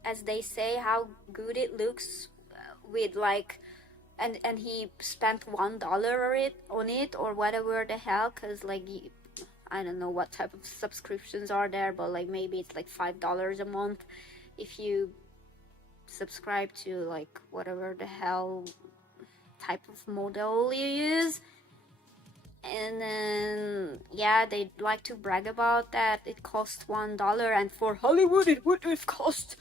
as they say, how good it looks with like, and he spent $1 on it or whatever the hell, because like I don't know what type of subscriptions are there, but like maybe it's like $5 a month if you subscribe to like whatever the hell type of model you use. And then yeah, they like to brag about that it costs $1, and for Hollywood it would have cost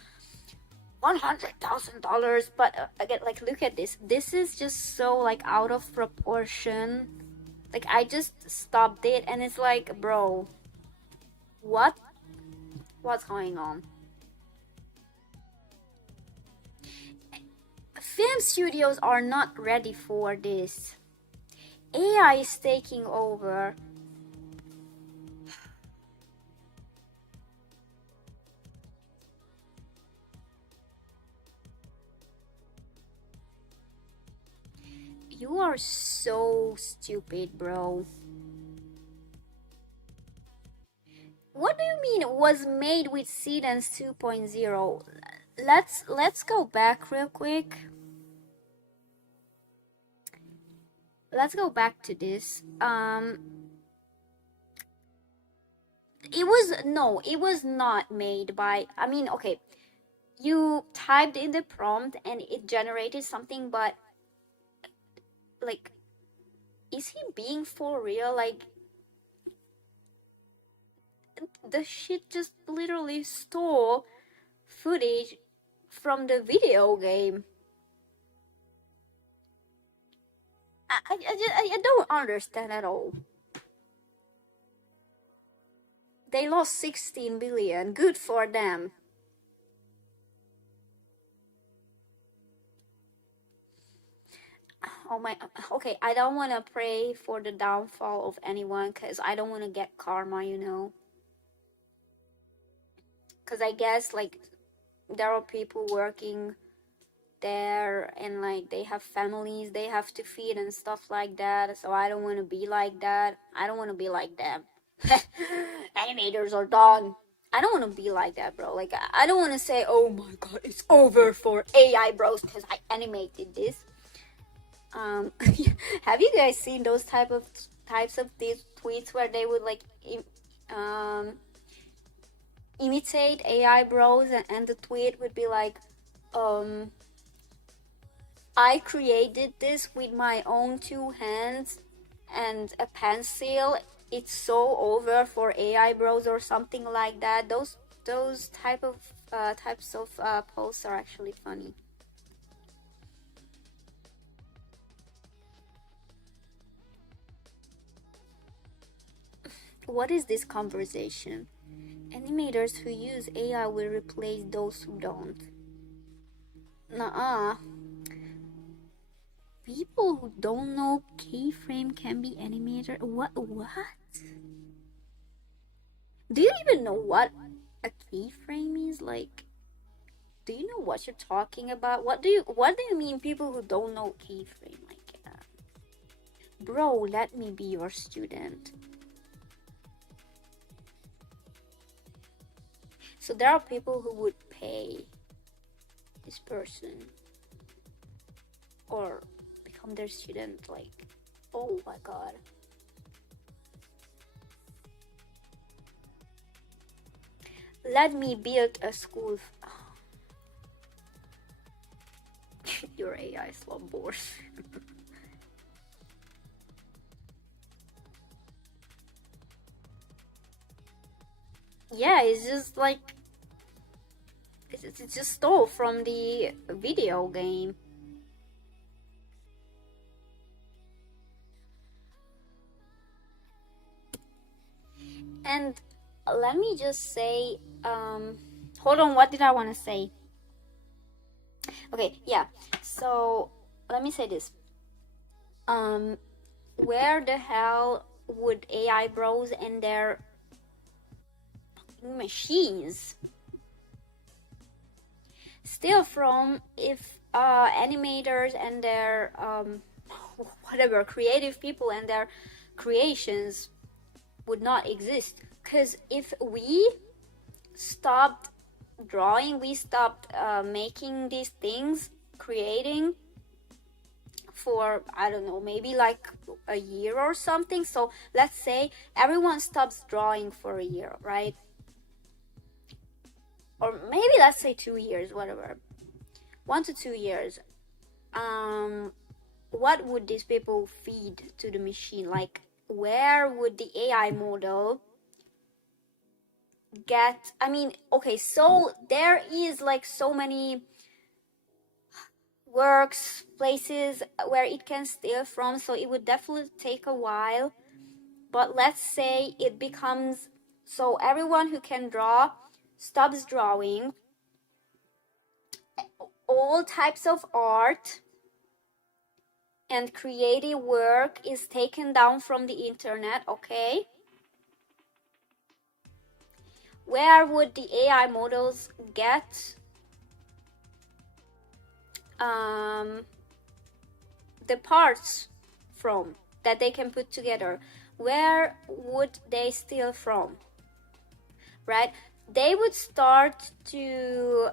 $100,000. But again, like, look at this. This is just so like out of proportion. Like, I just stopped it and it's like, bro, what's going on? Film studios are not ready for this. AI is taking over. You are so stupid, bro. What do you mean it was made with Seedance 2.0? Let's go back real quick. Let's go back to this. It was not made by, I mean, okay, you typed in the prompt and it generated something, but like, is he being for real? Like, the shit just literally stole footage from the video game. I don't understand at all. They lost 16 billion. Good for them. Oh my. Okay, I don't want to pray for the downfall of anyone because I don't want to get karma, you know. Because I guess, like, there are people working there and like they have families they have to feed and stuff like that, so I don't want to be like that. I don't want to be like them. Animators are done. I don't want to be like that, bro. Like, I don't want to say, oh my god, it's over for AI bros because I animated this. Have you guys seen those types of these tweets where they would like imitate AI bros, and the tweet would be like, I created this with my own 2 hands and a pencil. It's so over for AI bros or something like that. Those types of posts are actually funny. What is this conversation? Animators who use AI will replace those who don't. Nuh-uh. People who don't know keyframe can be animator. What? Do you even know what a keyframe is? Like, do you know what you're talking about? What do you mean people who don't know keyframe? Like, bro, let me be your student. So there are people who would pay this person or become their student. Like, oh my god. Let me build a school. Your AI slumber. Yeah, it's just like it's just stole from the video game. And let me just say, hold on, what did I want to say? Okay, yeah. So let me say this. Where the hell would AI bros and their machines steal from if animators and their whatever creative people and their creations would not exist? Because if we stopped drawing, we stopped making these things, creating for, I don't know, maybe like a year or something. So let's say everyone stops drawing for a year, right? Or maybe let's say 2 years, whatever, 1 to 2 years. What would these people feed to the machine? Like, where would the AI model get? I mean, okay, so there is like so many works, places where it can steal from, so it would definitely take a while. But let's say it becomes so everyone who can draw stops drawing, all types of art and creative work is taken down from the internet, okay? Where would the AI models get the parts from that they can put together? Where would they steal from? Right? They would start to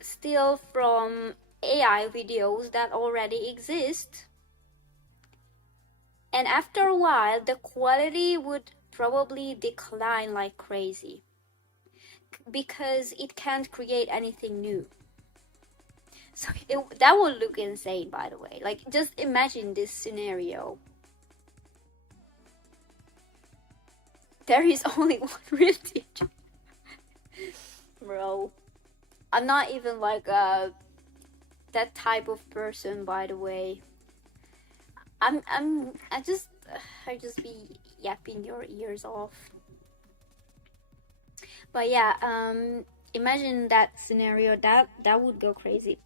steal from AI videos that already exist, and after a while the quality would probably decline like crazy because it can't create anything new. So that would look insane, by the way. Like, just imagine this scenario. There is only one real teacher. Bro, I'm not even like that type of person, by the way. I just be yapping your ears off. But yeah, imagine that scenario. That would go crazy.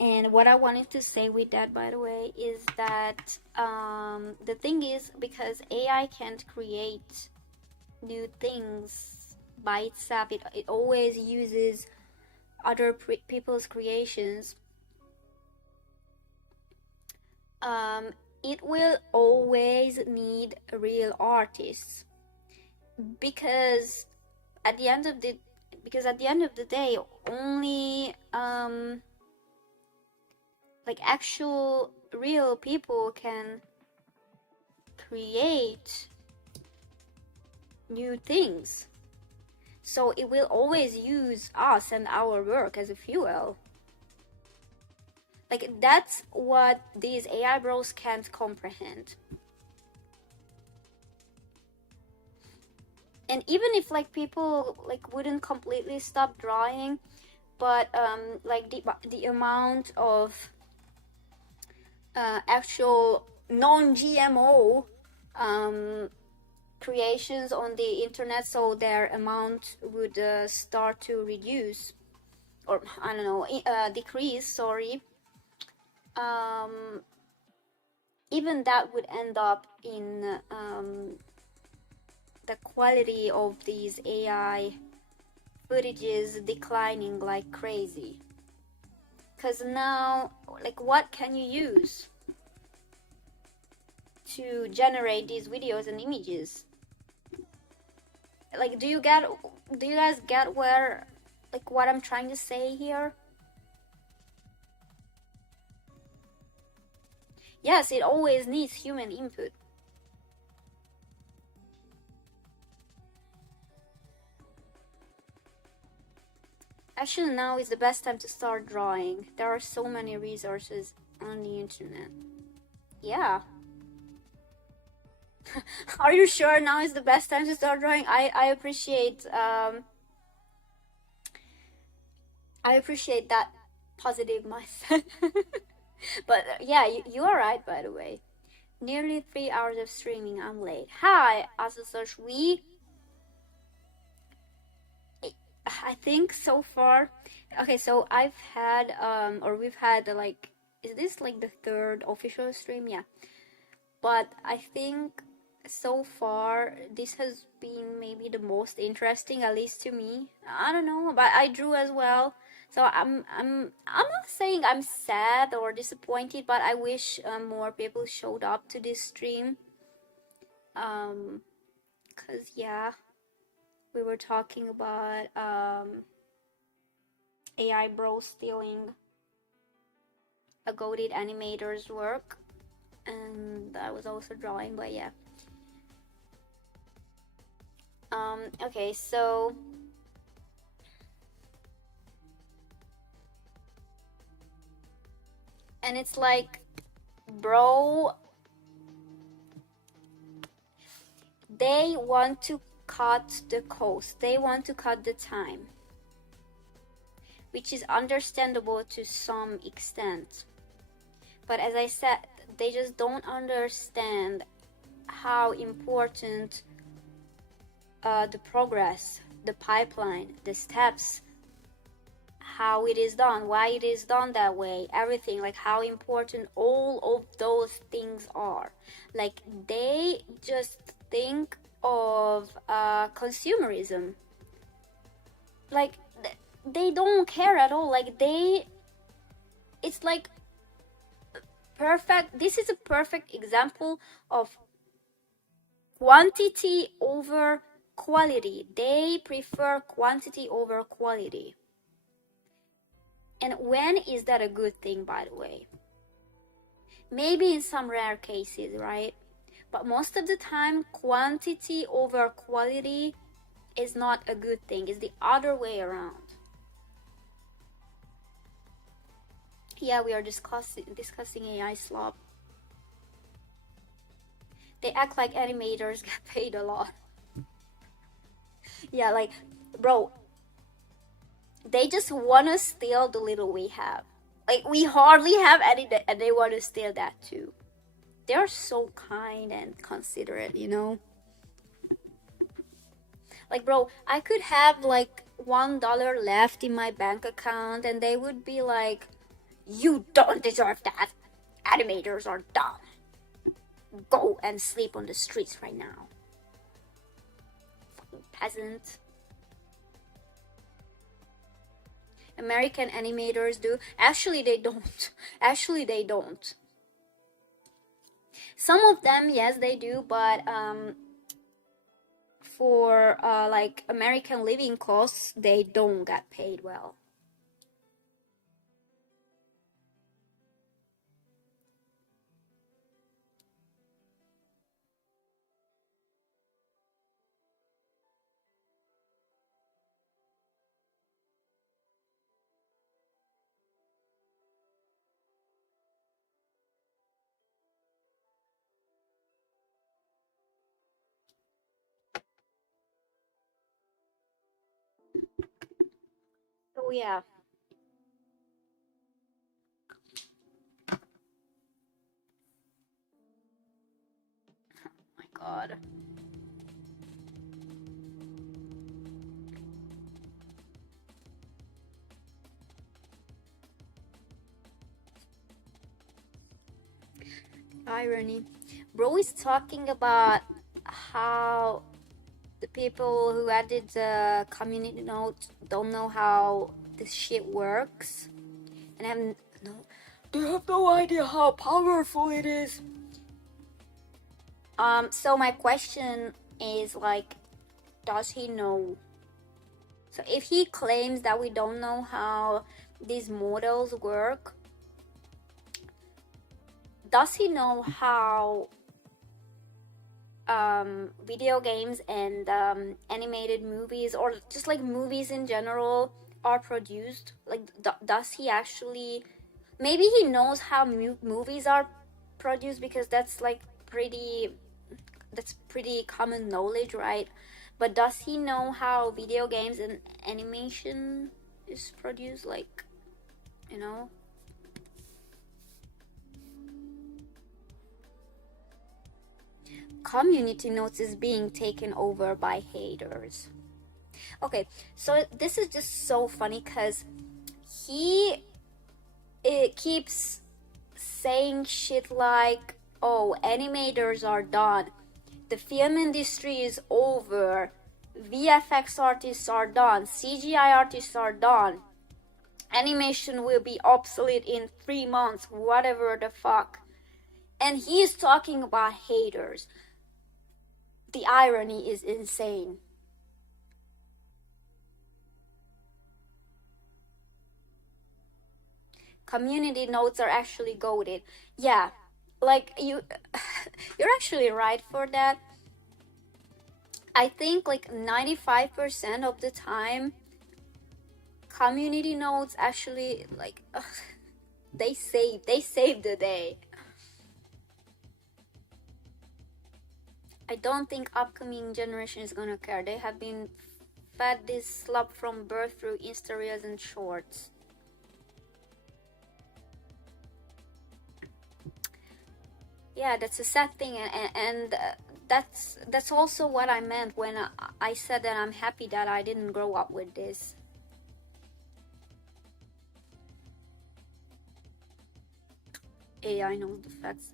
And what I wanted to say with that, by the way, is that the thing is, because AI can't create new things by itself, it always uses other people's creations. It will always need real artists, because at the end of the day, only like actual real people can create new things. So it will always use us and our work as a fuel. Like, that's what these AI bros can't comprehend. And even if like people like wouldn't completely stop drawing, but like the amount of actual non-GMO creations on the internet, so their amount would start to reduce. or I don't know, decrease, sorry, um, even that would end up in the quality of these AI footages declining like crazy. Because now, like, what can you use to generate these videos and images? Like, do you guys get where, like, what I'm trying to say here? Yes, it always needs human input. Actually, now is the best time to start drawing. There are so many resources on the internet. Yeah. Are you sure now is the best time to start drawing? I appreciate that positive mindset. But yeah, you are right, by the way. Nearly 3 hours of streaming, I'm late. Hi, Asasosh. I think so far, okay, so I've had, or we've had, like, is this like the third official stream? Yeah. But I think so far this has been maybe the most interesting, at least to me. I don't know, but I drew as well. So I'm not saying I'm sad or disappointed, but I wish more people showed up to this stream. Cause yeah, we were talking about AI bro stealing a goated animator's work, and I was also drawing, but yeah. Okay, so and it's like, bro, they want to cut the cost, they want to cut the time, which is understandable to some extent. But as I said, they just don't understand how important the progress, the pipeline, the steps, how it is done, why it is done that way, everything, like how important all of those things are. Like, they just think of consumerism. Like, they don't care at all. Like, it's like perfect. This is a perfect example of quantity over quality. They prefer quantity over quality. And when is that a good thing, by the way? Maybe in some rare cases, right? But most of the time, quantity over quality is not a good thing. It's the other way around. Yeah, we are discussing AI slop. They act like animators get paid a lot. Yeah, like, bro, they just want to steal the little we have. Like, we hardly have any, and they want to steal that too. They're so kind and considerate, you know? Like, bro, I could have like $1 left in my bank account, and they would be like, you don't deserve that. Animators are dumb. Go and sleep on the streets right now. Fucking peasant. American animators do. Actually, they don't. Actually, they don't. Some of them, yes, they do, but for like American living costs, they don't get paid well. So yeah. My God. irony. Bro is talking about how the people who added the community note don't know how this shit works, and they have no idea how powerful it is. So my question is, like, does he know? So if he claims that we don't know how these models work, does he know how video games and animated movies, or just like movies in general, are produced? Like, does he actually, maybe he knows how movies are produced, because that's pretty common knowledge, right? But does he know how video games and animation is produced? Like, you know? Community notes is being taken over by haters. Okay, so this is just so funny because it keeps saying shit like, oh, animators are done, the film industry is over, VFX artists are done, CGI artists are done, animation will be obsolete in 3 months, whatever the fuck. And he's talking about haters. The irony is insane. Community notes are actually goated. Yeah, like you're actually right for that. I think like 95% of the time, community notes actually, like, they save the day. I don't think upcoming generation is gonna care. They have been fed this slop from birth through Insta Reels and Shorts. Yeah, that's a sad thing, and that's also what I meant when I said that I'm happy that I didn't grow up with this. AI knows the facts.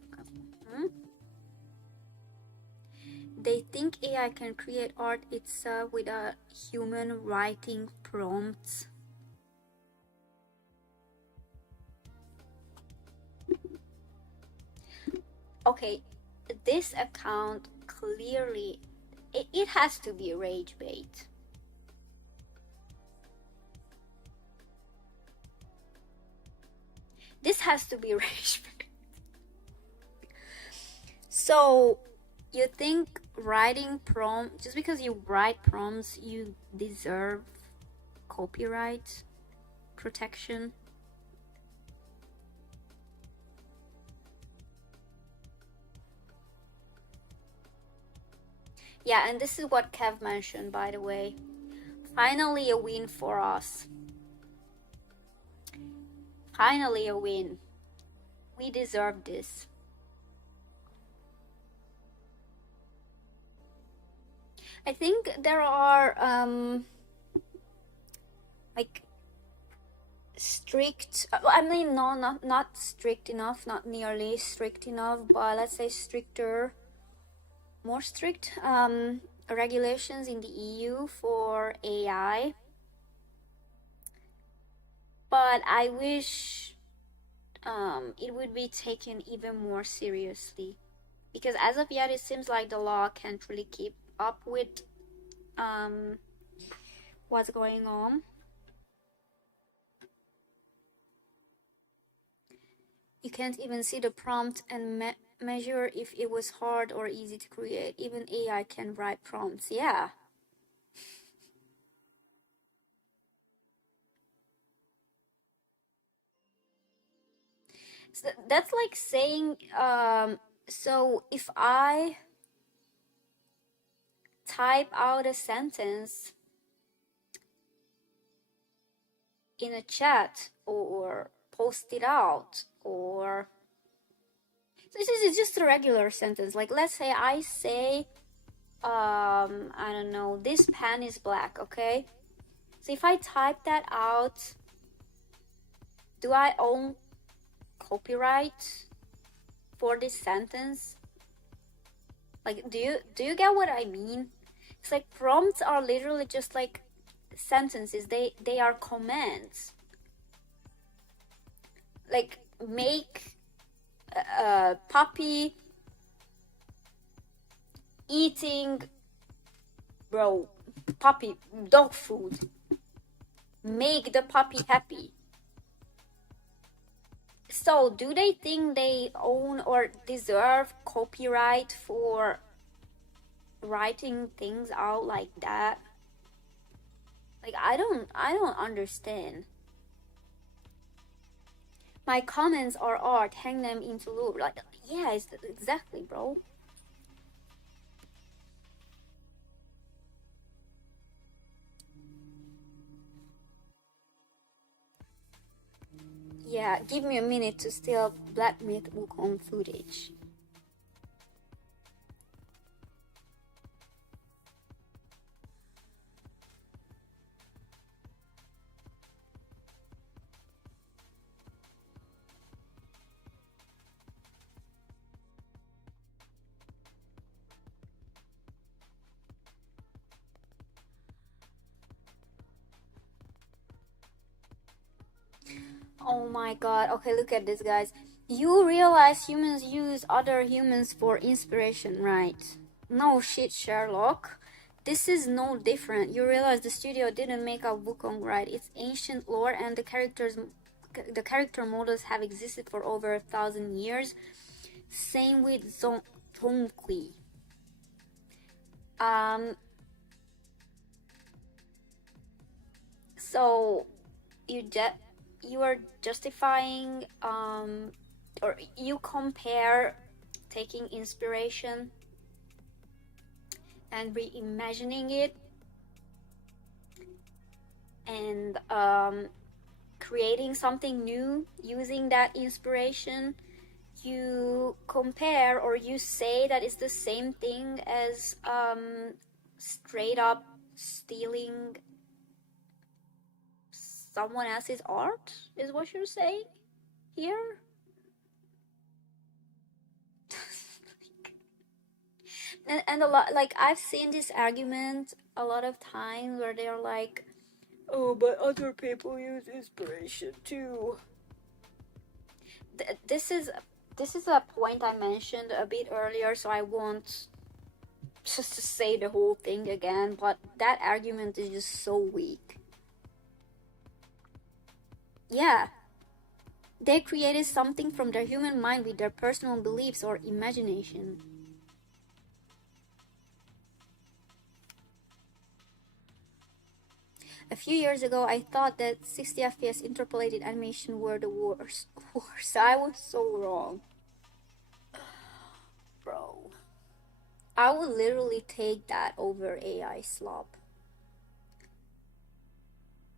They think AI can create art itself without human writing prompts. Okay, this account clearly, it has to be rage bait. This has to be rage bait. So, you think writing prompt, just because you write prompts, you deserve copyright protection? Yeah, and this is what Kev mentioned, by the way. Finally a win for us. Finally a win. We deserve this. I think there are like strict, I mean, no, not strict enough, not nearly strict enough, but let's say stricter, more strict regulations in the EU for AI. But I wish it would be taken even more seriously, because as of yet it seems like the law can't really keep up with what's going on. You can't even see the prompt and measure if it was hard or easy to create. Even AI can write prompts. Yeah. So that's like saying, so if I type out a sentence in a chat or post it out, or this is just a regular sentence, like let's say I say I don't know, this pen is black, okay? So if I type that out, do I own copyright? for this sentence? Like, do you get what I mean? It's like prompts are literally just like sentences. They are commands. Like, make a puppy eating, bro, puppy dog food. Make the puppy happy. So, do they think they own or deserve copyright for writing things out like that? Like, I don't understand. My comments are art, hang them into loop. Like, yeah, it's exactly, bro. Yeah, give me a minute to steal Black Myth Wukong footage. Oh my god, okay, look at this, guys. You realize humans use other humans for inspiration, right? No shit, Sherlock. This is no different. You realize the studio didn't make up Wukong, right? It's ancient lore and the character models have existed for over 1,000 years. Same with Zhongli. So you are justifying or you compare taking inspiration and reimagining it and creating something new using that inspiration. You compare or you say that it's the same thing as straight up stealing someone else's art, is what you're saying here? and a lot, like, I've seen this argument a lot of times where they're like, oh, but other people use inspiration too. This is a point I mentioned a bit earlier, so I won't just to say the whole thing again, but that argument is just so weak. Yeah, they created something from their human mind with their personal beliefs or imagination. A few years ago, I thought that 60 FPS interpolated animation were the worst. I was so wrong. Bro. I would literally take that over AI slop.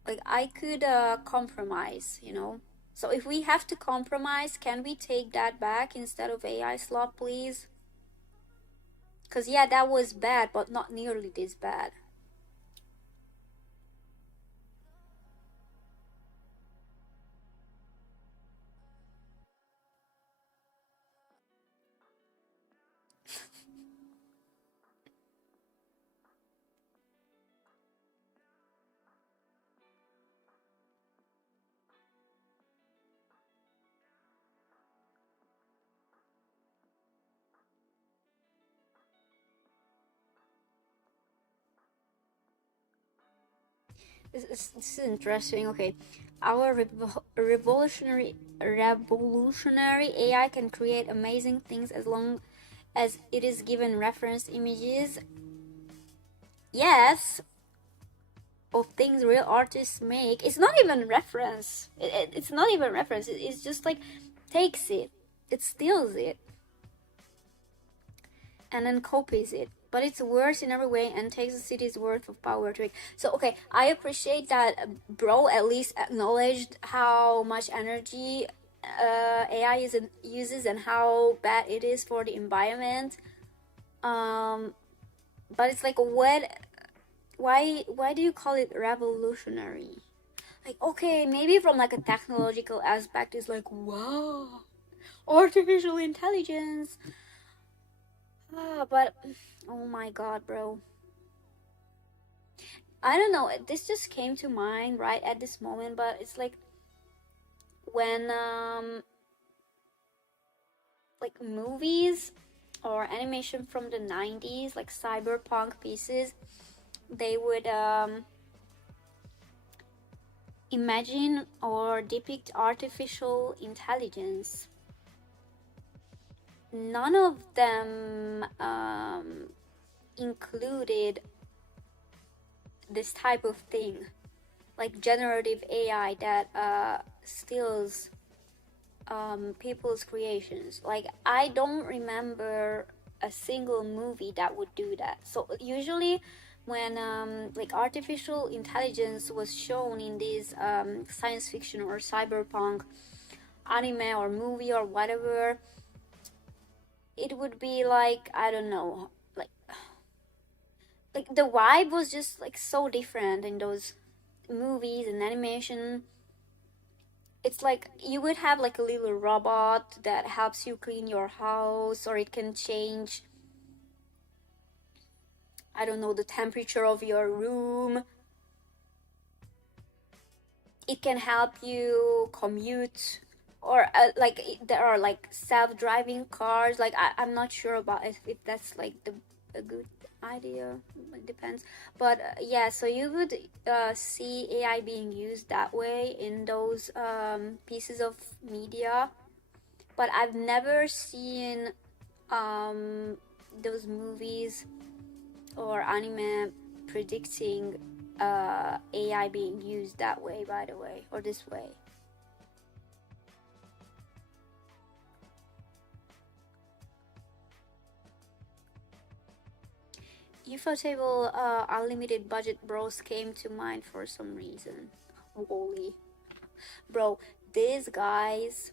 Like, I could compromise, you know? So if we have to compromise, can we take that back instead of AI slop, please? Because, yeah, that was bad, but not nearly this bad. This is interesting. Okay, our revolutionary AI can create amazing things as long as it is given reference images. Yes, of things real artists make. It's not even reference. It's not even reference. It's just like takes it, it steals it, and then copies it. But it's worse in every way and takes a city's worth of power to it. So, okay, I appreciate that bro at least acknowledged how much energy AI uses and how bad it is for the environment. But it's like, why do you call it revolutionary? Like, okay, maybe from like a technological aspect, it's like, wow. artificial intelligence. But oh my god, bro. I don't know. This just came to mind right at this moment, but it's like when like movies or animation from the 90s, like cyberpunk pieces, they would imagine or depict artificial intelligence. None of them included this type of thing, like generative AI that steals people's creations. Like, I don't remember a single movie that would do that. So usually when like artificial intelligence was shown in these science fiction or cyberpunk anime or movie or whatever, it would be like, I don't know, like the vibe was just like so different in those movies and animation. It's like you would have like a little robot that helps you clean your house, or it can change, I don't know, the temperature of your room. It can help you commute, or like there are like self-driving cars. Like I'm not sure about if that's like a good idea. It depends. But yeah, so you would see AI being used that way in those pieces of media. But I've never seen those movies or anime predicting AI being used that way, by the way, or this way. Ufotable unlimited budget bros came to mind for some reason. Holy. Bro, these guys,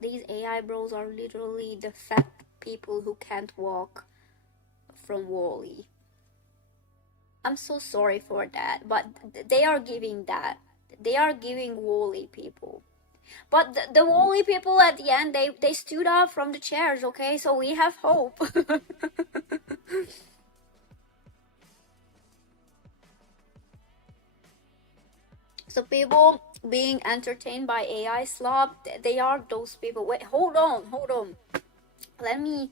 these AI bros are literally the fat people who can't walk from Wall-E. I'm so sorry for that, but they are giving that. They are giving Wall-E people. But the Wall-E people at the end, they stood up from the chairs, okay? So we have hope. So people being entertained by AI slop, they are those people. Wait, hold on. Let me...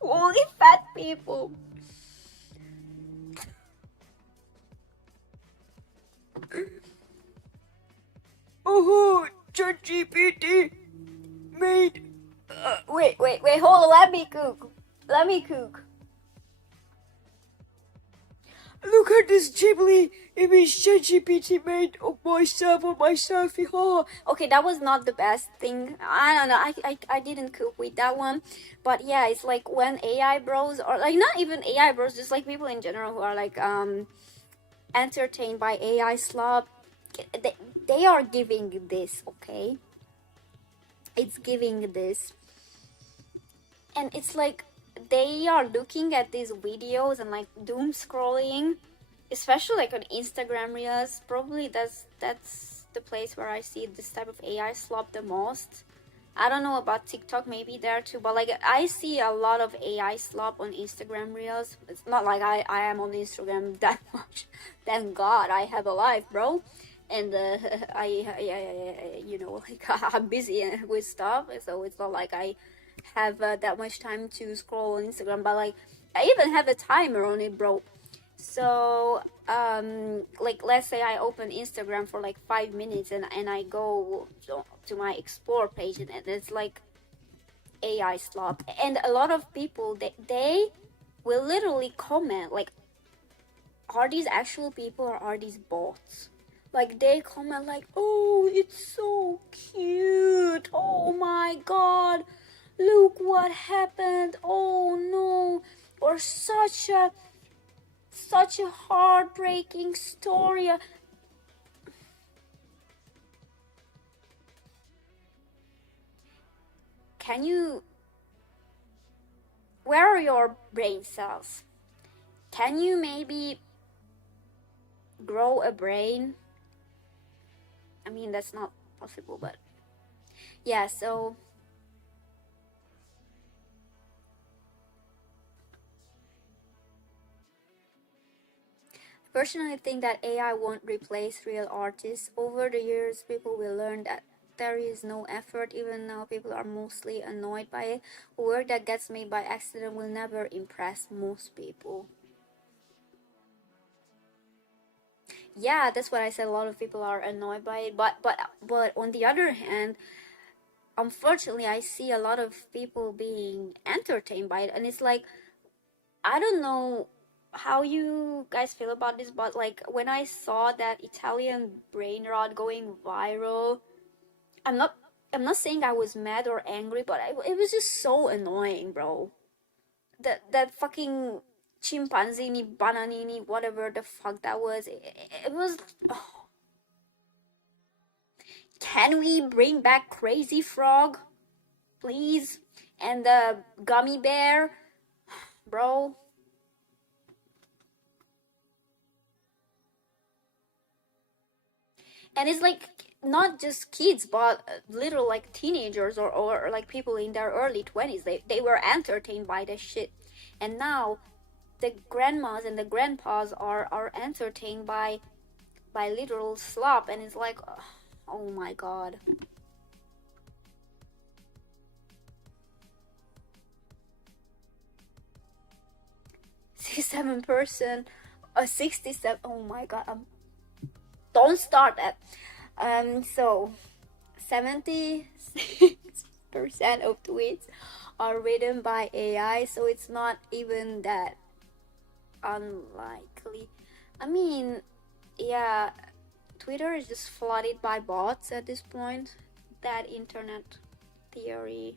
Only fat people. Oh, ChatGPT made... wait, hold on, let me cook. Look at this Ghibli image ChatGPT made of myself on my selfie. Oh, okay, that was not the best thing. I don't know. I didn't cook with that one, but yeah, it's like when AI bros, or like not even AI bros, just like people in general who are like entertained by AI slop, they are giving this, okay? It's giving this, and it's like they are looking at these videos and like doom scrolling, especially like on Instagram reels. Probably that's the place where I see this type of AI slop the most. I don't know about TikTok, maybe there too, but like I see a lot of AI slop on Instagram reels. It's not like I am on Instagram that much. Thank God I have a life, bro. And I you know, like I'm busy with stuff, so it's not like I have that much time to scroll on Instagram, but like I even have a timer on it, bro. So like let's say I open Instagram for like 5 minutes and I go to my explore page, and it's like AI slop. And a lot of people, they will literally comment like, are these actual people or are these bots? Like they comment like, oh, it's so cute, oh my god, look what happened, oh no, or such a heartbreaking story. Can you... where are your brain cells? Can you maybe grow a brain I mean, that's not possible, but yeah, so personally think that AI won't replace real artists. Over the years, people will learn that there is no effort. Even now, people are mostly annoyed by it. Work that gets made by accident will never impress most people. Yeah, that's what I said. A lot of people are annoyed by it, but on the other hand, unfortunately, I see a lot of people being entertained by it, and it's like I don't know how you guys feel about this, but like when I saw that Italian brain rot going viral, I'm not I'm not saying I was mad or angry, but it was just so annoying, bro. That fucking chimpanzini bananini whatever the fuck that was, it was. Oh, can we bring back Crazy Frog, please? And the gummy bear, bro. And it's like not just kids but little like teenagers or like people in their early 20s, they were entertained by this shit, and now the grandmas and the grandpas are entertained by literal slop, and it's like oh my god. 67%, 67, oh my god, don't start that. So 76% of tweets are written by AI, so it's not even that unlikely. I mean, yeah, Twitter is just flooded by bots at this point. That internet theory,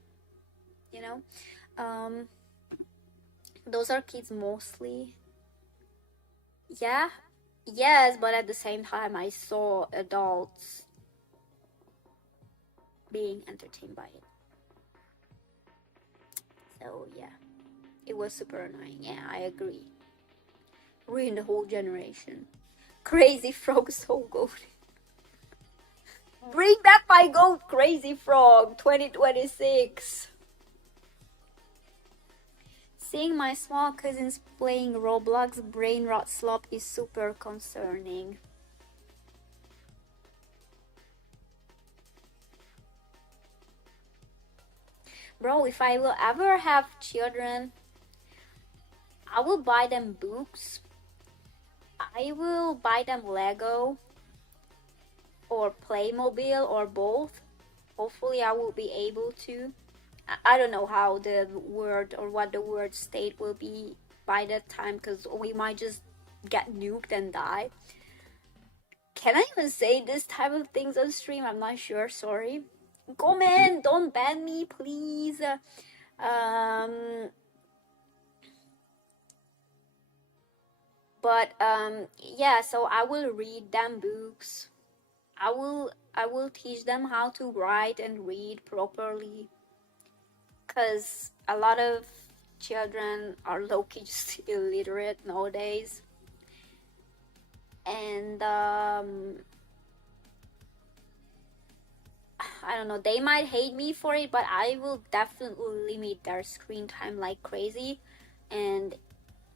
you know. Um, those are kids mostly. Yeah, yes, but at the same time, I saw adults being entertained by it. So yeah, it was super annoying. Yeah, I agree. Ruined the whole generation. Crazy Frog so good. Bring back my goat, Crazy Frog 2026. Seeing my small cousins playing Roblox brain rot slop is super concerning. Bro, if I will ever have children, I will buy them books. I will buy them Lego or Playmobil or both. Hopefully, I will be able to. I don't know how the word or what the word state will be by that time, because we might just get nuked and die. Can I even say this type of things on stream? I'm not sure. Sorry. Comment, don't ban me, please. But yeah. So I will read them books. I will teach them how to write and read properly. Cause a lot of children are low-key just illiterate nowadays, and I don't know, they might hate me for it, but I will definitely limit their screen time like crazy, and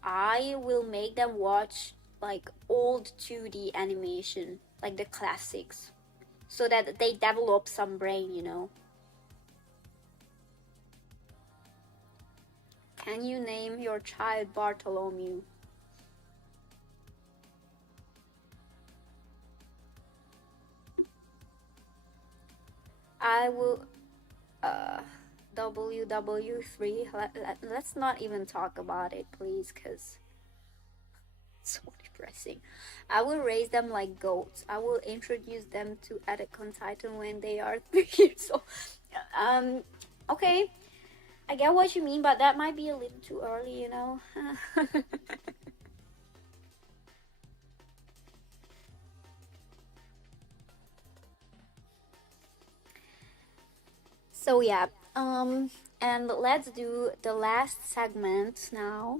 I will make them watch like old 2D animation, like the classics, so that they develop some brain, you know. Can you name your child Bartholomew? I will WW3. Let's not even talk about it, please, because it's so depressing. I will raise them like goats. I will introduce them to Attack on Titan when they are 3 years old. Okay, I get what you mean, but that might be a little too early, you know. So yeah, and let's do the last segment now.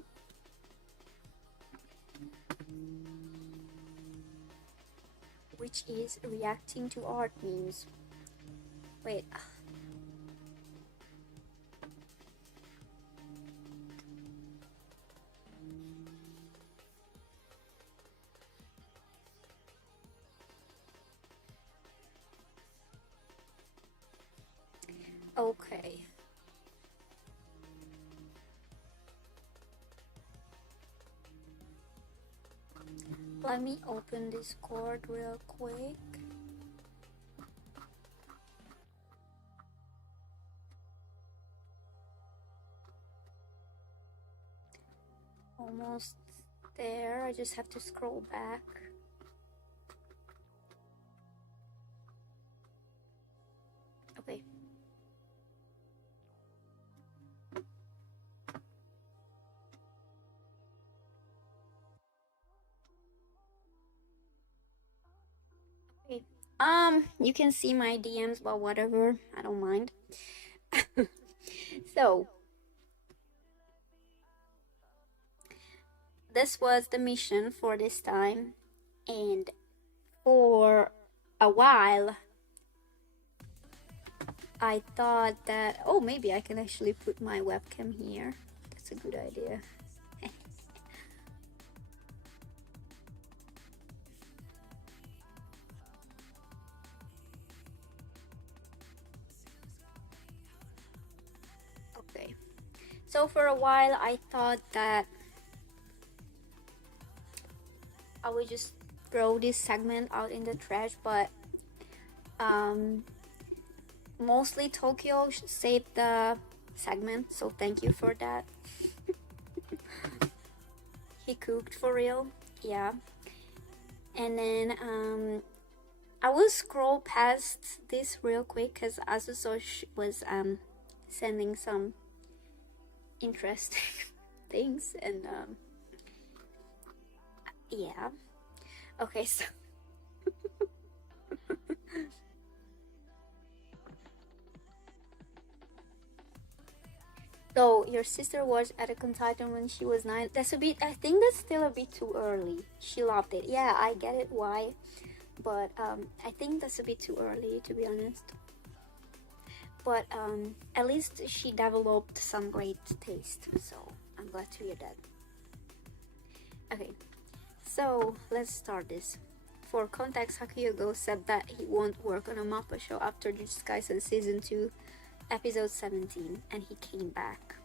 which is reacting to art memes. Wait. Okay. Let me open Discord real quick. Almost there. I just have to scroll back. Okay. Okay. You can see my DMs, but whatever. I don't mind. So, this was the mission for this time, and for a while I thought that, oh, maybe I can actually put my webcam here. That's a good idea. Okay, so for a while I thought that I would just throw this segment out in the trash, but mostly Tokyo saved the segment, so thank you for that. He cooked for real, yeah. And then I will scroll past this real quick because Azusosh was sending some interesting things, and yeah. Okay, so so your sister was at a concert when she was 9. That's a bit, I think that's still a bit too early. She loved it. Yeah, I get it why, but I think that's a bit too early, to be honest. But at least she developed some great taste, so I'm glad to hear that. Okay, so let's start this. For context, Hakuyogo said that he won't work on a Mappa show after Jujutsu Kaisen Season 2, Episode 17, and he came back.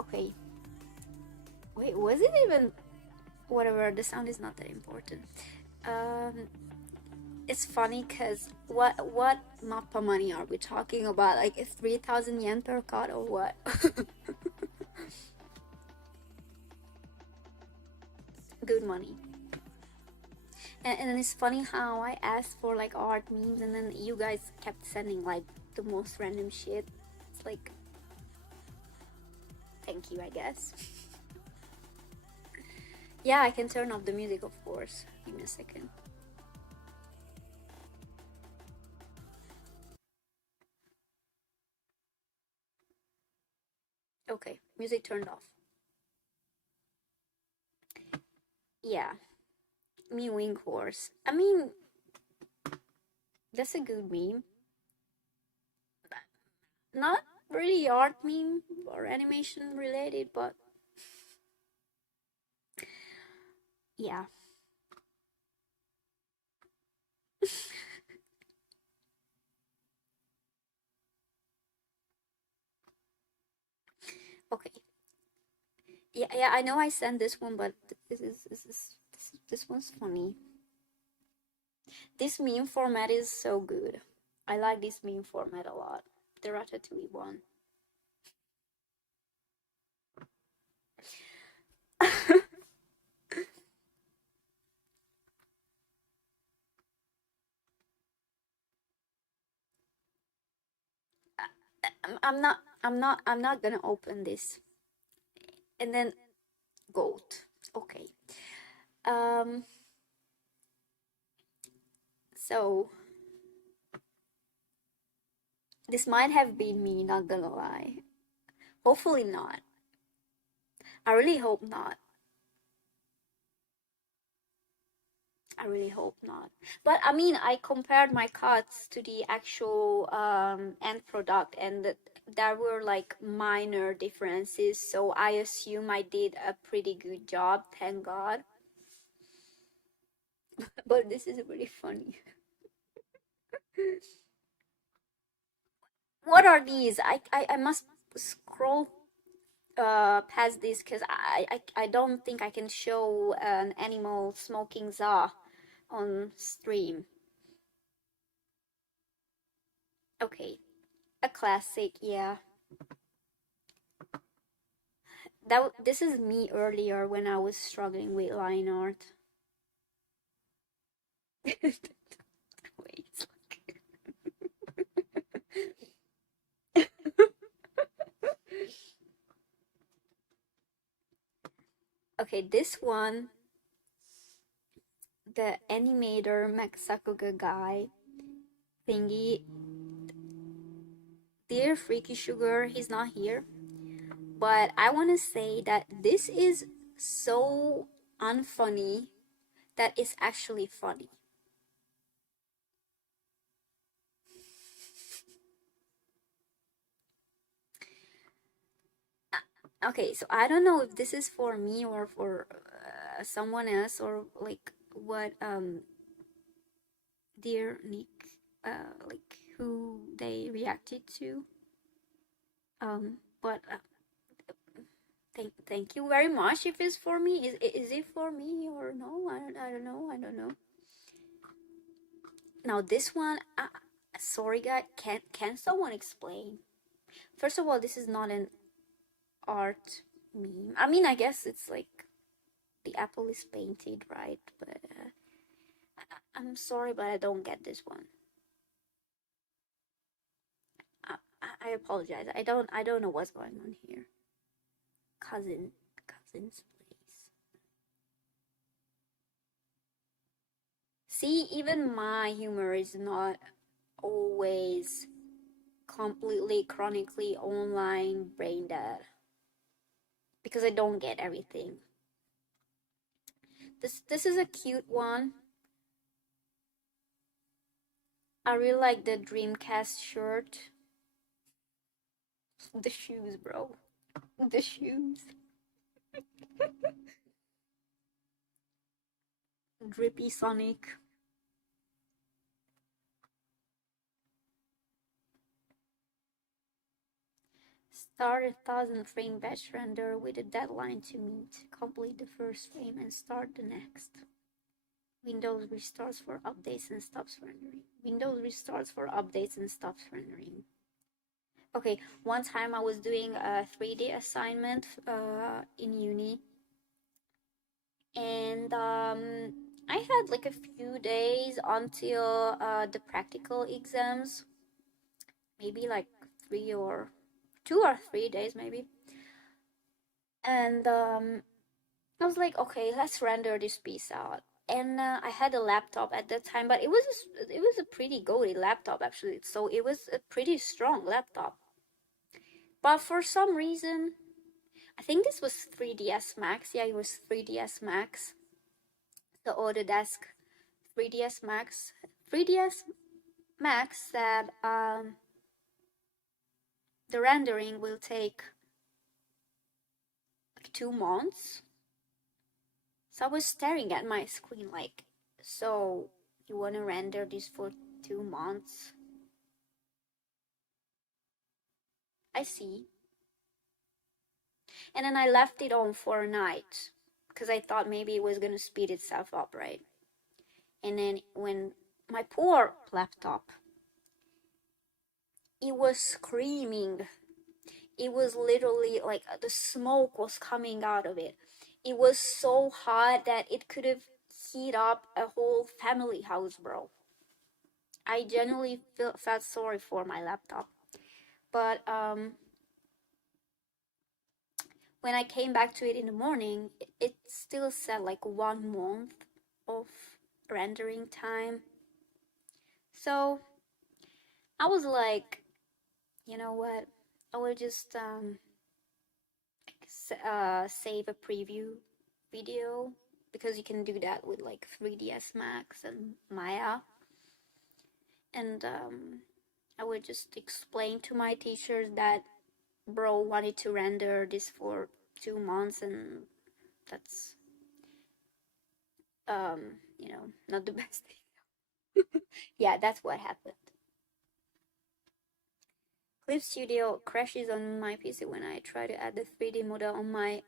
Okay. Wait, was it even... Whatever, the sound is not that important. It's funny because what Mappa money are we talking about? Like, 3,000 yen per card or what? Good money. And it's funny how I asked for like art memes, and then you guys kept sending like the most random shit. It's like, thank you, I guess. Yeah, I can turn off the music, of course. Give me a second. Okay, music turned off. Yeah, mewing horse. I mean, that's a good meme. Not really art meme or animation related, but yeah. Okay. Yeah, I know I sent this one, but this one's funny. This meme format is so good. I like this meme format a lot. The Ratatouille one. I'm not gonna open this. And then goat. Okay. Um so this might have been me, not gonna lie. Hopefully not. I really hope not. I really hope not. But I mean, I compared my cuts to the actual end product, and there were like minor differences. So I assume I did a pretty good job. Thank God. But this is really funny. What are these? I must scroll past this because I don't think I can show an animal smoking za on stream. Okay, a classic, yeah. This is me earlier when I was struggling with line art. Wait. Okay, this one, the animator Maxakuga guy thingy. Dear Freaky Sugar, he's not here. But I want to say that this is so unfunny that it's actually funny. Okay, so I don't know if this is for me or for someone else or like what dear Nick like who they reacted to. But thank you very much. If it's for me, is it for me or no? I don't know. I don't know. Now this one, sorry guys, can someone explain? First of all, this is not an art meme. I mean, I guess it's like the apple is painted, right? But I'm sorry, but I don't get this one. I apologize. I don't know what's going on here. Cousin's place. See, even my humor is not always completely chronically online brain dead because I don't get everything. This is a cute one. I really like the Dreamcast shirt. The shoes, bro. The shoes. Drippy Sonic. Start 1,000 frame batch render with a deadline to meet. Complete the first frame and start the next. Windows restarts for updates and stops rendering. Windows restarts for updates and stops rendering. Okay, one time I was doing a 3D assignment in uni, and I had like a few days until the practical exams, maybe like 2 or 3 days maybe. And I was like, okay, let's render this piece out. And I had a laptop at that time, but it was a pretty goaty laptop actually. So it was a pretty strong laptop. But for some reason, I think this was 3ds Max. Yeah, it was 3ds Max. The Autodesk 3ds Max. 3ds Max said the rendering will take like 2 months. So I was staring at my screen like, so you want to render this for 2 months? I see. And then I left it on for a night because I thought maybe it was going to speed itself up, right? And then when my poor laptop, it was screaming. It was literally like the smoke was coming out of it. It was so hot that it could have heat up a whole family house, bro. I genuinely felt sorry for my laptop. But when I came back to it in the morning, it still said like 1 month of rendering time. So I was like, you know what? I will just save a preview video, because you can do that with like 3ds Max and Maya. And I would just explain to my teachers that bro wanted to render this for 2 months, and that's not the best thing. Yeah, that's what happened. Clip Studio crashes on my PC when I try to add the 3D model on my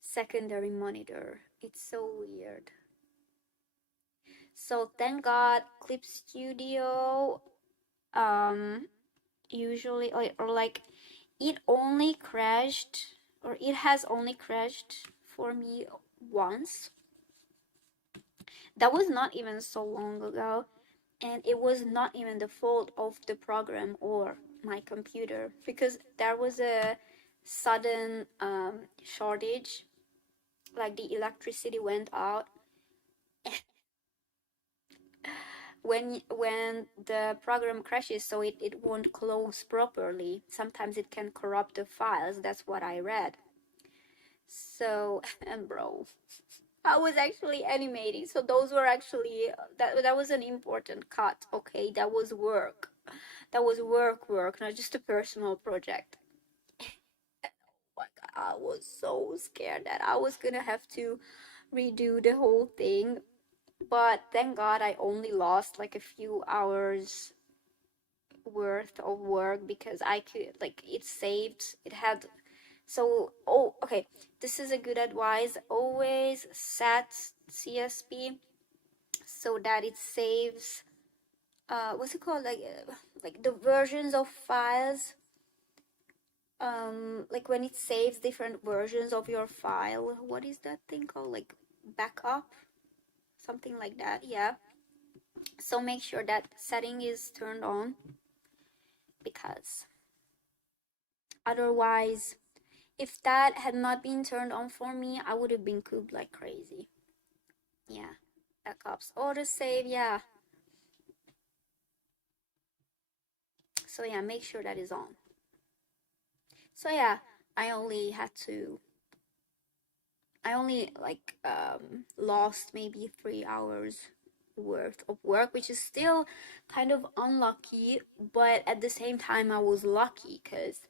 secondary monitor. It's so weird. So thank God Clip Studio usually, or like, it only crashed, or it has only crashed for me once. That was not even so long ago, and it was not even the fault of the program or my computer, because there was a sudden shortage, like the electricity went out. When the program crashes, so it won't close properly, sometimes it can corrupt the files. That's what I read. So and bro, I was actually animating, so those were actually, that was an important cut. Okay, that was work. That was work, not just a personal project. Like, I was so scared that I was gonna have to redo the whole thing. But thank God I only lost like a few hours worth of work, because I could, like, it saved, it had. So, oh, okay, this is a good advice. Always set CSP so that it saves, what's it called, like the versions of files, like when it saves different versions of your file. What is that thing called? Like backup, something like that. Yeah. So make sure that setting is turned on, because otherwise, if that had not been turned on for me, I would have been cooked like crazy. Yeah. Backups, autosave, yeah. So yeah, make sure that is on. So yeah, I only had to I only like lost maybe 3 hours worth of work, which is still kind of unlucky, but at the same time I was lucky because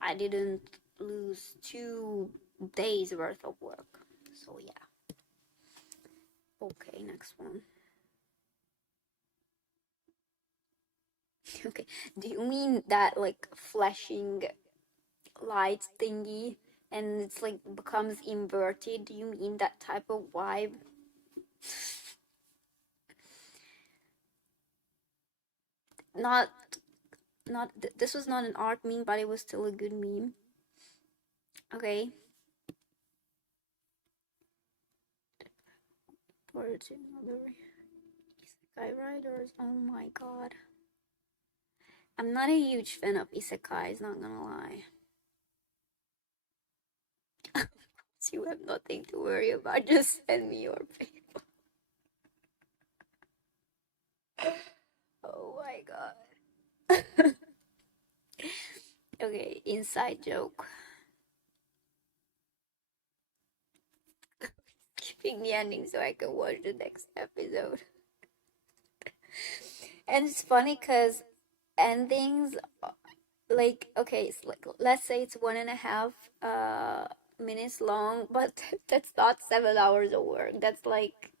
I didn't lose 2 days worth of work. So yeah. Okay, next one. Okay, do you mean that like flashing light thingy and it's like becomes inverted? Do you mean that type of vibe? Not this was not an art meme, but it was still a good meme. Okay. Towards another isekai writers. Oh my god. I'm not a huge fan of isekais, not gonna lie. So you have nothing to worry about. Just send me your paper. Oh my god. Okay, inside joke. Keeping the ending so I can watch the next episode. And it's funny because endings, like, okay, it's like, let's say it's 1.5 minutes long, but that's not 7 hours of work. That's like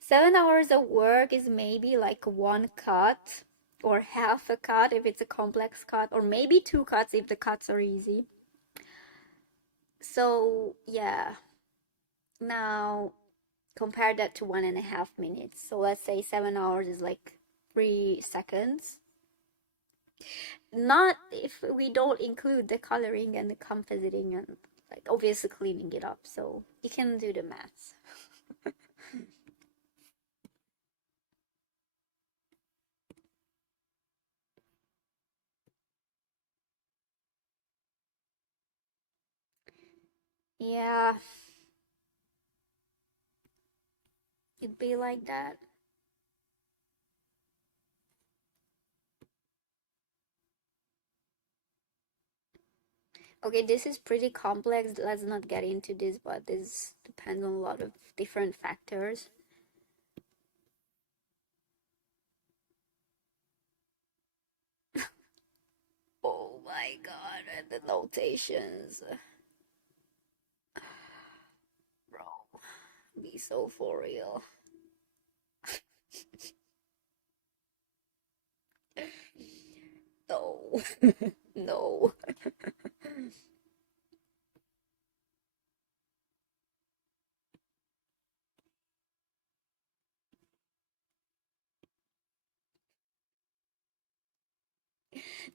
7 hours of work is maybe like one cut or half a cut if it's a complex cut, or maybe two cuts if the cuts are easy. So yeah, now compare that to 1.5 minutes. So let's say 7 hours is like 3 seconds. Not if we don't include the coloring and the compositing and like obviously cleaning it up. So you can do the maths. Yeah, it'd be like that. Okay, this is pretty complex. Let's not get into this, but this depends on a lot of different factors. Oh my god, and the notations. Bro, be so for real. No. No.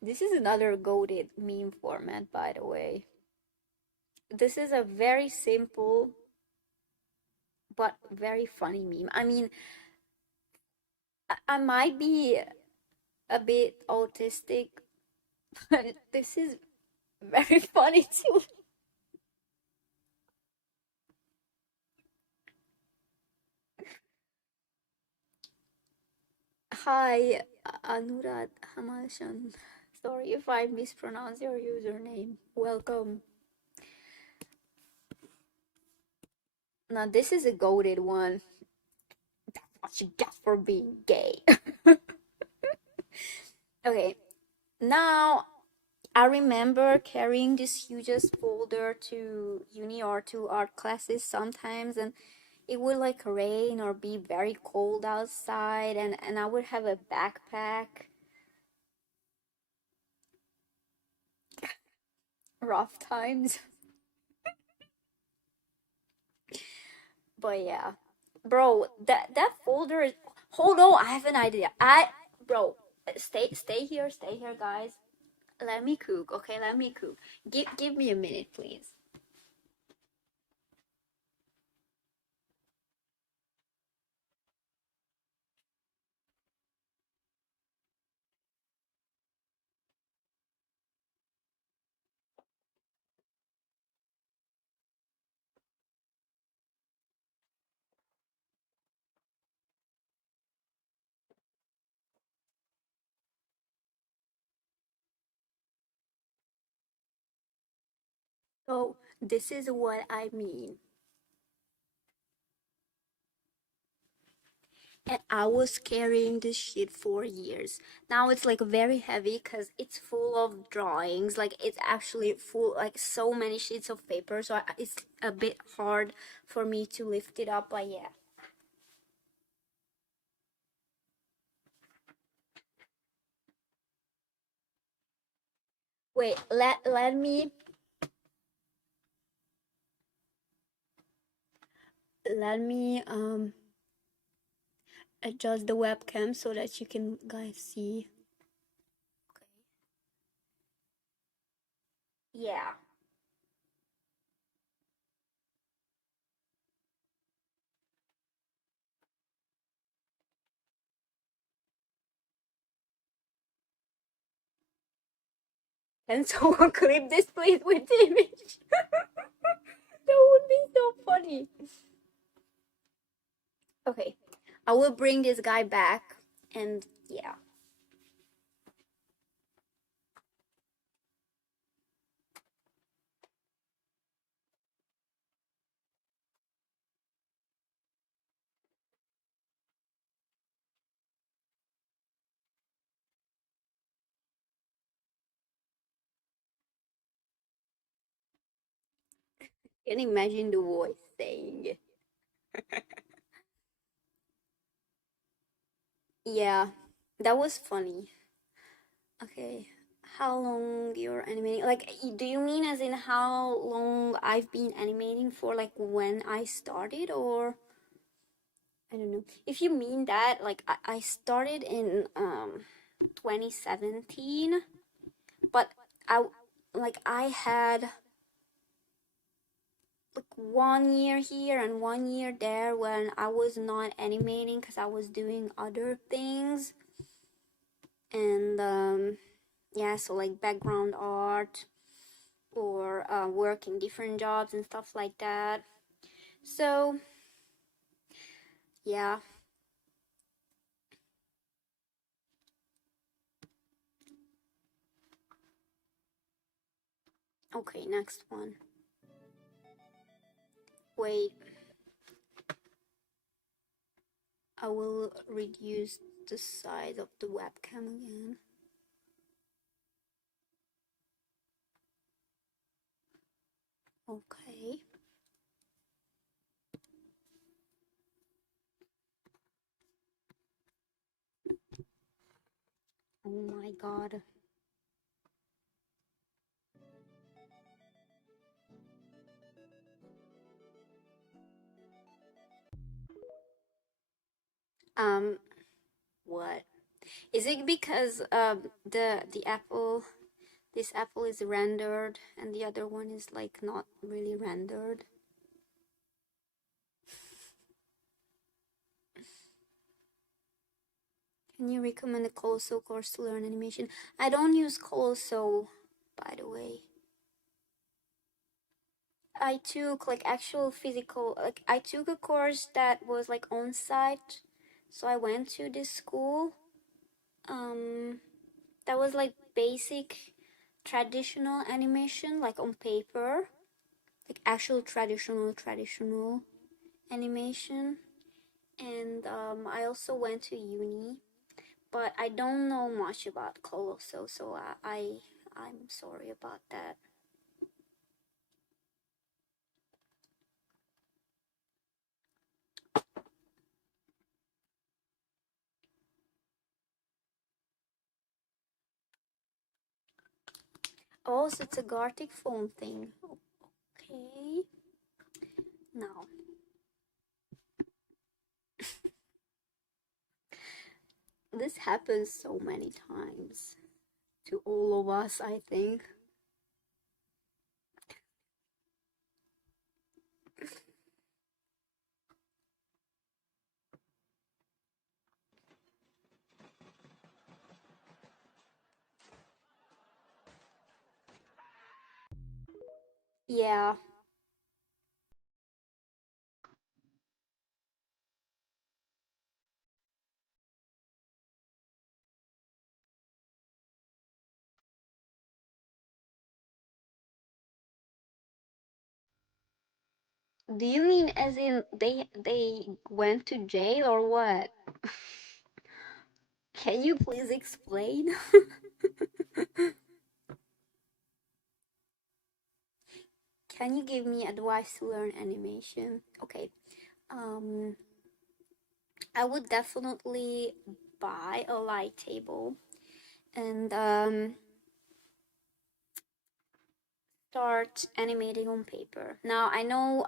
This is another goated meme format, by the way. This is a very simple but very funny meme. I mean, I might be a bit autistic, but this is very funny too. Hi, Anurad Hamalshan. Sorry if I mispronounce your username. Welcome. Now, this is a goaded one. That's what you get for being gay. Okay, now I remember carrying this hugest folder to uni or to art classes sometimes, and it would like rain or be very cold outside, and I would have a backpack. Rough times. But yeah, bro, that folder is. Hold on, I have an idea. Bro, stay here, guys. Let me cook, okay? Let me cook. Give me a minute, please. So this is what I mean. And I was carrying this shit for years. Now it's like very heavy because it's full of drawings. Like it's actually full, like so many sheets of paper. So it's a bit hard for me to lift it up. But yeah. Wait, let me adjust the webcam so that you can guys see. Okay. Yeah. Can someone clip this please with the image? That would be so funny. Okay. I will bring this guy back and yeah. Can imagine the voice saying, yeah, that was funny. Okay. How long you're animating? Like, do you mean as in how long I've been animating for, like when I started, or I don't know. If you mean that, like I started in 2017, but I I had like 1 year here and 1 year there when I was not animating because I was doing other things, and yeah, so like background art or work in different jobs and stuff like that. So yeah. Okay, next one. Wait, I will reduce the size of the webcam again. Okay. Oh my god. Um, what? Is it because the apple, this apple is rendered and the other one is like not really rendered? Can you recommend a Colosso course to learn animation? I don't use Colosso, by the way. I took like actual physical, like I took a course that was like on site. So I went to this school. That was like basic traditional animation, like on paper, like actual traditional animation. And I also went to uni, but I don't know much about Colosso, so I'm sorry about that. Oh, so it's a Gartic phone thing. Okay. Now, this happens so many times to all of us, I think. Yeah. Do you mean as in they went to jail or what? Can you please explain? Can you give me advice to learn animation? Okay. Um, I would definitely buy a light table and start animating on paper. Now I know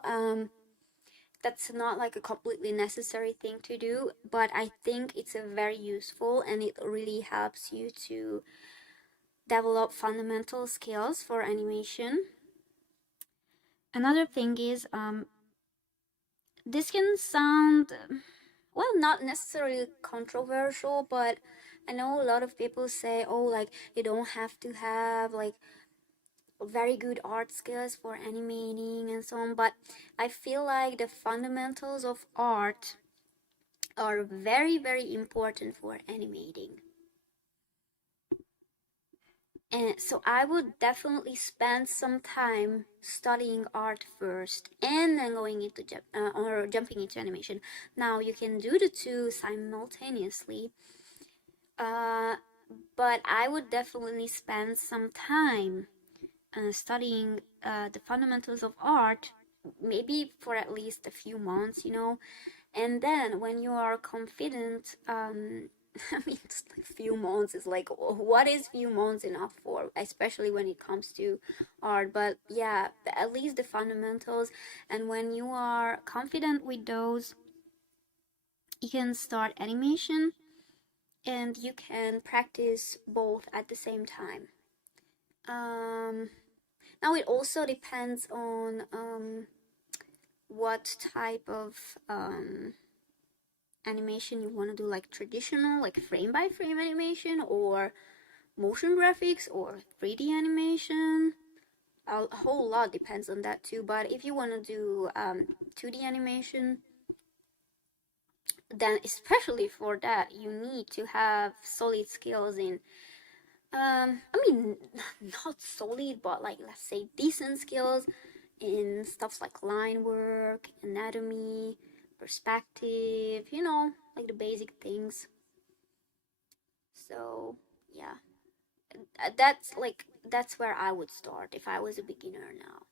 that's not like a completely necessary thing to do, but I think it's a very useful and it really helps you to develop fundamental skills for animation. Another thing is this can sound well, not necessarily controversial, but I know a lot of people say, oh, like you don't have to have like very good art skills for animating and so on, but I feel like the fundamentals of art are very, very important for animating. And so I would definitely spend some time studying art first and then going into or jumping into animation. Now you can do the two simultaneously, uh, but I would definitely spend some time studying the fundamentals of art, maybe for at least a few months, you know, and then when you are confident, I mean, it's like few months is like, what is few months enough for, especially when it comes to art? But yeah, at least the fundamentals. And when you are confident with those, you can start animation and you can practice both at the same time. Um, Now it also depends on what type of animation you want to do, like traditional, like frame by frame animation, or motion graphics, or 3D animation. A whole lot depends on that too. But if you want to do 2D animation, then especially for that, you need to have solid skills in I mean, not solid, but like let's say decent skills in stuff like line work, anatomy, perspective, like the basic things. So, yeah, that's where I would start if I was a beginner now.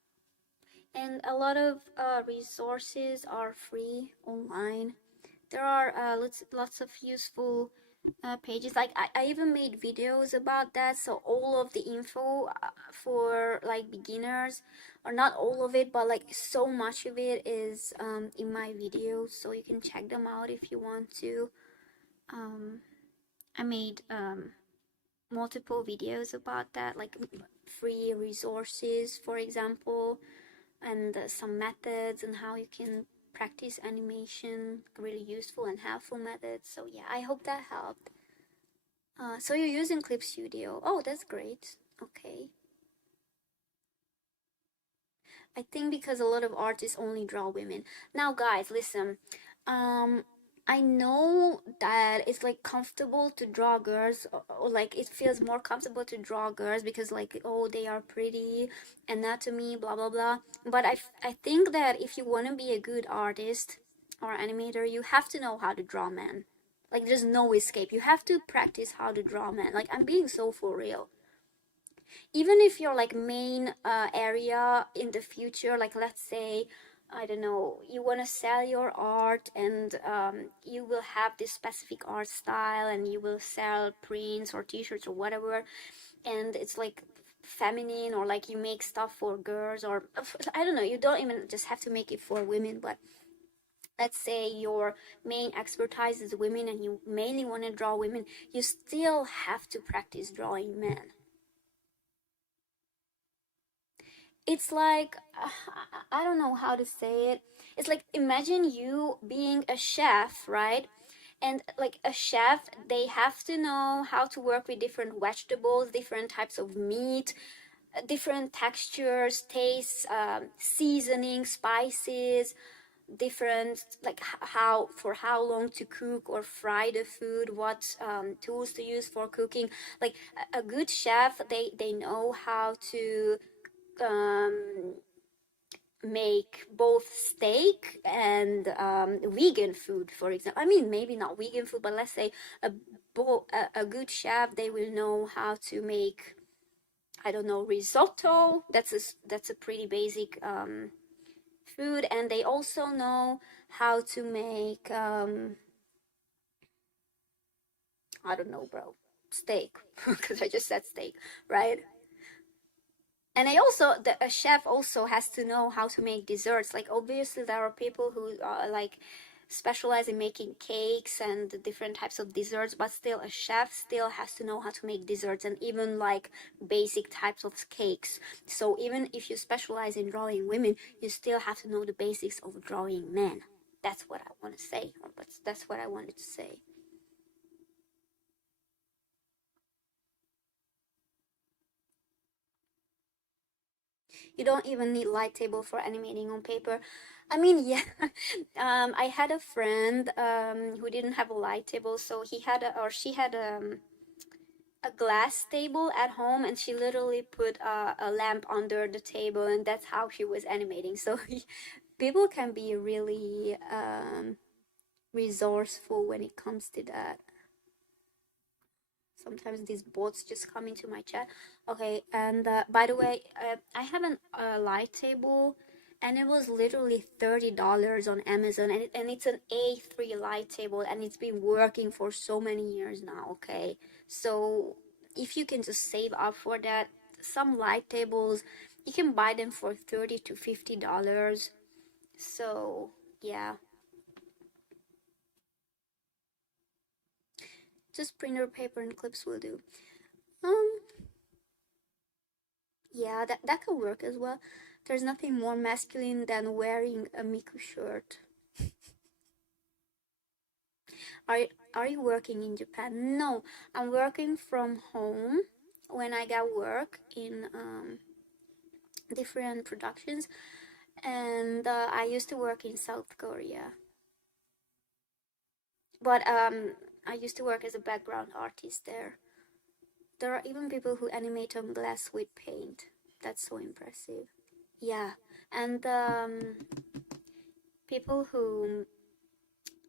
And a lot of resources are free online. There are lots of useful pages. Like I even made videos about that. So all of the info for like beginners, or not all of it, but like so much of it is in my videos. So you can check them out if you want to. Um, I made multiple videos about that, like free resources, for example, and some methods and how you can practice animation, really useful and helpful methods. So yeah, I hope that helped. So you're using Clip Studio. Oh, that's great. Okay. I think because a lot of artists only draw women. Now, guys, listen. Um, I know that it's like comfortable to draw girls, or like it feels more comfortable to draw girls because like oh they are pretty, anatomy, blah blah blah. But I think that if you want to be a good artist or animator, you have to know how to draw men. Like there's no escape. You have to practice how to draw men. Like I'm being so for real, even if your like main area in the future, like let's say I don't know, you want to sell your art, and you will have this specific art style and you will sell prints or t-shirts or whatever, and it's like feminine, or like you make stuff for girls, or I don't know, you don't even just have to make it for women, but let's say your main expertise is women and you mainly want to draw women, you still have to practice drawing men. It's like I don't know how to say it. It's like imagine you being a chef, right? And like a chef, they have to know how to work with different vegetables, different types of meat, different textures, tastes, seasoning, spices, different like how for how long to cook or fry the food, what tools to use for cooking. Like a good chef, they know how to um, make both steak and vegan food, for example. I mean, maybe not vegan food, but let's say a, a good chef, they will know how to make, I don't know, risotto. That's a pretty basic food, and they also know how to make I don't know, bro, steak because I just said steak, right? And a chef also has to know how to make desserts. Like obviously there are people who like specialize in making cakes and different types of desserts, but still a chef still has to know how to make desserts and even like basic types of cakes. So even if you specialize in drawing women, you still have to know the basics of drawing men. That's what I want to say, or that's what I wanted to say. You don't even need light table for animating on paper. I mean, yeah. I had a friend who didn't have a light table, so he had or she had a glass table at home, and she literally put a lamp under the table, and that's how she was animating. So people can be really resourceful when it comes to that. Sometimes these bots just come into my chat. Okay, and by the way, I have a light table, and it was literally $30 on Amazon, and it's an A3 light table, and it's been working for so many years now. Okay, so if you can just save up for that, some light tables you can buy them for $30 to $50. So yeah, just printer paper and clips will do. Um, Yeah, that could work as well. There's nothing more masculine than wearing a Miku shirt. Are are you working in Japan? No, I'm working from home when I got work in different productions, and I used to work in South Korea. But I used to work as a background artist there. there are even people who animate on glass with paint. That's so impressive. Yeah, and people who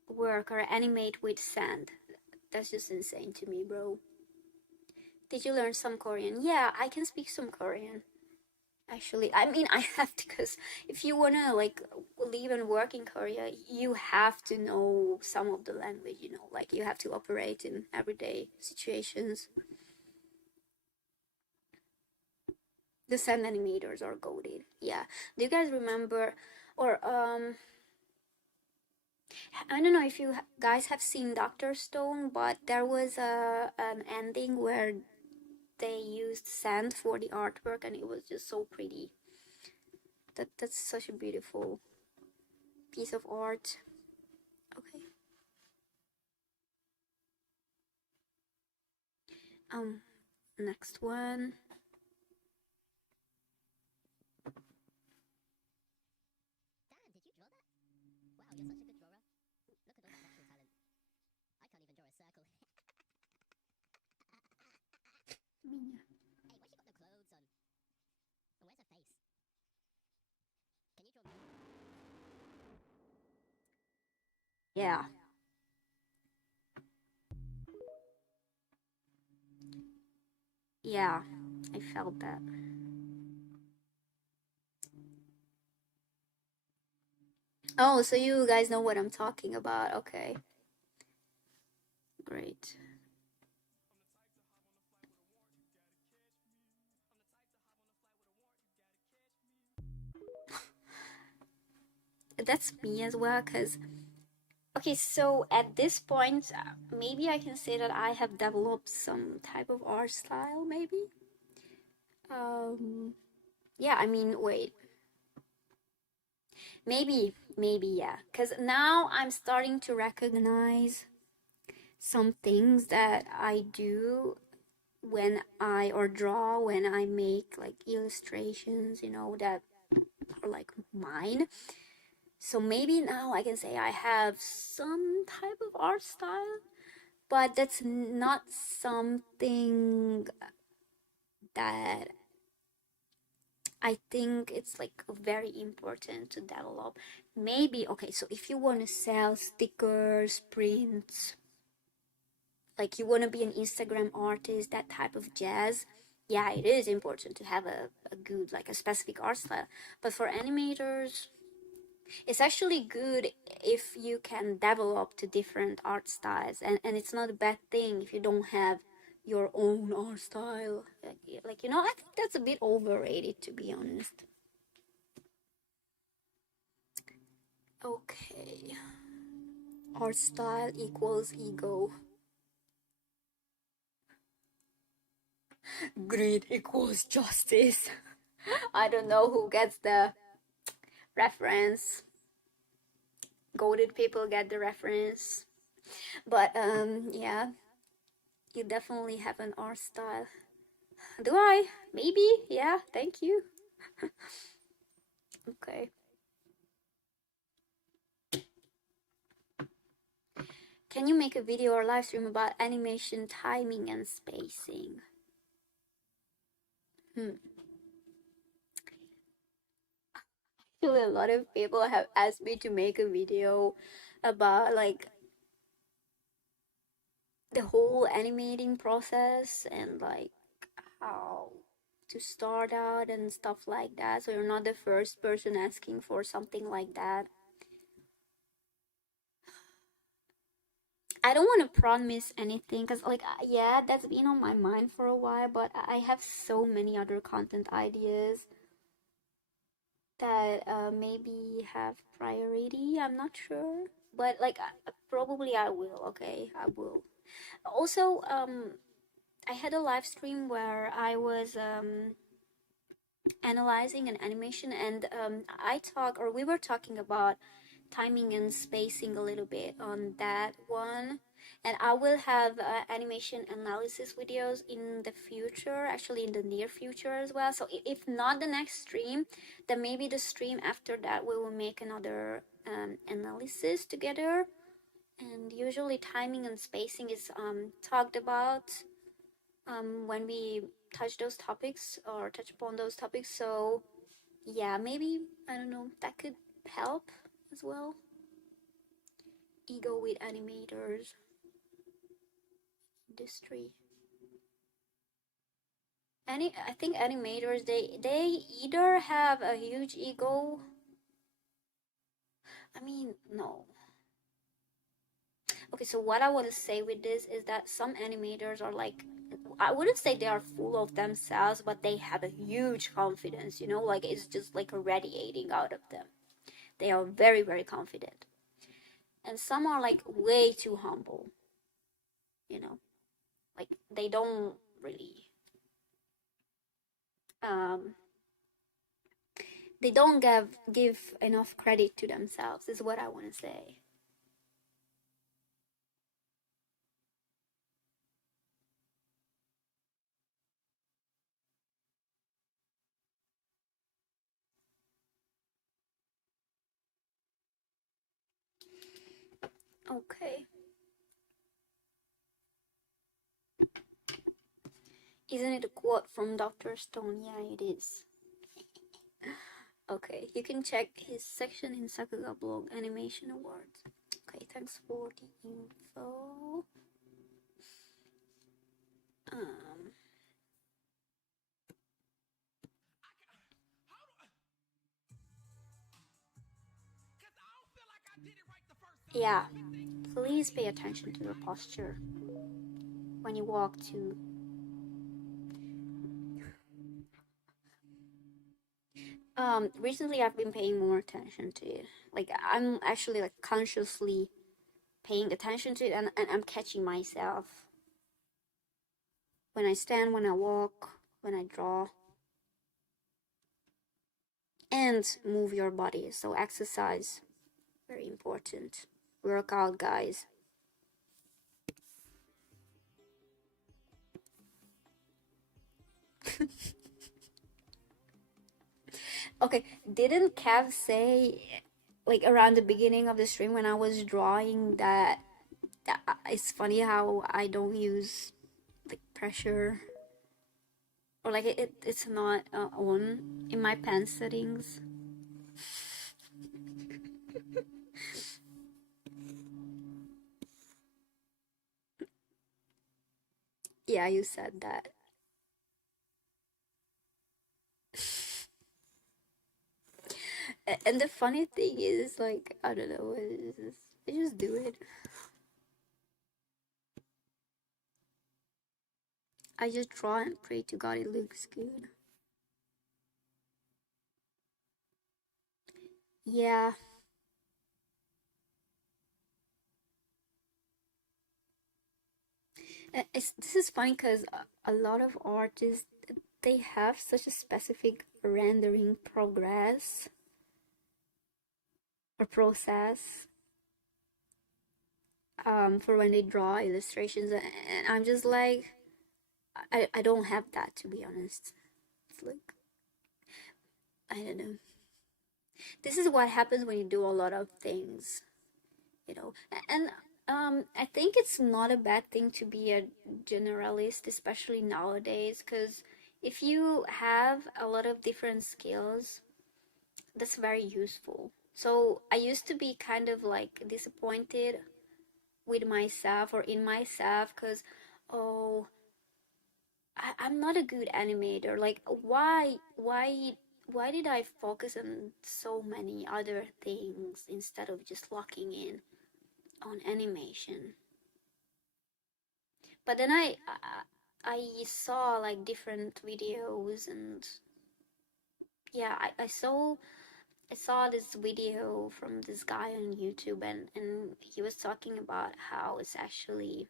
work or animate with sand. That's just insane to me, bro. Did you learn some Korean? Yeah, I can speak some Korean. Actually, I mean, I have to, because if you wanna like live and work in Korea, you have to know some of the language, you know, like you have to operate in everyday situations. The sand animators are goated. Yeah. Do you guys remember, or I don't know if you guys have seen Doctor Stone, but there was an ending where they used sand for the artwork, and it was just so pretty. That's such a beautiful piece of art. Okay. Next one. Yeah. Yeah, I felt that. Oh, so you guys know what I'm talking about. Okay, great. That's me as well, because, okay, so at this point, maybe I can say that I have developed some type of art style, maybe? Um, yeah, I mean, wait. Maybe, yeah. Because now I'm starting to recognize some things that I do when I or draw when I make like illustrations, you know, that are like mine. So maybe now I can say I have some type of art style, but that's not something that I think it's like very important to develop. Maybe, okay, so if you want to sell stickers, prints, like you want to be an Instagram artist, that type of jazz, yeah, it is important to have a good, like a specific art style. But for animators, it's actually good if you can develop to different art styles, and it's not a bad thing if you don't have your own art style. Like, you know, I think that's a bit overrated, to be honest. Okay. Art style equals ego. Greed equals justice. I don't know who gets the reference. Goated people get the reference. But yeah, you definitely have an art style. Do I? Maybe? Yeah, thank you. Okay. Can you make a video or live stream about animation timing and spacing? Hmm. Actually, a lot of people have asked me to make a video about like the whole animating process and like how to start out and stuff like that. So you're not the first person asking for something like that. I don't want to promise anything because, like, yeah, that's been on my mind for a while, but I have so many other content ideas that maybe have priority. I'm not sure, but like, probably I will. Okay, I will. Also, I had a live stream where I was analyzing an animation, and we were talking about timing and spacing a little bit on that one. And I will have animation analysis videos in the future, actually in the near future as well. So if not the next stream, then maybe the stream after that we will make another analysis together. And usually timing and spacing is talked about when we touch those topics or touch upon those topics. So yeah, maybe I don't know, that could help as well. Ego with animators industry. I think animators, they either have a huge ego. I mean, no. Okay, so what I want to say with this is that some animators are like, I wouldn't say they are full of themselves, but they have a huge confidence, you know, like it's just like radiating out of them. They are very, very confident. And some are like way too humble, you know, like they don't really, um, they don't give enough credit to themselves, is what I want to say. Okay. Isn't it a quote from Dr. Stone? Yeah, it is. Okay, you can check his section in Sakuga blog animation awards. Okay, thanks for the info. Um, yeah, please pay attention to your posture when you walk to. Recently I've been paying more attention to it. Like I'm actually like consciously paying attention to it, and I'm catching myself when I stand, when I walk, when I draw, and move your body. So exercise, very important. Workout, guys. Okay, didn't Kev say like around the beginning of the stream when I was drawing that it's funny how I don't use like pressure, or like it's not on in my pen settings. Yeah, you said that. And the funny thing is, like, I don't know, I just do it. I just draw and pray to God it looks good. Yeah, this is funny because a lot of artists, they have such a specific rendering progress or process for when they draw illustrations, and I'm just like, I don't have that, to be honest. It's like, I don't know. This is what happens when you do a lot of things, you know. And I think it's not a bad thing to be a generalist, especially nowadays, because if you have a lot of different skills, that's very useful. So I used to be kind of like disappointed with myself or in myself because, oh, I'm not a good animator. Like, why did I focus on so many other things instead of just locking in on animation? But then I saw like different videos, and yeah, I saw this video from this guy on YouTube, and he was talking about how it's actually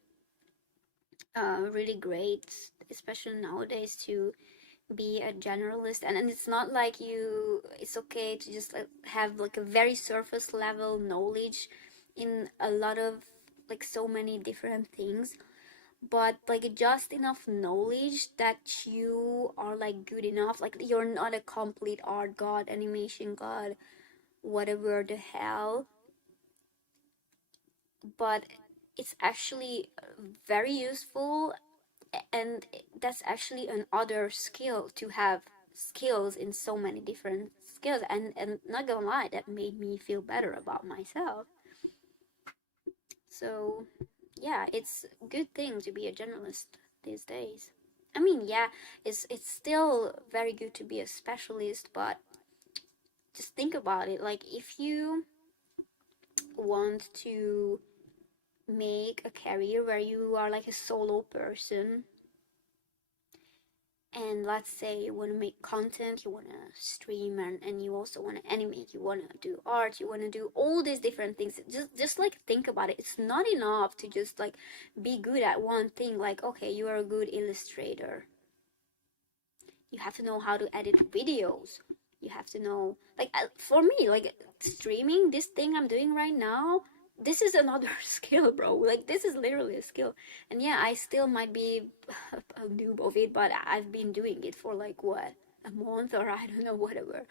really great, especially nowadays, to be a generalist. And it's not like it's okay to just like, have like a very surface level knowledge in a lot of like so many different things, but like just enough knowledge that you are like good enough, like you're not a complete art god, animation god, whatever the hell, but it's actually very useful And that's actually another skill, to have skills in so many different skills. And not gonna lie, that made me feel better about myself. So yeah, it's a good thing to be a journalist these days. I mean, yeah, it's still very good to be a specialist, but just think about it. Like, if you want to make a career where you are like a solo person, and let's say you want to make content, you want to stream, and you also want to animate, you want to do art, you want to do all these different things. Just like think about it. It's not enough to just like be good at one thing. Like, okay, you are a good illustrator, you have to know how to edit videos, you have to know, like, for me, like, streaming, this thing I'm doing right now, this is another skill, bro. Like, this is literally a skill. And yeah, I still might be a noob of it, but I've been doing it for like what, a month, or I don't know, whatever.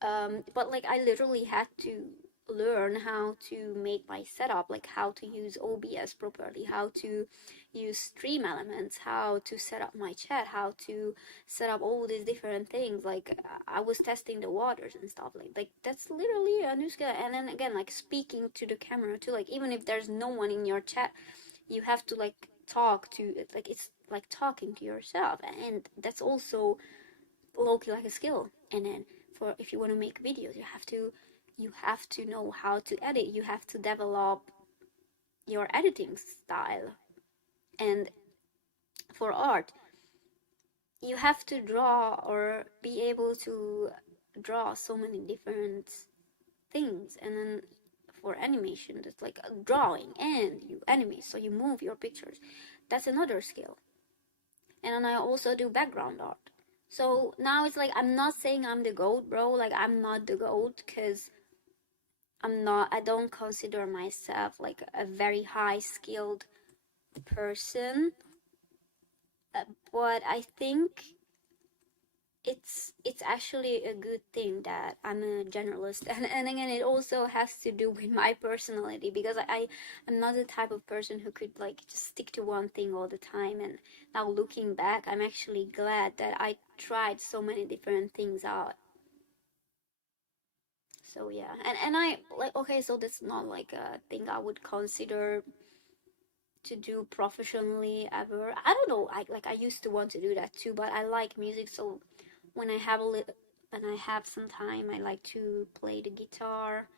But like, I literally had to learn how to make my setup, like how to use OBS properly, how to use stream elements, how to set up my chat, how to set up all these different things. Like, I was testing the waters and stuff. Like that's literally a new skill. And then again, like, speaking to the camera too. Like, even if there's no one in your chat, you have to like talk to it. Like, it's like talking to yourself, and that's also low-key like a skill. And then, for if you want to make videos, you have to know how to edit, you have to develop your editing style. And for art, you have to draw, or be able to draw so many different things. And then for animation, it's like a drawing and you animate, so you move your pictures. That's another skill. And then I also do background art. So now it's like, I'm not saying I'm the GOAT, bro. Like, I'm not the GOAT, because I don't consider myself like a very high skilled person. But I think it's actually a good thing that I'm a generalist. And again, it also has to do with my personality, because I'm not the type of person who could like just stick to one thing all the time. And now looking back, I'm actually glad that I tried so many different things out. So yeah, and I like, okay, so that's not like a thing I would consider to do professionally ever. I don't know. I used to want to do that too, but I like music, so when I have when I have some time, I like to play the guitar,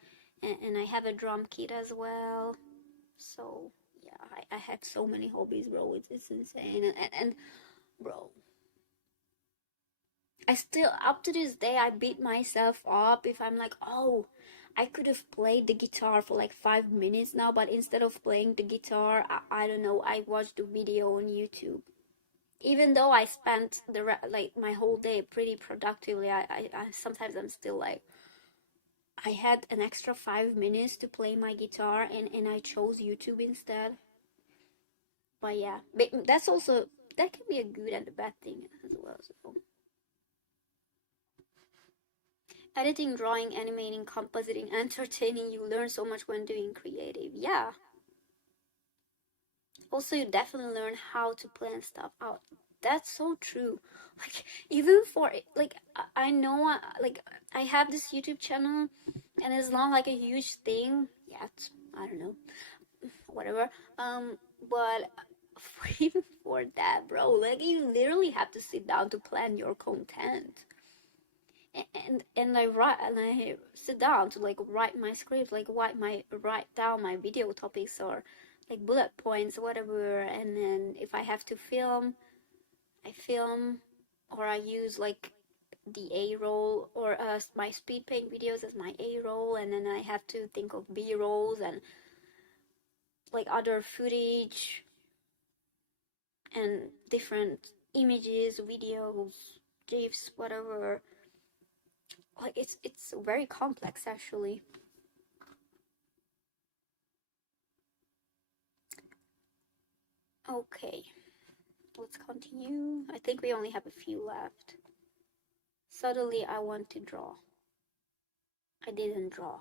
and I have a drum kit as well. So yeah, I have so many hobbies, bro. It's insane. And bro, I still, up to this day, I beat myself up if I'm like, oh, I could have played the guitar for like 5 minutes now, but instead of playing the guitar, I don't know, I watched the video on YouTube. Even though I spent like my whole day pretty productively, I sometimes I'm still like, I had an extra 5 minutes to play my guitar, and I chose YouTube instead. But yeah, but that's also, that can be a good and a bad thing as well. So editing, drawing, animating, compositing, entertaining, you learn so much when doing creative. Yeah. Also, you definitely learn how to plan stuff out. That's so true. Like, even for like, I know, like, I have this YouTube channel, and it's not like a huge thing yet. I don't know, whatever. But even for that, bro, like, you literally have to sit down to plan your content. And I sit down to like write my script, like write down my video topics, or like bullet points, whatever. And then if I have to film, I film, or I use like the A roll, or my speed paint videos as my A roll. And then I have to think of B rolls and like other footage and different images, videos, gifs, whatever. Like, it's very complex actually. Okay, let's continue. I think we only have a few left. Suddenly, I want to draw. I didn't draw.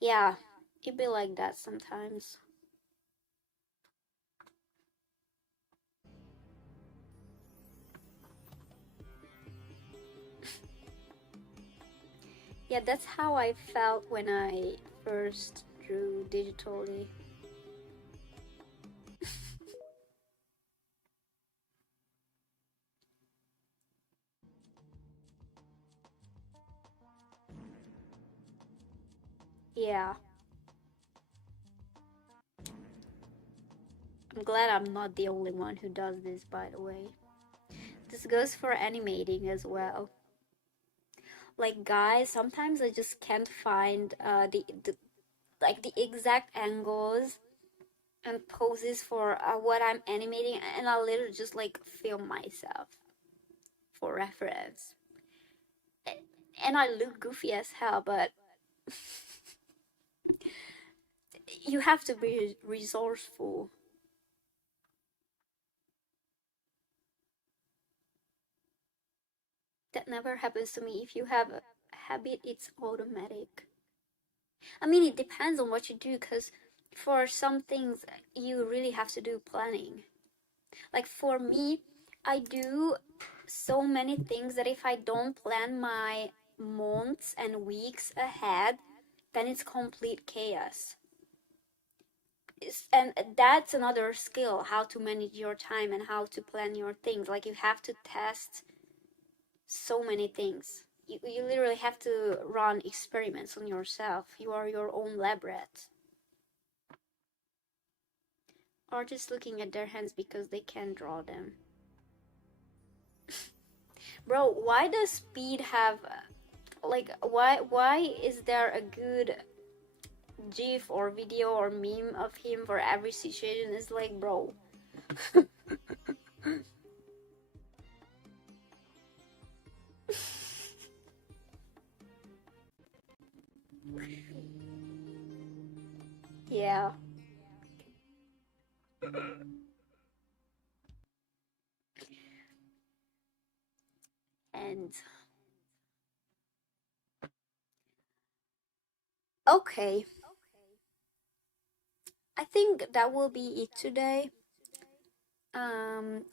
Yeah, it be like that sometimes. Yeah, that's how I felt when I first drew digitally. Yeah, I'm glad I'm not the only one who does this, by the way. This goes for animating as well. Like, guys, sometimes I just can't find the like the exact angles and poses for what I'm animating, and I literally just like film myself for reference. And I look goofy as hell, but you have to be resourceful. That never happens to me. If you have a habit, it's automatic. I mean, it depends on what you do, because for some things, you really have to do planning. Like for me, I do so many things that if I don't plan my months and weeks ahead, then it's complete chaos. And that's another skill, how to manage your time and how to plan your things. Like you have to test so many things. You literally have to run experiments on yourself. You are your own lab rat. Or just looking at their hands because they can draw them. Bro, why does Speed have like why is there a good gif or video or meme of him for every situation? It's like, bro. Yeah. And okay, I think that will be it today.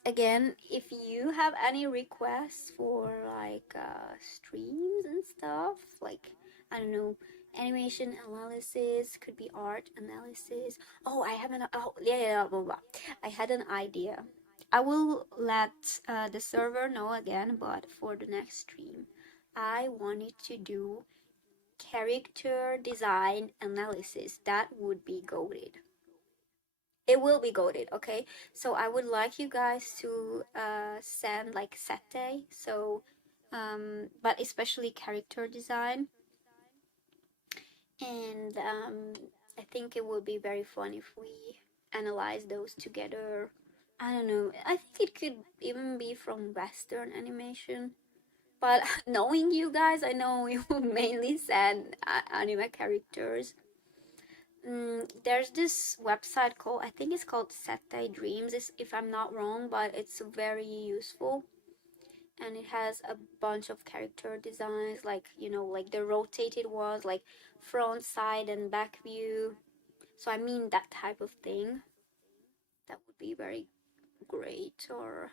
Again, if you have any requests for like streams and stuff, like I don't know, animation analysis, could be art analysis. Oh, I have an oh yeah, yeah, blah, blah, blah. I had an idea. I will let the server know again, but for the next stream, I wanted to do character design analysis. That would be goaded. It will be goaded, okay? So I would like you guys to send like sete, so but especially character design, and I think it would be very fun if we analyze those together. I don't know. I think it could even be from Western animation. But knowing you guys, I know you mainly send anime characters. There's this website called, I think it's called Sete Dreams, if I'm not wrong, but it's very useful. And it has a bunch of character designs, like, like the rotated ones, like front, side, and back view. So, I mean, that type of thing. That would be very great or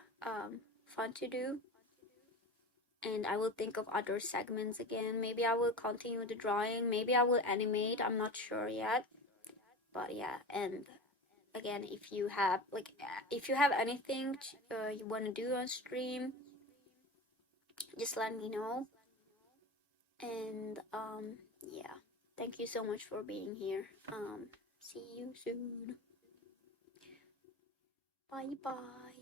fun to do. And I will think of other segments again. Maybe I will continue the drawing. Maybe I will animate. I'm not sure yet. But yeah, and again, if you have anything you want to do on stream, just let me know. And yeah, thank you so much for being here. See you soon. Bye bye.